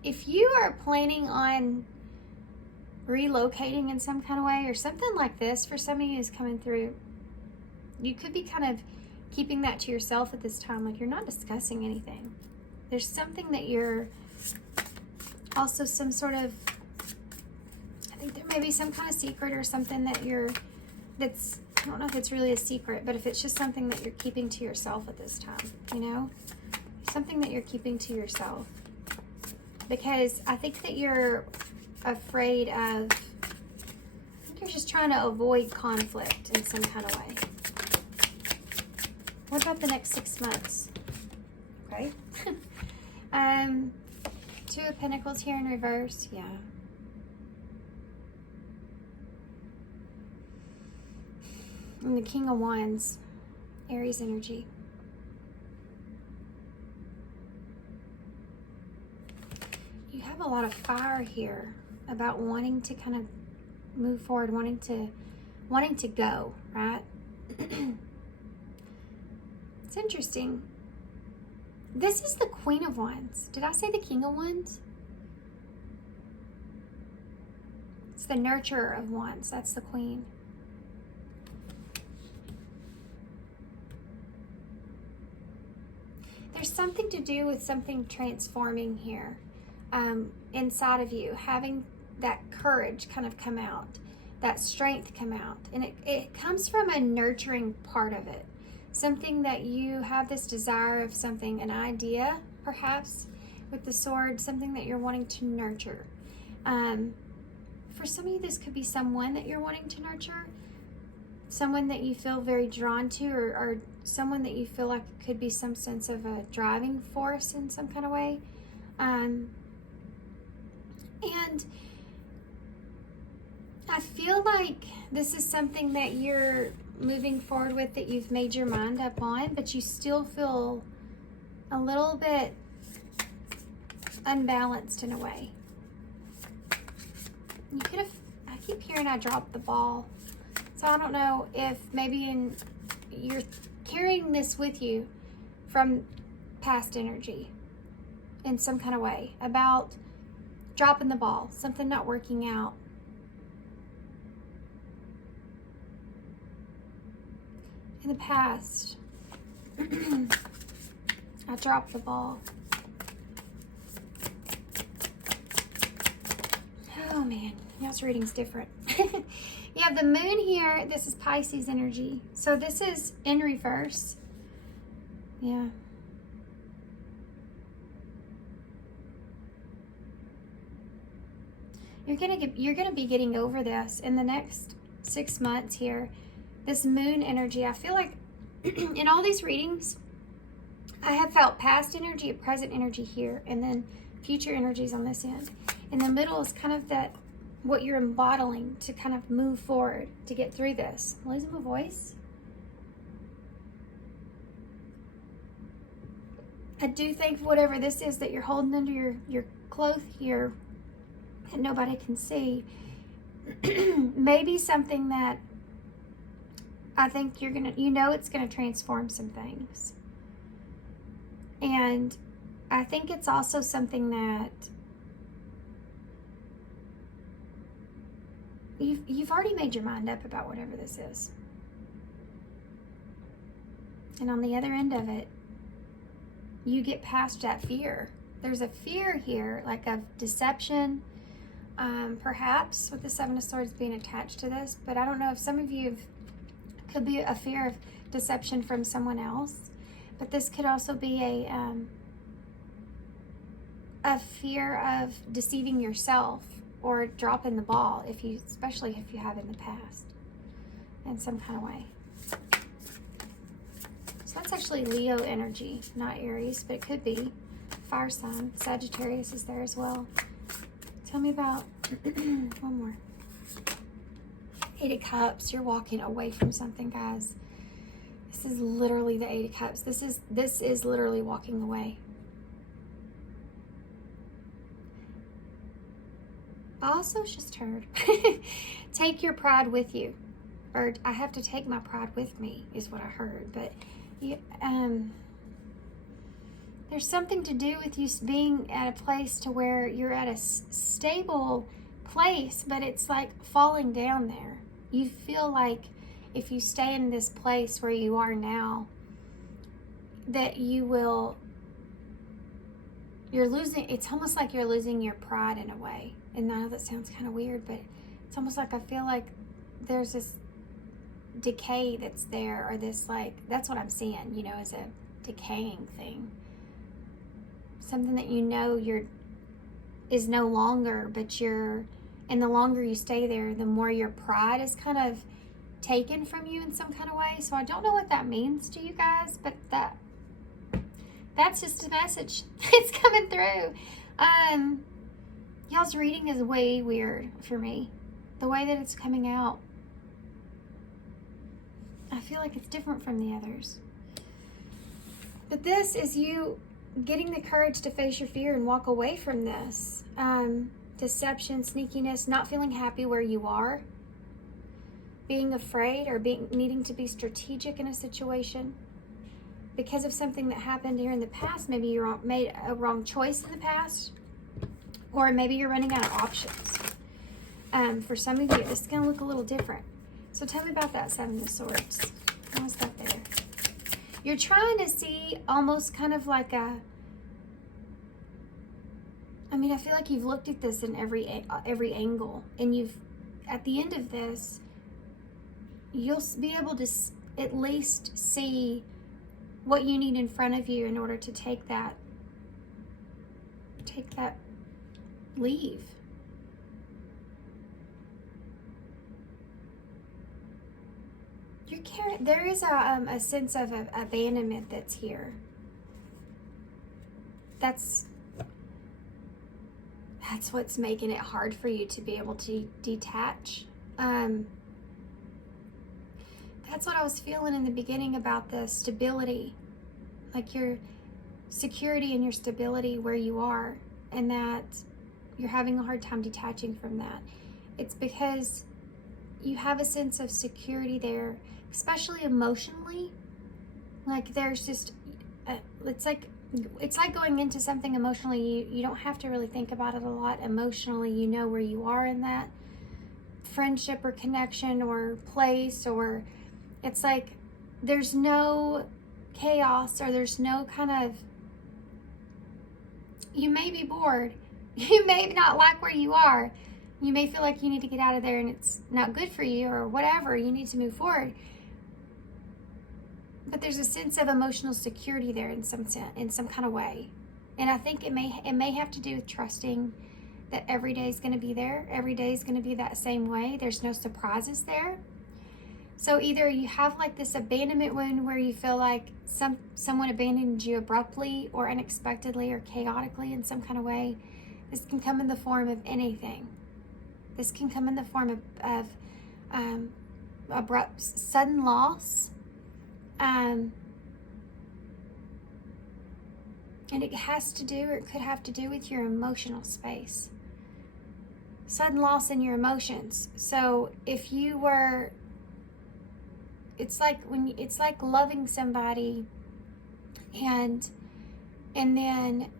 if you are planning on relocating in some kind of way or something like this for some of you is coming through, you could be kind of keeping that to yourself at this time. Like you're not discussing anything. There's something that you're also some sort of, I think there may be some kind of secret or something that that's, I don't know if it's really a secret, but if it's just something that you're keeping to yourself at this time, you know, something that you're keeping to yourself, because I think that you're afraid of, I think you're just trying to avoid conflict in some kind of way. What about the next 6 months? Okay. Two of Pentacles here in reverse. Yeah. And the King of Wands, Aries energy. You have a lot of fire here about wanting to kind of move forward, wanting to go, right? It's interesting. This is the Queen of Wands. Did I say the King of Wands? It's the nurturer of Wands. That's the Queen. There's something to do with something transforming here inside of you, having that courage kind of come out, that strength come out. And it comes from a nurturing part of it. Something that you have this desire of something, an idea, perhaps, with the sword, something that you're wanting to nurture. For some of you, this could be someone that you're wanting to nurture, someone that you feel very drawn to, or someone that you feel like could be some sense of a driving force in some kind of way. And I feel like this is something that you're moving forward with, that you've made your mind up on, but you still feel a little bit unbalanced in a way. You could have, I keep hearing I dropped the ball. So I don't know if maybe you're carrying this with you from past energy in some kind of way about dropping the ball, something not working out. In the past, I dropped the ball. Oh man, y'all's reading's different. You have the moon here. This is Pisces energy. So this is in reverse. Yeah. You're gonna be getting over this in the next 6 months here. This moon energy, I feel like in all these readings, I have felt past energy, present energy here, and then future energies on this end. In the middle is kind of that, what you're embodying to kind of move forward to get through this. I'm losing my voice. I do think whatever this is that you're holding under your cloth here that nobody can see, maybe something that I think it's gonna transform some things. And I think it's also something that you've already made your mind up about whatever this is. And on the other end of it, you get past that fear. There's a fear here, like of deception, perhaps with the Seven of Swords being attached to this, but I don't know if some of you could be a fear of deception from someone else, but this could also be a fear of deceiving yourself or dropping the ball, especially if you have in the past in some kind of way. So that's actually Leo energy, not Aries, but it could be. Fire sign. Sagittarius is there as well. Tell me about one more. Eight of Cups. You're walking away from something, guys. This is literally the Eight of Cups. This is literally walking away I also just heard, take your pride with you. Or I have to take my pride with me is what I heard. But you, there's something to do with you being at a place to where you're at a stable place, but it's like falling down there. You feel like if you stay in this place where you are now, that you're losing, it's almost like you're losing your pride in a way. And I know that sounds kind of weird, but it's almost like I feel like there's this decay that's there, or this, like, that's what I'm seeing, you know, as a decaying thing. Something that is no longer, but and the longer you stay there, the more your pride is kind of taken from you in some kind of way. So I don't know what that means to you guys, but that's just a message. It's coming through. Y'all's reading is way weird for me. The way that it's coming out, I feel like it's different from the others. But this is you getting the courage to face your fear and walk away from this. Deception, sneakiness, not feeling happy where you are, being afraid, or needing to be strategic in a situation because of something that happened here in the past. Maybe you made a wrong choice in the past, or maybe you're running out of options. For some of you, this is going to look a little different. So tell me about that Seven of Swords. What's that there? You're trying to see almost kind of like I feel like you've looked at this in every angle, and at the end of this, you'll be able to at least see what you need in front of you in order to take that leave. There is a sense of abandonment that's here. That's what's making it hard for you to be able to detach. That's what I was feeling in the beginning about the stability, like your security and your stability where you are, and that you're having a hard time detaching from that. It's because you have a sense of security there, especially emotionally. Like there's just, it's like going into something emotionally. You don't have to really think about it a lot emotionally. You know where you are in that friendship or connection or place, or it's like there's no chaos, or there's no kind of, you may be bored. You may not like where you are. You may feel like you need to get out of there and it's not good for you, or whatever. You need to move forward. But there's a sense of emotional security there in some kind of way. And I think it may have to do with trusting that every day is going to be there. Every day is going to be that same way. There's no surprises there. So either you have like this abandonment wound where you feel like someone abandoned you abruptly or unexpectedly or chaotically in some kind of way. This can come in the form of anything. This can come in the form of abrupt, sudden loss. And it has to do, or it could have to do with your emotional space. Sudden loss in your emotions. So if you were, it's like loving somebody and then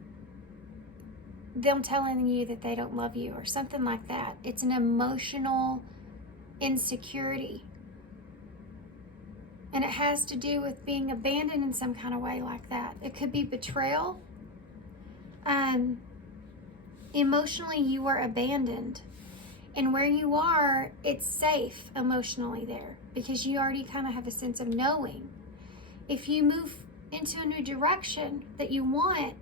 them telling you that they don't love you or something like that. It's an emotional insecurity. And it has to do with being abandoned in some kind of way like that. It could be betrayal. Emotionally, you are abandoned. And where you are, it's safe emotionally there, because you already kind of have a sense of knowing. If you move into a new direction that you want,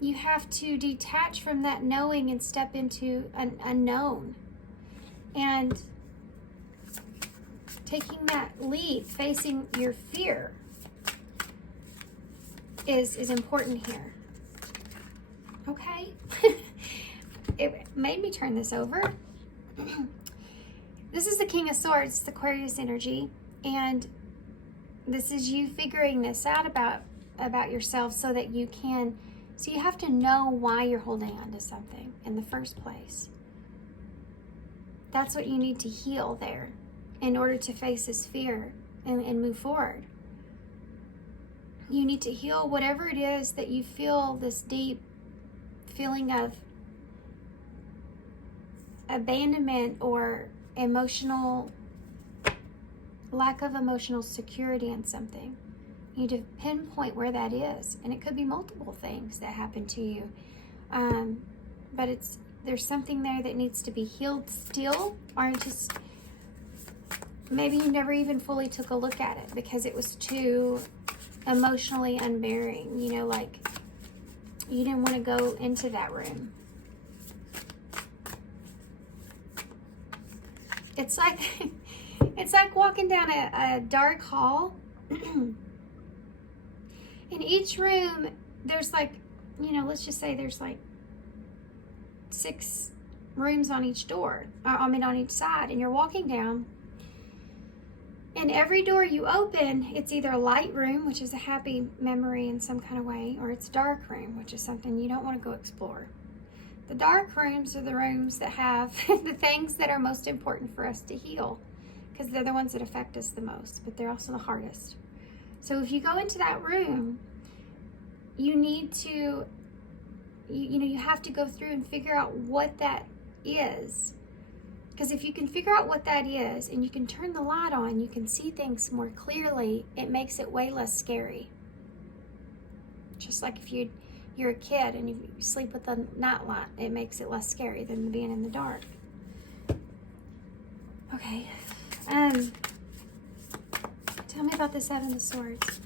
you have to detach from that knowing and step into an unknown. And taking that leap, facing your fear is important here. Okay? It made me turn this over. This is the King of Swords, the Aquarius energy, and this is you figuring this out about yourself so that you can, so you have to know why you're holding on to something in the first place. That's what you need to heal there in order to face this fear and move forward. You need to heal whatever it is that you feel, this deep feeling of abandonment or emotional lack of emotional security in something. You need to pinpoint where that is, and it could be multiple things that happen to you, but there's something there that needs to be healed still, or just maybe you never even fully took a look at it because it was too emotionally unbearing, you know, like you didn't want to go into that room. It's like it's like walking down a dark hall. In each room there's like, you know, let's just say there's like 6 rooms on each door, on each side, and you're walking down, and every door you open, it's either a light room, which is a happy memory in some kind of way, or it's a dark room, which is something you don't want to go explore. The dark rooms are the rooms that have the things that are most important for us to heal, because they're the ones that affect us the most, but they're also the hardest. So if you go into that room, you need to, you have to go through and figure out what that is. Because if you can figure out what that is and you can turn the light on, you can see things more clearly, it makes it way less scary. Just like if you're a kid and you sleep with the night light, it makes it less scary than being in the dark. Okay. Tell me about the 7 of Swords.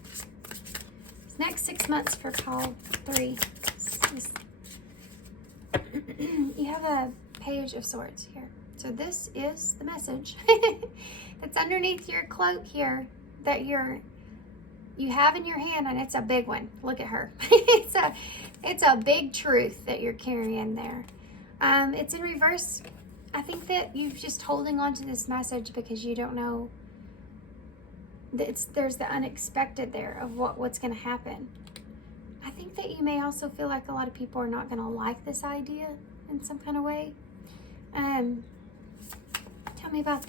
This next 6 months for Paul 3. You have a Page of Swords here. So this is the message that's underneath your cloak here that you have in your hand, and it's a big one. Look at her. It's a big truth that you're carrying there. It's in reverse. I think that you're just holding on to this message because you don't know that there's the unexpected there of what's going to happen. I think that you may also feel like a lot of people are not going to like this idea in some kind of way. Tell me about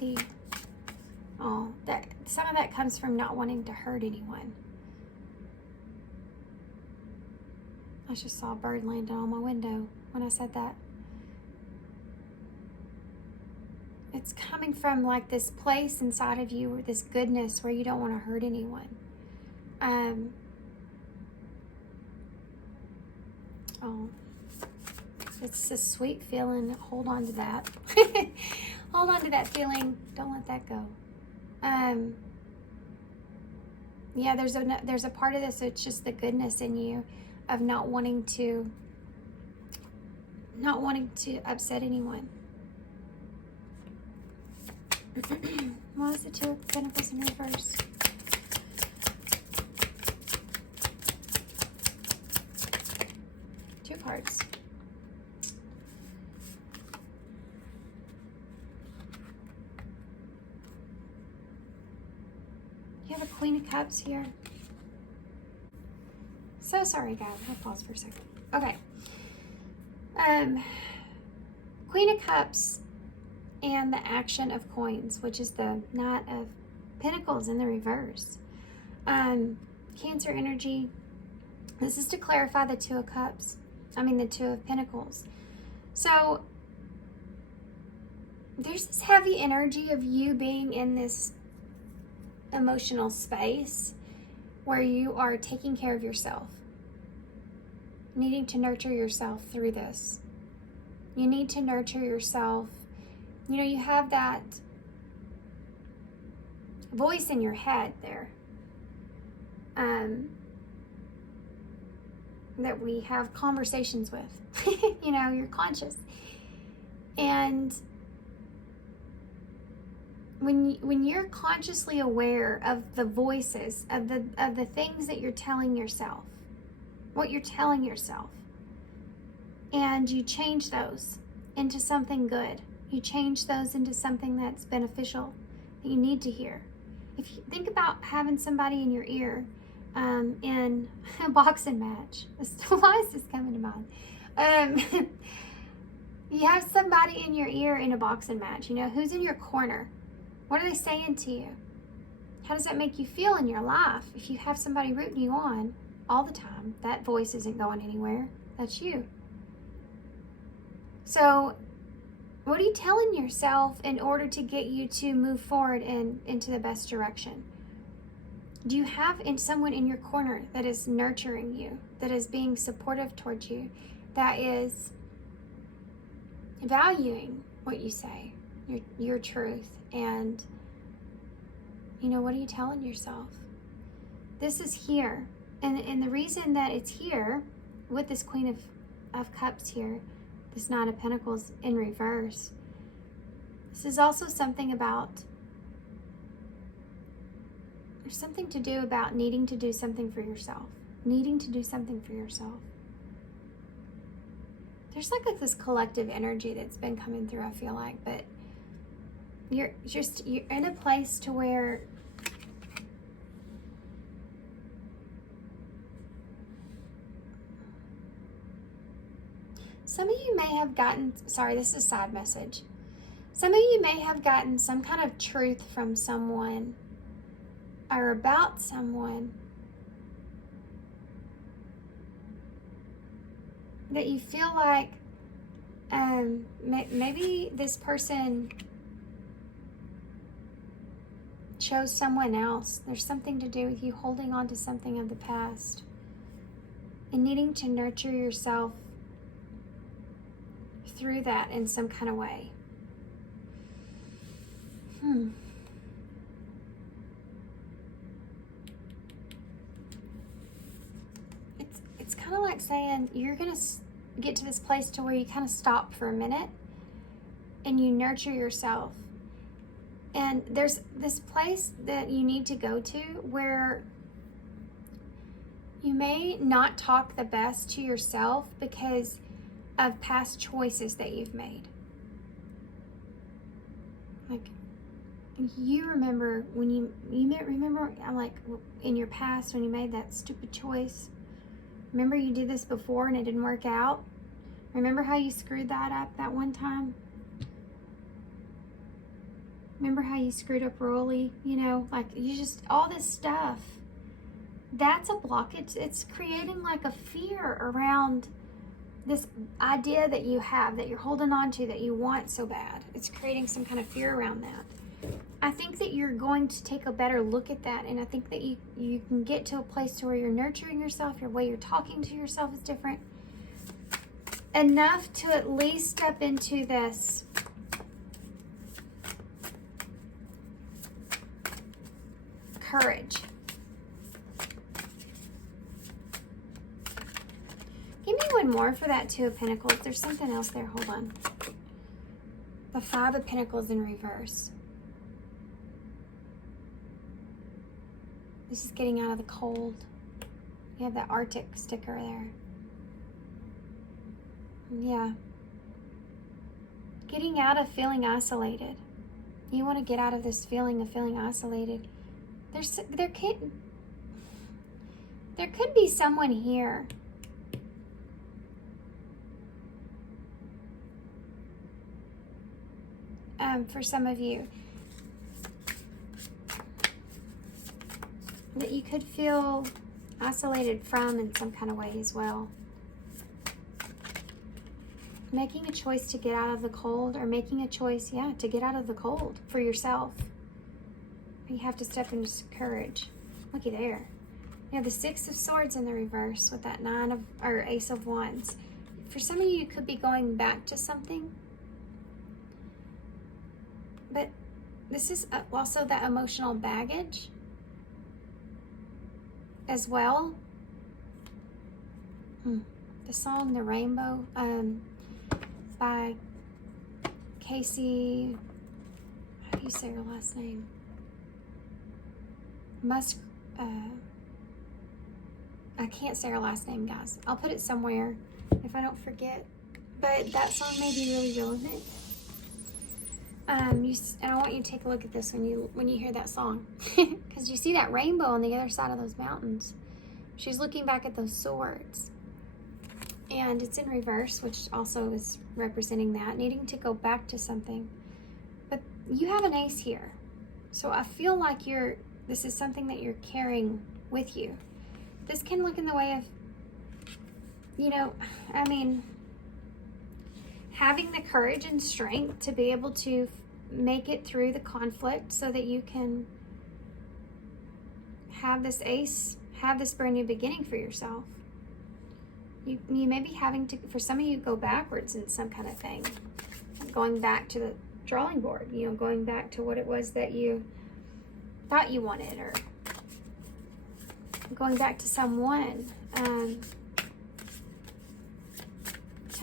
that some of that comes from not wanting to hurt anyone. I just saw a bird landing on my window when I said that. It's coming from like this place inside of you, or this goodness where you don't want to hurt anyone. It's a sweet feeling. Hold on to that. Hold on to that feeling. Don't let that go. Yeah, there's a part of this. It's just the goodness in you of not wanting to upset anyone. What is the 2 of Pentacles in reverse? Two cards. You have a Queen of Cups here. So sorry, guys. I'll pause for a second. Okay. Queen of Cups and the action of coins, which is the Knight of Pentacles in the reverse. Cancer energy. This is to clarify the 2 of Cups. The 2 of Pentacles. So there's this heavy energy of you being in this emotional space where you are taking care of yourself, needing to nurture yourself through this. You need to nurture yourself. You know, you have that voice in your head there that we have conversations with. You know, you're conscious. And when you're consciously aware of the voices, of the things that you're telling yourself, what you're telling yourself, and you change those into something good, you change those into something that's beneficial, that you need to hear. If you think about having somebody in your ear in a boxing match, why is this coming to mind? You have somebody in your ear in a boxing match. You know, who's in your corner? What are they saying to you? How does that make you feel in your life? If you have somebody rooting you on all the time, that voice isn't going anywhere. That's you. So what are you telling yourself in order to get you to move forward and into the best direction? Do you have someone in your corner that is nurturing you, that is being supportive towards you, that is valuing what you say, your truth? And, you know, what are you telling yourself? This is here. And the reason that it's here with this Queen of Cups here, this Knight of Pentacles in reverse, this is also something about, there's something to do about needing to do something for yourself. Needing to do something for yourself. There's like this collective energy that's been coming through, I feel like, but you're in a place to where some of you may have gotten, sorry, this is a side message. Some of you may have gotten some kind of truth from someone or about someone that you feel like maybe this person chose someone else. There's something to do with you holding on to something of the past and needing to nurture yourself through that in some kind of way. It's kind of like saying you're going to get to this place to where you kind of stop for a minute and you nurture yourself. And there's this place that you need to go to where you may not talk the best to yourself because of past choices that you've made. Like, you remember when you remember, like, in your past when you made that stupid choice. Remember you did this before and it didn't work out? Remember how you screwed that up that one time? Remember how you screwed up royally? You know, like, you just, all this stuff. That's a block. It's creating like a fear around this idea that you have, that you're holding on to, that you want so bad. It's creating some kind of fear around that. I think that you're going to take a better look at that, and I think that you can get to a place to where you're nurturing yourself, your way you're talking to yourself is different. Enough to at least step into this courage. Give me one more for that Two of Pentacles. There's something else there. Hold on. The Five of Pentacles in reverse. This is getting out of the cold. You have that Arctic sticker there. Yeah. Getting out of feeling isolated. You want to get out of this feeling of feeling isolated. There could be someone here for some of you that you could feel isolated from in some kind of way as well. Making a choice to get out of the cold, or making a choice, to get out of the cold for yourself. You have to step into courage. Looky there. You have the Six of Swords in the reverse with that Ace of Wands. For some of you, you could be going back to something. But this is also that emotional baggage as well. The song The Rainbow by Casey, how do you say her last name? I can't say her last name, guys. I'll put it somewhere if I don't forget. But that song may be really relevant. And I want you to take a look at this when you hear that song, because you see that rainbow on the other side of those mountains. She's looking back at those swords, And it's in reverse, which also is representing that, needing to go back to something. But you have an ace here. So I feel like this is something that you're carrying with you. This can look in the way of, having the courage and strength to be able to make it through the conflict so that you can have this ace, have this brand new beginning for yourself. You may be having to, for some of you, go backwards in some kind of thing. Going back to the drawing board, going back to what it was that you thought you wanted, or going back to someone. Tell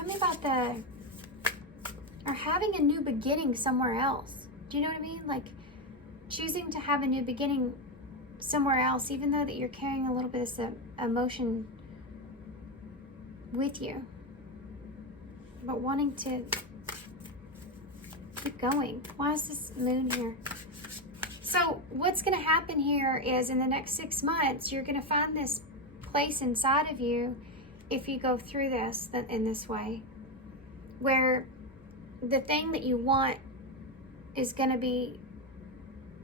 me about or having a new beginning somewhere else. Do you know what I mean? Like choosing to have a new beginning somewhere else, even though that you're carrying a little bit of this emotion with you, but wanting to keep going. Why is this moon here? So what's going to happen here is in the next 6 months, you're going to find this place inside of you, if you go through this in this way, where the thing that you want is going to be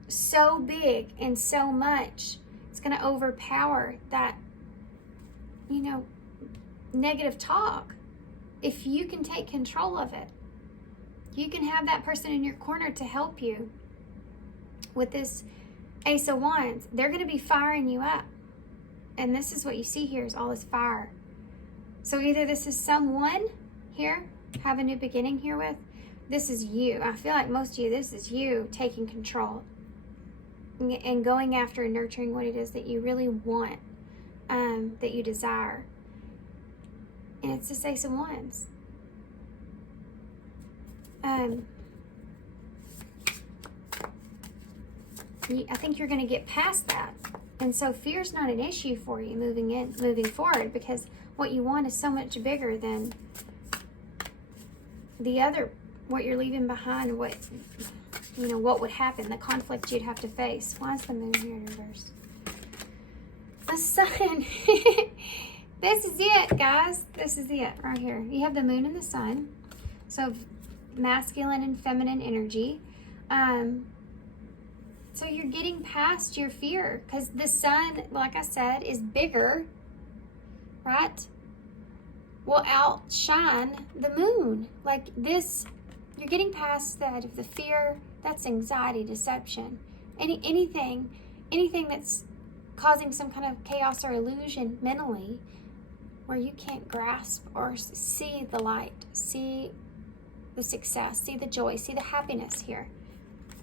so big and so much, it's going to overpower that, negative talk. If you can take control of it, you can have that person in your corner to help you. With this Ace of Wands, they're going to be firing you up. And this is what you see here, is all this fire. So either this is someone here, have a new beginning here with, this is you. I feel like most of you, this is you taking control and going after and nurturing what it is that you really want, that you desire. And it's this Ace of Wands. I think you're going to get past that. And so fear's not an issue for you moving forward, because what you want is so much bigger than what you're leaving behind, what would happen, the conflict you'd have to face. Why is the moon here in reverse? The sun. This is it, guys. This is it right here. You have the moon and the sun. So masculine and feminine energy. So you're getting past your fear, because the sun, like I said, is bigger, right? Will outshine the moon. Like this, you're getting past that of the fear. That's anxiety, deception. Anything that's causing some kind of chaos or illusion mentally, where you can't grasp or see the light, see the success, see the joy, see the happiness here.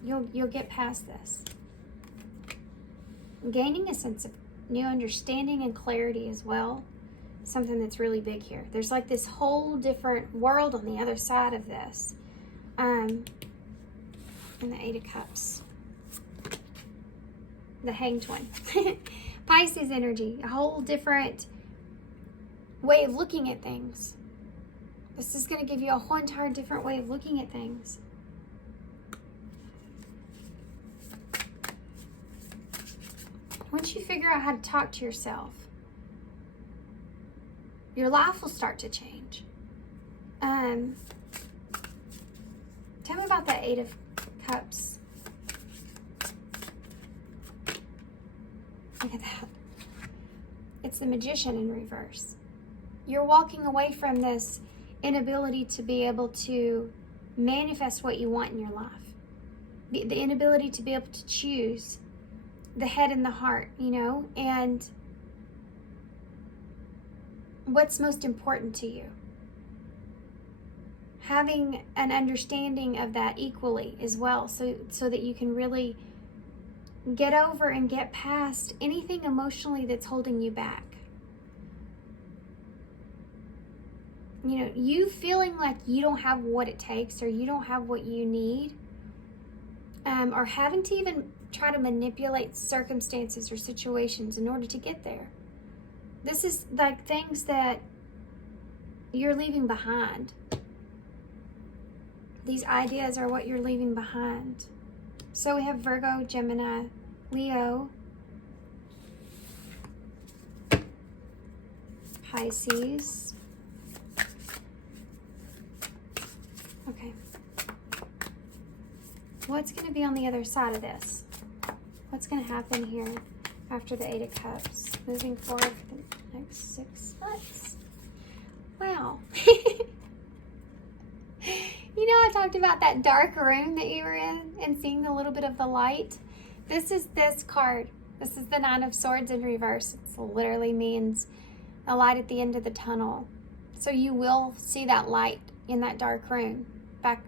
You'll get past this. Gaining a sense of new understanding and clarity as well. Something that's really big here. There's like this whole different world on the other side of this. And the Eight of Cups. The Hanged One. Pisces energy. A whole different way of looking at things. This is going to give you a whole entire different way of looking at things. Once you figure out how to talk to yourself, your life will start to change. Tell me about that Eight of Cups. Look at that. It's the Magician in reverse. You're walking away from this inability to be able to manifest what you want in your life. The inability to be able to choose the head and the heart, and what's most important to you. Having an understanding of that equally as well, so that you can really get over and get past anything emotionally that's holding you back. You feeling like you don't have what it takes, or you don't have what you need, or having to even try to manipulate circumstances or situations in order to get there. This is like things that you're leaving behind. These ideas are what you're leaving behind. So we have Virgo, Gemini, Leo, Pisces, what's going to be on the other side of this? What's going to happen here after the Eight of Cups? Moving forward for the next 6 months. Wow. You know, I talked about that dark room that you were in and seeing a little bit of the light. This is this card. This is the Nine of Swords in reverse. It literally means a light at the end of the tunnel. So you will see that light in that dark room.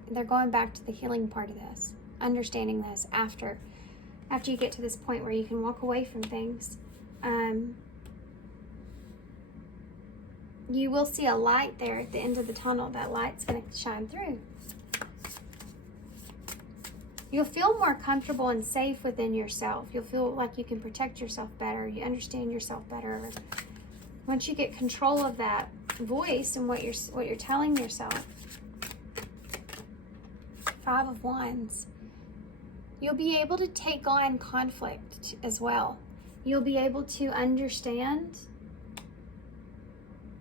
They're going back to the healing part of this, understanding this after you get to this point where you can walk away from things. You will see a light there at the end of the tunnel. That light's going to shine through. You'll feel more comfortable and safe within yourself. You'll feel like you can protect yourself better. You understand yourself better. Once you get control of that voice and what you're telling yourself. Five of Wands. You'll be able to take on conflict as well. You'll be able to understand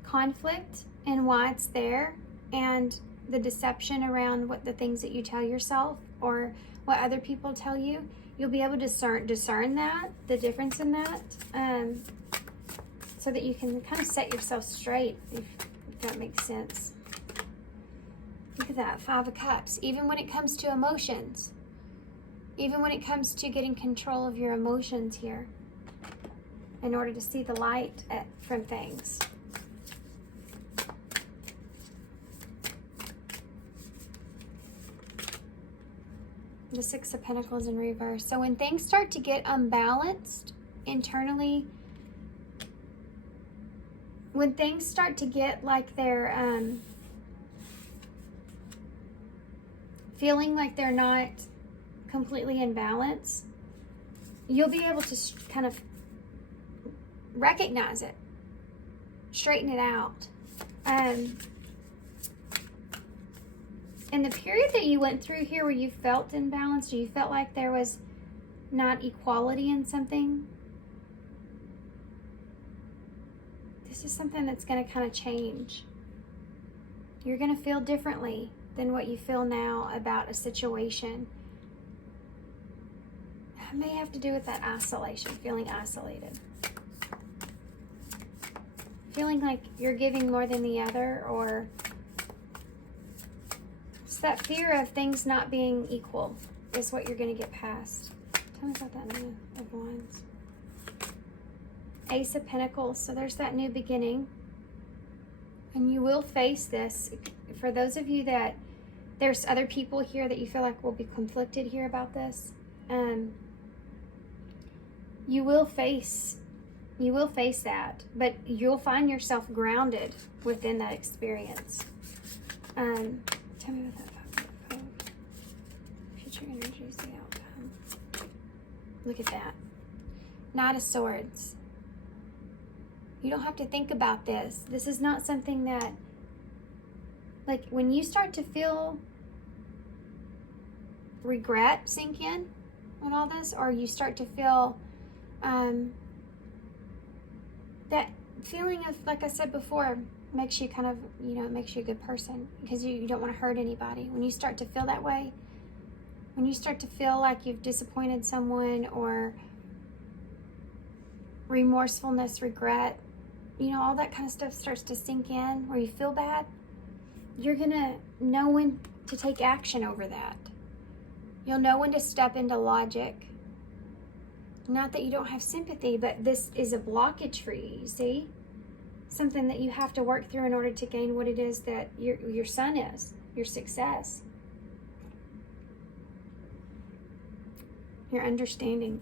conflict and why it's there, and the deception around what the things that you tell yourself or what other people tell you. You'll be able to discern that, the difference in that, so that you can kind of set yourself straight, if that makes sense. Look at that, Five of Cups. Even when it comes to emotions, even when it comes to getting control of your emotions here, in order to see the light from things. The Six of Pentacles in reverse. So when things start to get unbalanced internally, when things start to get like they're feeling like they're not completely in balance, you'll be able to kind of recognize it, straighten it out. In the period that you went through here where you felt imbalanced, or you felt like there was not equality in something, this is something that's going to kind of change. You're going to feel differently than what you feel now about a situation. It may have to do with that isolation, feeling isolated. Feeling like you're giving more than the other, or it's that fear of things not being equal is what you're going to get past. Tell me about that Nine of Wands. Ace of Pentacles. So there's that new beginning. And you will face this. For those of you that there's other people here that you feel like will be conflicted here about this, you will face that, but you'll find yourself grounded within that experience. Tell me about that. Future energies, the outcome. Look at that. Knight of Swords. You don't have to think about this. This is not something that, like, when you start to feel regret sink in on all this, or you start to feel that feeling of, like I said before, makes you kind of, it makes you a good person, because you don't want to hurt anybody. When you start to feel that way, when you start to feel like you've disappointed someone, or remorsefulness, regret, all that kind of stuff starts to sink in, where you feel bad, you're going to know when to take action over that. You'll know when to step into logic. Not that you don't have sympathy, but this is a blockage for you, see? Something that you have to work through in order to gain what it is that your sun is, your success. Your understanding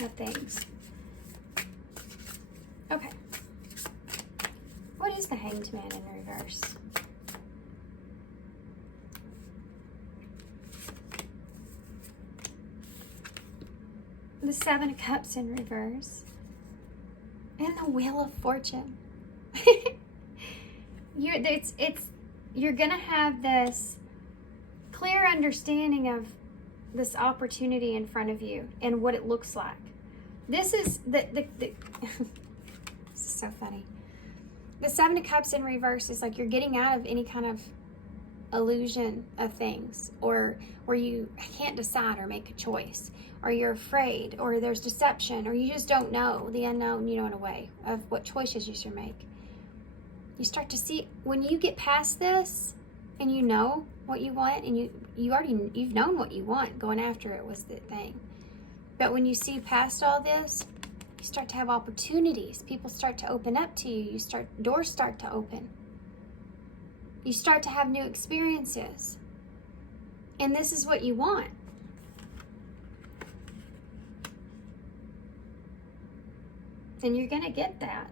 of things. Okay. What is the Hanged Man in reverse? The Seven of Cups in reverse. And the Wheel of Fortune. You're gonna have this clear understanding of this opportunity in front of you and what it looks like. This is this is so funny. The Seven of Cups in reverse is like you're getting out of any kind of illusion of things, or where you can't decide or make a choice, or you're afraid, or there's deception, or you just don't know the unknown, in a way of what choices you should make. You start to see, when you get past this and you know what you want, and you've known what you want, going after it was the thing. But when you see past all this, you start to have opportunities. People start to open up to you. Doors start to open. You start to have new experiences. And this is what you want. Then you're going to get that.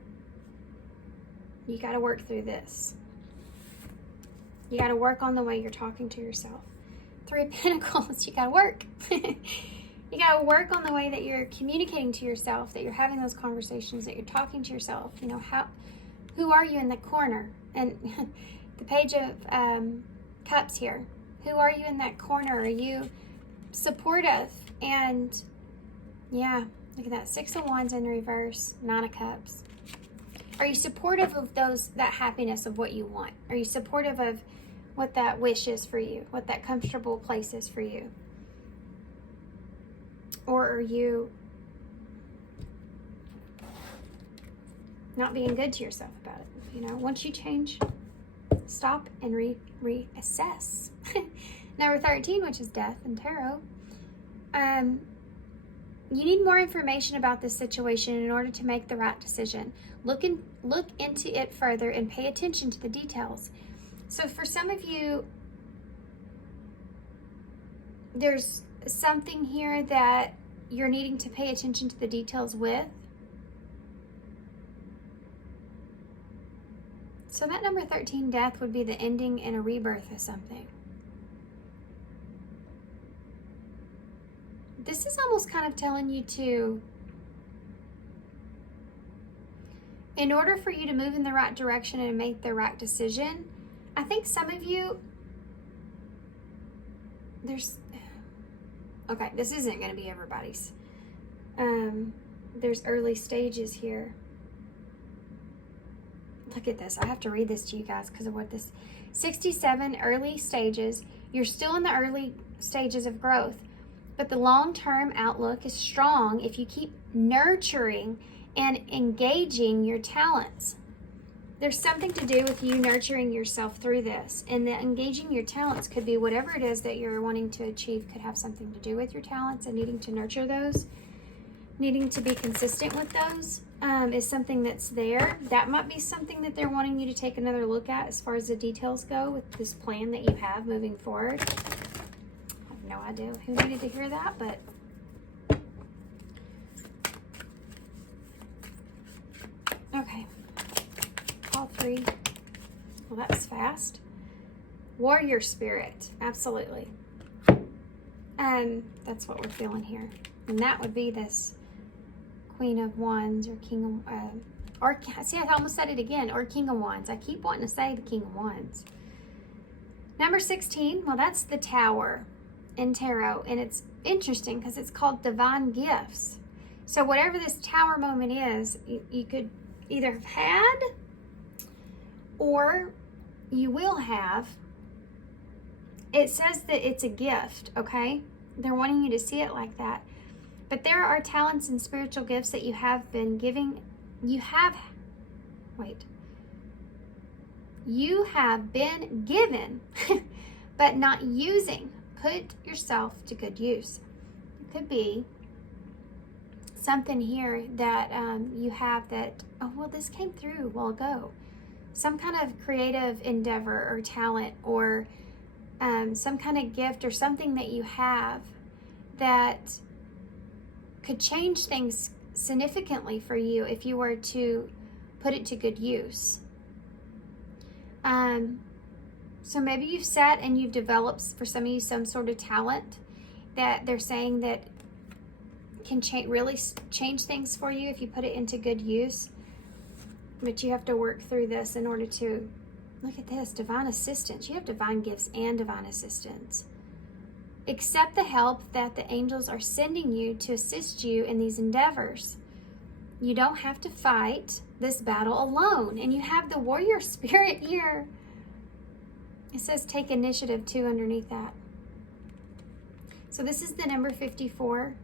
You got to work through this. You got to work on the way you're talking to yourself. 3 of Pentacles, you got to work. You got to work on the way that you're communicating to yourself, that you're having those conversations, that you're talking to yourself. Who are you in the corner? And the Page of Cups here. Who are you in that corner? Are you supportive? And yeah, look at that. 6 of Wands in reverse, 9 of Cups. Are you supportive of that happiness of what you want? Are you supportive of what that wish is for you? What that comfortable place is for you? Or are you not being good to yourself about it? Once you change, stop and reassess. Number 13, which is Death in Tarot. You need more information about this situation in order to make the right decision. Look into it further and pay attention to the details. So for some of you, there's something here that you're needing to pay attention to the details with. So that number 13, Death, would be the ending and a rebirth of something. This is almost kind of telling you to, in order for you to move in the right direction and make the right decision, I think some of you, okay, this isn't going to be everybody's. There's early stages here. Look at this. I have to read this to you guys because of what this 67 early stages. You're still in the early stages of growth, but the long-term outlook is strong if you keep nurturing and engaging your talents. There's something to do with you nurturing yourself through this, and the engaging your talents could be whatever it is that you're wanting to achieve. Could have something to do with your talents and needing to nurture those, needing to be consistent with those. Is something that's there. That might be something that they're wanting you to take another look at as far as the details go with this plan that you have moving forward. I have no idea who needed to hear that, but okay. All 3. Well, that was fast. Warrior spirit, absolutely. That's what we're feeling here, and that would be this Queen of Wands or King of, or see, I almost said it again, or King of Wands. I keep wanting to say the King of Wands. Number 16, well, that's the Tower in Tarot, and it's interesting because it's called Divine Gifts. So whatever this Tower moment is, you could either have had or you will have. It says that it's a gift, okay? They're wanting you to see it like that. But there are talents and spiritual gifts that you have been giving. You have been given, but not using. Put yourself to good use. It could be something here that you have that, oh, well, this came through a while ago. Some kind of creative endeavor or talent, or some kind of gift or something that you have that could change things significantly for you if you were to put it to good use. So maybe you've sat and you've developed, for some of you, some sort of talent that they're saying that can really change things for you if you put it into good use. But you have to work through this in order to, look at this, divine assistance. You have divine gifts and divine assistance. Accept the help that the angels are sending you to assist you in these endeavors. You don't have to fight this battle alone. And you have the warrior spirit here. It says take initiative too underneath that. So this is the number 54.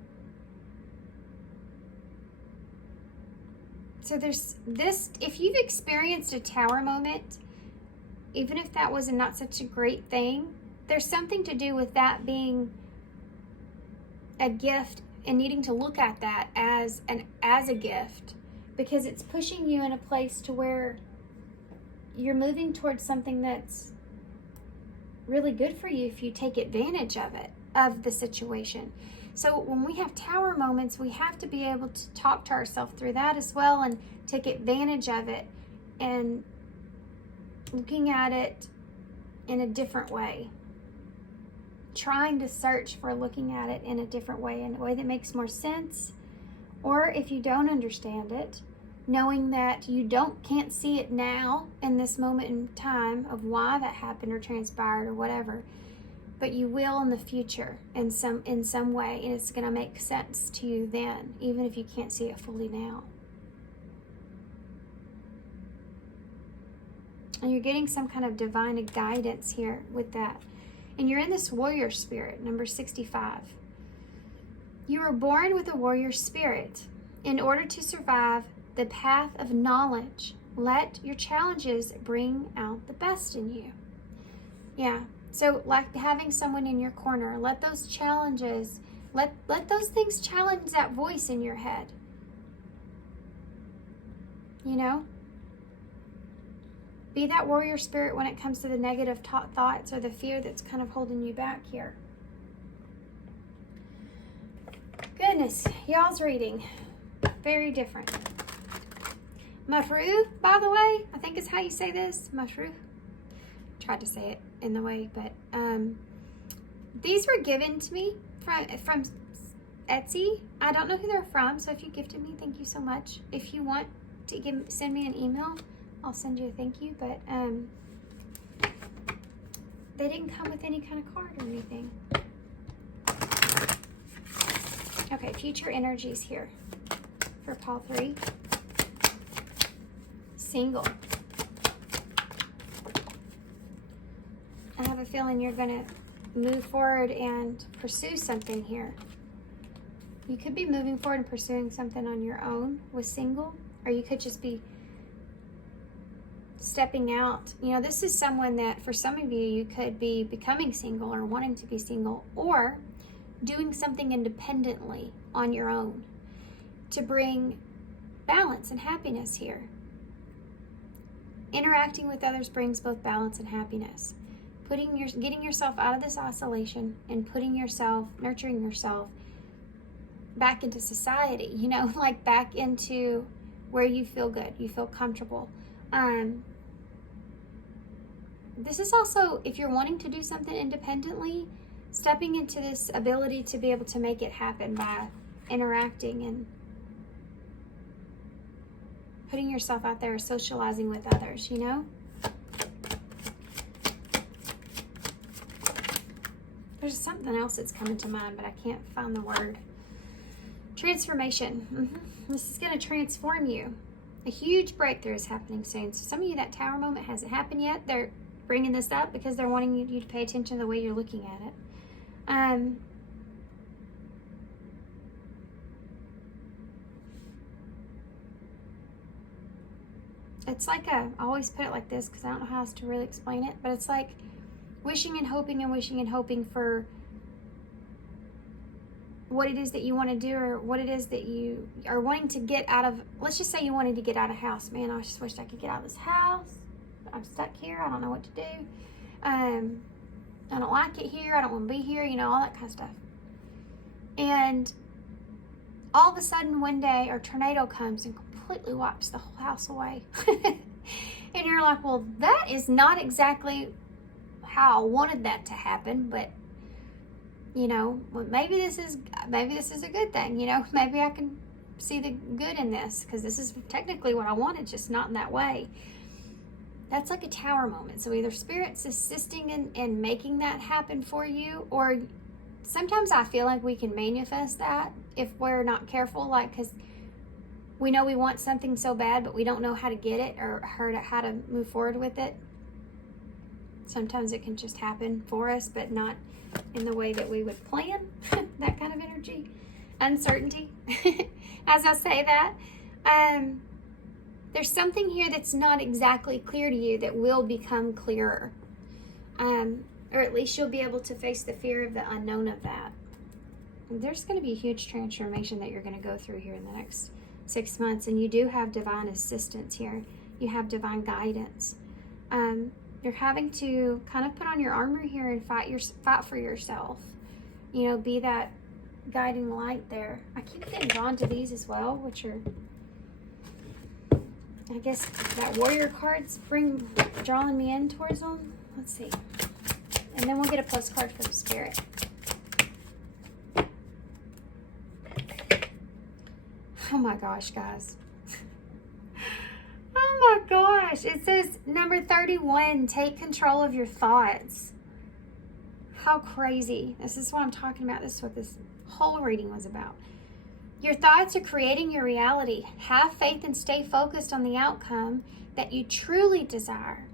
So there's this, if you've experienced a tower moment, even if that was not such a great thing, there's something to do with that being a gift and needing to look at that as a gift, because it's pushing you in a place to where you're moving towards something that's really good for you if you take advantage of it, of the situation. So when we have tower moments, we have to be able to talk to ourselves through that as well and take advantage of it and looking at it in a different way. Trying to search for looking at it in a different way, in a way that makes more sense. Or if you don't understand it, knowing that you can't see it now in this moment in time of why that happened or transpired or whatever, but you will in the future in some way, and it's going to make sense to you then, even if you can't see it fully now. And you're getting some kind of divine guidance here with that. And you're in this warrior spirit, number 65. You were born with a warrior spirit. In order to survive the path of knowledge, let your challenges bring out the best in you. Yeah. So like having someone in your corner, let those challenges, let those things challenge that voice in your head. You know? Be that warrior spirit when it comes to the negative thoughts or the fear that's kind of holding you back here. Goodness, y'all's reading. Very different. Mahru, by the way, I think is how you say this. Mahru. Tried to say it in the way, but these were given to me from Etsy. I don't know who they're from, so if you gifted me, thank you so much. If you want to send me an email, I'll send you a thank you, but they didn't come with any kind of card or anything. Okay, future energies here for Paul 3. Single. I have a feeling you're going to move forward and pursue something here. You could be moving forward and pursuing something on your own with single, or you could just be stepping out. You know, this is someone that for some of you could be becoming single or wanting to be single, or doing something independently on your own to bring balance and happiness here. Interacting with others brings both balance and happiness. Getting yourself out of this isolation and nurturing yourself back into society, you know, like back into where you feel good, you feel comfortable. This is also, if you're wanting to do something independently, stepping into this ability to be able to make it happen by interacting and putting yourself out there, socializing with others, you know? There's something else that's coming to mind, but I can't find the word. Transformation. This is going to transform you. A huge breakthrough is happening soon. So some of you, that tower moment hasn't happened yet. They're bringing this up because they're wanting you to pay attention to the way you're looking at it. It's like I always put it like this because I don't know how else to really explain it, but it's like wishing and hoping for what it is that you want to do, or what it is that you are wanting to get out of. Let's just say you wanted to get out of house. Man, I just wish I could get out of this house. I'm stuck here. I don't know what to do. I don't like it here. I don't want to be here. You know, all that kind of stuff. And all of a sudden one day a tornado comes and completely wipes the whole house away. And you're like, well, that is not exactly how I wanted that to happen, but you know, well, maybe this is a good thing. You know, maybe I can see the good in this because this is technically what I wanted, just not in that way. That's like a tower moment. So either Spirit's assisting in making that happen for you, or sometimes I feel like we can manifest that if we're not careful, like, because we know we want something so bad, but we don't know how to get it or how to move forward with it. Sometimes it can just happen for us, but not in the way that we would plan. That kind of energy. Uncertainty. As I say that, there's something here that's not exactly clear to you that will become clearer. Or at least you'll be able to face the fear of the unknown of that. There's going to be a huge transformation that you're going to go through here in the next 6 months. And you do have divine assistance here. You have divine guidance. You're having to kind of put on your armor here and fight for yourself. You know, be that guiding light there. I keep getting drawn to these as well, which are, I guess, that warrior cards drawing me in towards them. Let's see. And then we'll get a postcard from Spirit. Oh my gosh, guys. Oh my gosh. It says number 31, take control of your thoughts. How crazy. This is what I'm talking about. This is what this whole reading was about. Your thoughts are creating your reality. Have faith and stay focused on the outcome that you truly desire.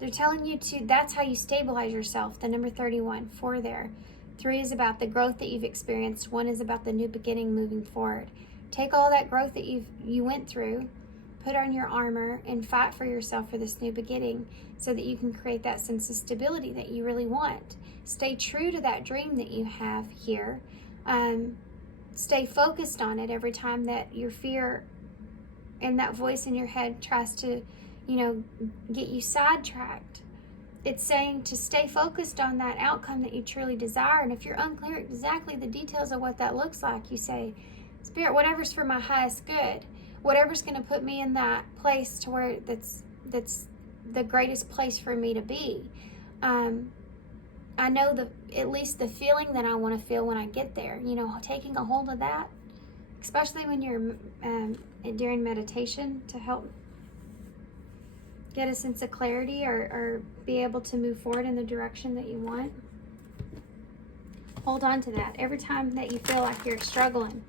They're telling you that's how you stabilize yourself. The number 31, 4 there. 3 is about the growth that you've experienced. 1 is about the new beginning moving forward. Take all that growth that you went through, put on your armor, and fight for yourself for this new beginning so that you can create that sense of stability that you really want. Stay true to that dream that you have here. Stay focused on it every time that your fear and that voice in your head tries to, get you sidetracked. It's saying to stay focused on that outcome that you truly desire. And if you're unclear exactly the details of what that looks like, you say, Spirit, whatever's for my highest good, whatever's going to put me in that place to where that's the greatest place for me to be. I know at least the feeling that I want to feel when I get there, taking a hold of that, especially when you're during meditation, to help get a sense of clarity or be able to move forward in the direction that you want. Hold on to that. Every time that you feel like you're struggling,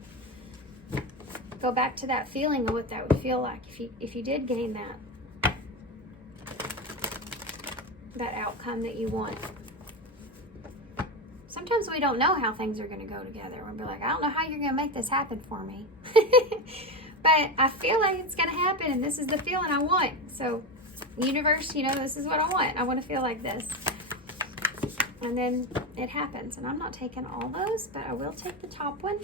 go back to that feeling of what that would feel like if you did gain that outcome that you want. Sometimes we don't know how things are going to go together. We'll be like, I don't know how you're going to make this happen for me. But I feel like it's going to happen, and this is the feeling I want. So, universe, this is what I want. I want to feel like this. And then it happens. And I'm not taking all those, but I will take the top one.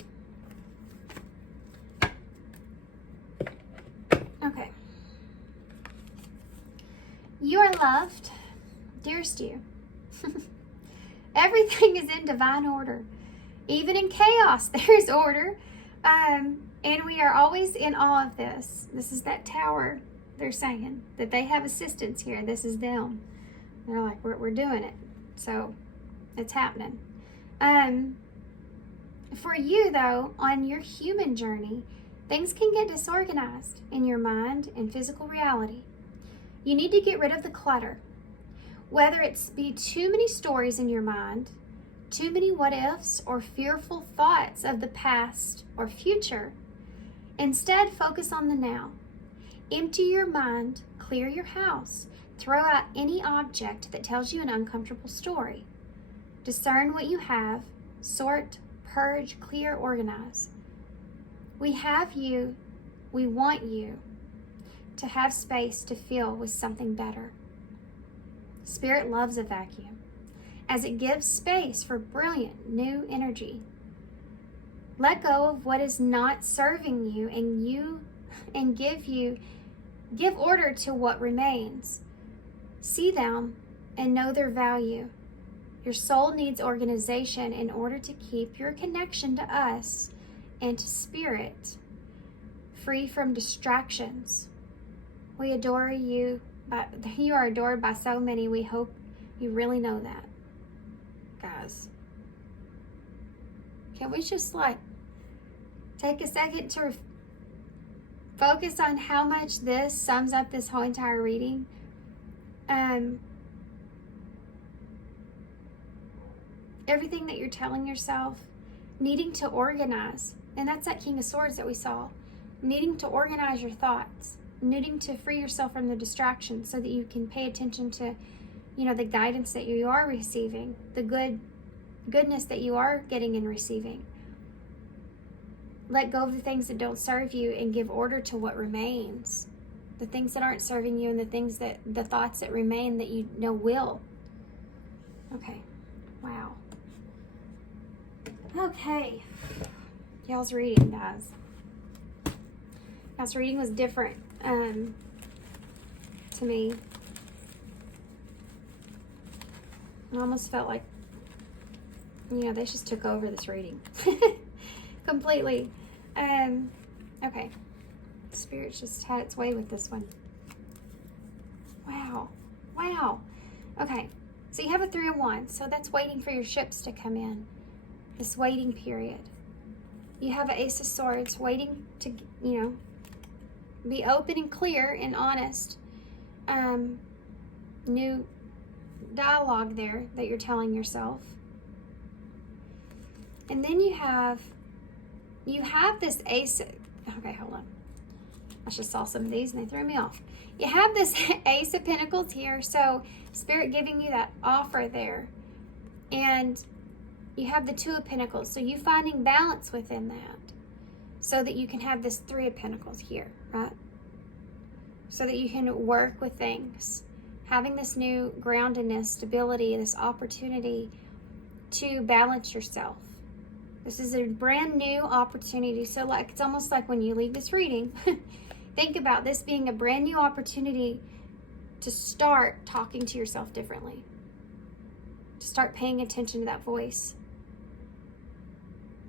Okay. You are loved. Dearest you. Everything is in divine order. Even in chaos, there's order. And we are always in awe of this. This is that tower. They're saying that they have assistance here. This is them. They're like, we're doing it. So it's happening. For you, though, on your human journey, things can get disorganized in your mind and physical reality. You need to get rid of the clutter. Whether it's be too many stories in your mind, too many what ifs, or fearful thoughts of the past or future, instead focus on the now. Empty your mind, clear your house, throw out any object that tells you an uncomfortable story. Discern what you have, sort, purge, clear, organize. We have you, we want you to have space to fill with something better. Spirit loves a vacuum, as it gives space for brilliant new energy. Let go of what is not serving you and give order to what remains. See them and know their value. Your soul needs organization in order to keep your connection to us and to Spirit free from distractions. We adore you, but you are adored by so many. We hope you really know that, guys. Can we just take a second to focus on how much this sums up this whole entire reading? Everything that you're telling yourself, needing to organize, and that's that King of Swords that we saw, needing to organize your thoughts, needing to free yourself from the distractions so that you can pay attention to you know, the guidance that you are receiving, the goodness that you are getting and receiving. Let go of the things that don't serve you and give order to what remains. The things that aren't serving you and the thoughts that remain that you know will. Okay. Wow. Okay. Y'all's reading, guys. Y'all's reading was different to me. I almost felt like, you know, they just took over this reading. Completely. Okay. Spirit just had its way with this one. Wow. Wow. Okay. So you have a 3 of Wands. So that's waiting for your ships to come in. This waiting period. You have an Ace of Swords waiting to, you know, be open and clear and honest. New dialogue there that you're telling yourself. And then you have this Ace. Okay, hold on. I just saw some of these and they threw me off. You have this Ace of Pentacles here, so Spirit giving you that offer there. And you have the 2 of Pentacles, so you finding balance within that so that you can have this 3 of Pentacles here, right? So that you can work with things. Having this new groundedness, stability, this opportunity to balance yourself. This is a brand new opportunity. So like, it's almost like when you leave this reading, think about this being a brand new opportunity to start talking to yourself differently. To start paying attention to that voice.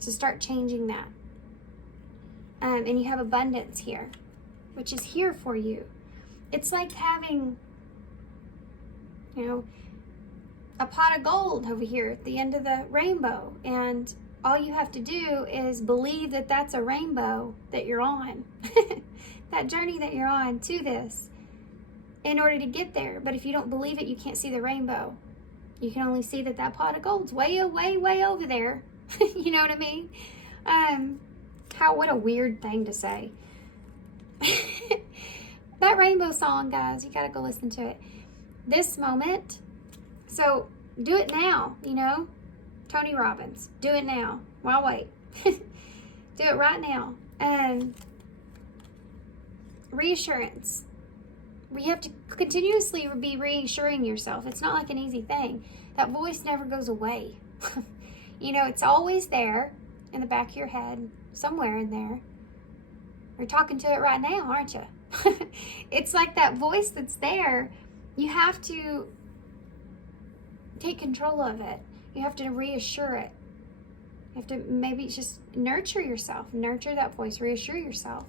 To start changing that. And you have abundance here, which is here for you. It's like having, you know, a pot of gold over here at the end of the rainbow. And all you have to do is believe that that's a rainbow that you're on. That journey that you're on to this in order to get there. But if you don't believe it, you can't see the rainbow. You can only see that pot of gold's way, way, way over there. You know what I mean? What a weird thing to say. That rainbow song, guys, you got to go listen to it. This moment, so do it now, you know? Tony Robbins, do it now. Why wait? Do it right now. Reassurance. We have to continuously be reassuring yourself. It's not like an easy thing. That voice never goes away. You know, it's always there in the back of your head, somewhere in there. You're talking to it right now, aren't you? It's like that voice that's there. You have to take control of it. You have to reassure it. You have to maybe just nurture yourself. Nurture that voice. Reassure yourself.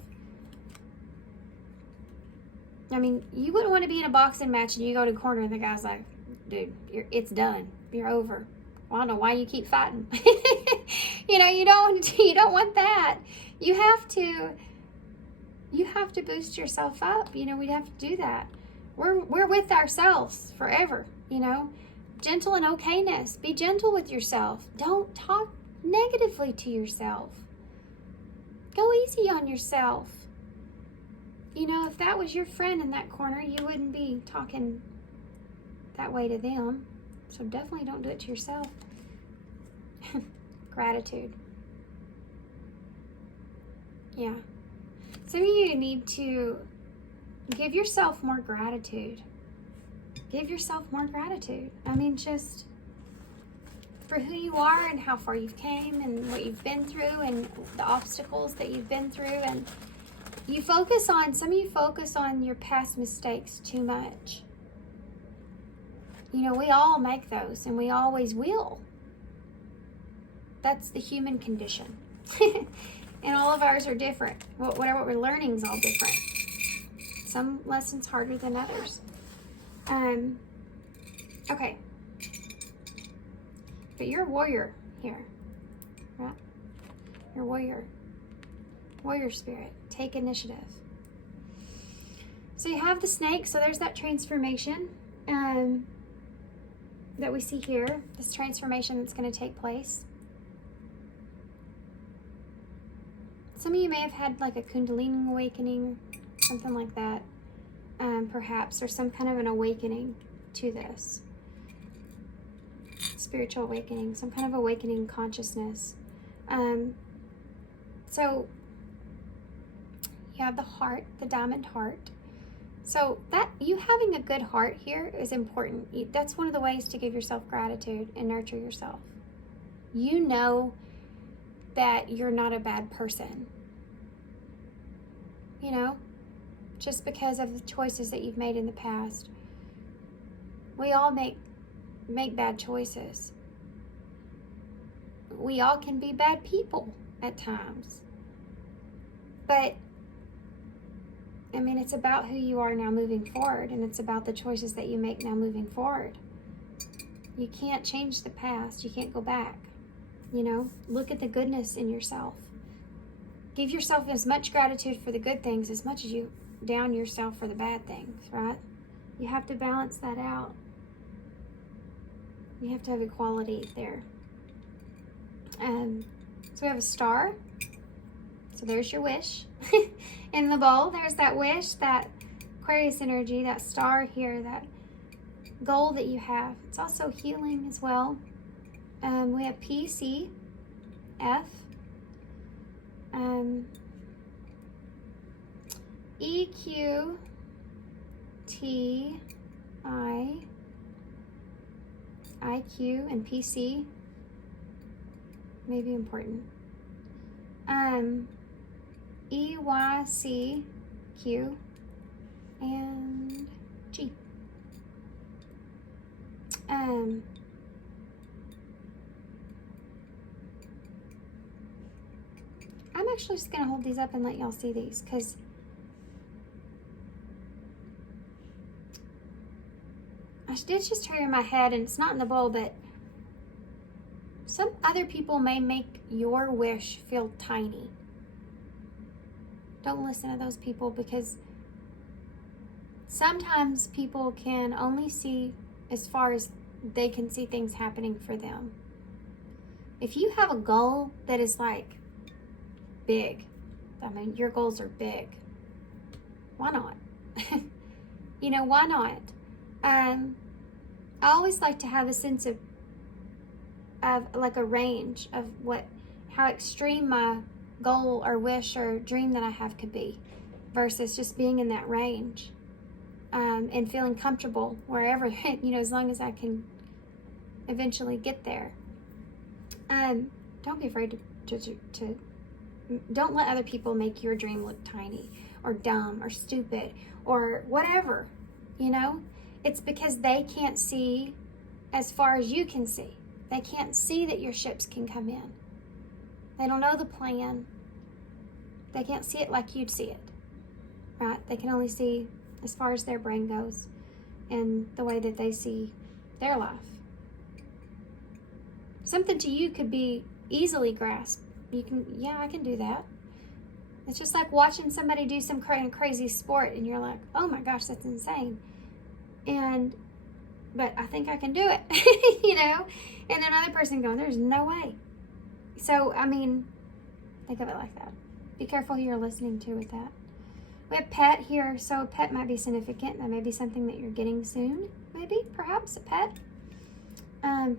I mean, you wouldn't want to be in a boxing match and you go to the corner and the guy's like, dude, it's done. You're over. Well, I don't know why you keep fighting. You know, you don't want that. You have to boost yourself up. You know, we have to do that. We're with ourselves forever, you know. Gentle and okayness. Be gentle with yourself. Don't talk negatively to yourself. Go easy on yourself. You know, if that was your friend in that corner, you wouldn't be talking that way to them. So definitely don't do it to yourself. Gratitude. Yeah. Some of you need to give yourself more gratitude. Give yourself more gratitude. I mean, just for who you are and how far you've came and what you've been through and the obstacles that you've been through. And some of you focus on your past mistakes too much. You know, we all make those and we always will. That's the human condition. And all of ours are different. Whatever we're learning is all different. Some lessons harder than others. Okay. But you're a warrior here, right? You're a warrior. Warrior spirit. Take initiative. So you have the snake. So there's that transformation that we see here. This transformation that's going to take place. Some of you may have had like a Kundalini awakening, something like that. Perhaps, or some kind of an awakening. to this. Spiritual awakening, some kind of awakening consciousness. So you have the heart, the diamond heart. So that you having a good heart here is important. That's one of the ways to give yourself gratitude and nurture yourself. You know that you're not a bad person. You know, just because of the choices that you've made in the past. We all make bad choices. We all can be bad people at times. But I mean, it's about who you are now moving forward, and it's about the choices that you make now moving forward. You can't change the past. You can't go back. You know, look at the goodness in yourself. Give yourself as much gratitude for the good things as much as you down yourself for the bad things, right? You have to balance that out. You have to have equality there. So we have a star. So there's your wish. In the bowl, there's that wish, that Aquarius energy, that star here, that goal that you have. It's also healing as well. We have P, C, F, E, Q, T, I, Q, and PC may be important. E, Y, C, Q, and G. I'm actually just going to hold these up and let y'all see these, because I did just hear in my head, and it's not in the bowl, but some other people may make your wish feel tiny. Don't listen to those people, because sometimes people can only see as far as they can see things happening for them. If you have a goal that is like big, I mean, your goals are big, why not? You know, why not? I always like to have a sense of like a range of how extreme my goal or wish or dream that I have could be, versus just being in that range, and feeling comfortable wherever, you know, as long as I can eventually get there. Don't be afraid to don't let other people make your dream look tiny or dumb or stupid or whatever, you know. It's because they can't see as far as you can see. They can't see that your ships can come in. They don't know the plan. They can't see it like you'd see it, right? They can only see as far as their brain goes and the way that they see their life. Something to you could be easily grasped. You can, yeah, I can do that. It's just like watching somebody do some crazy sport, and you're like, oh my gosh, that's insane. But I think I can do it, you know? And another person going, there's no way. So, I mean, think of it like that. Be careful who you're listening to with that. We have pet here, so a pet might be significant. That may be something that you're getting soon, maybe, perhaps, a pet.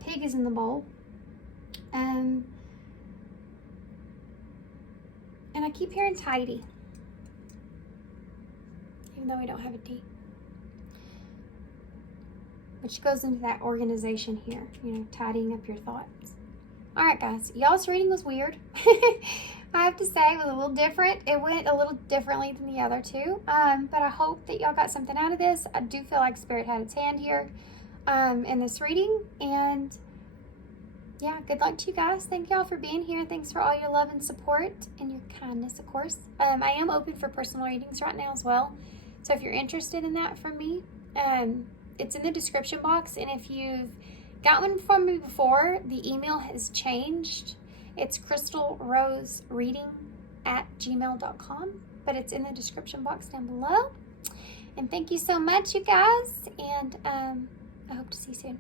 Pig is in the bowl. And I keep hearing tidy, even though we don't have a T. Which goes into that organization here, you know, tidying up your thoughts. All right, guys, y'all's reading was weird. I have to say, it was a little different. It went a little differently than the other two, but I hope that y'all got something out of this. I do feel like Spirit had its hand here in this reading, and yeah, good luck to you guys. Thank y'all for being here. Thanks for all your love and support and your kindness, of course. I am open for personal readings right now as well, so if you're interested in that from me, it's in the description box, and if you've got one from me before, the email has changed. It's crystalrosereading@gmail.com, but it's in the description box down below. And thank you so much, you guys, and I hope to see you soon.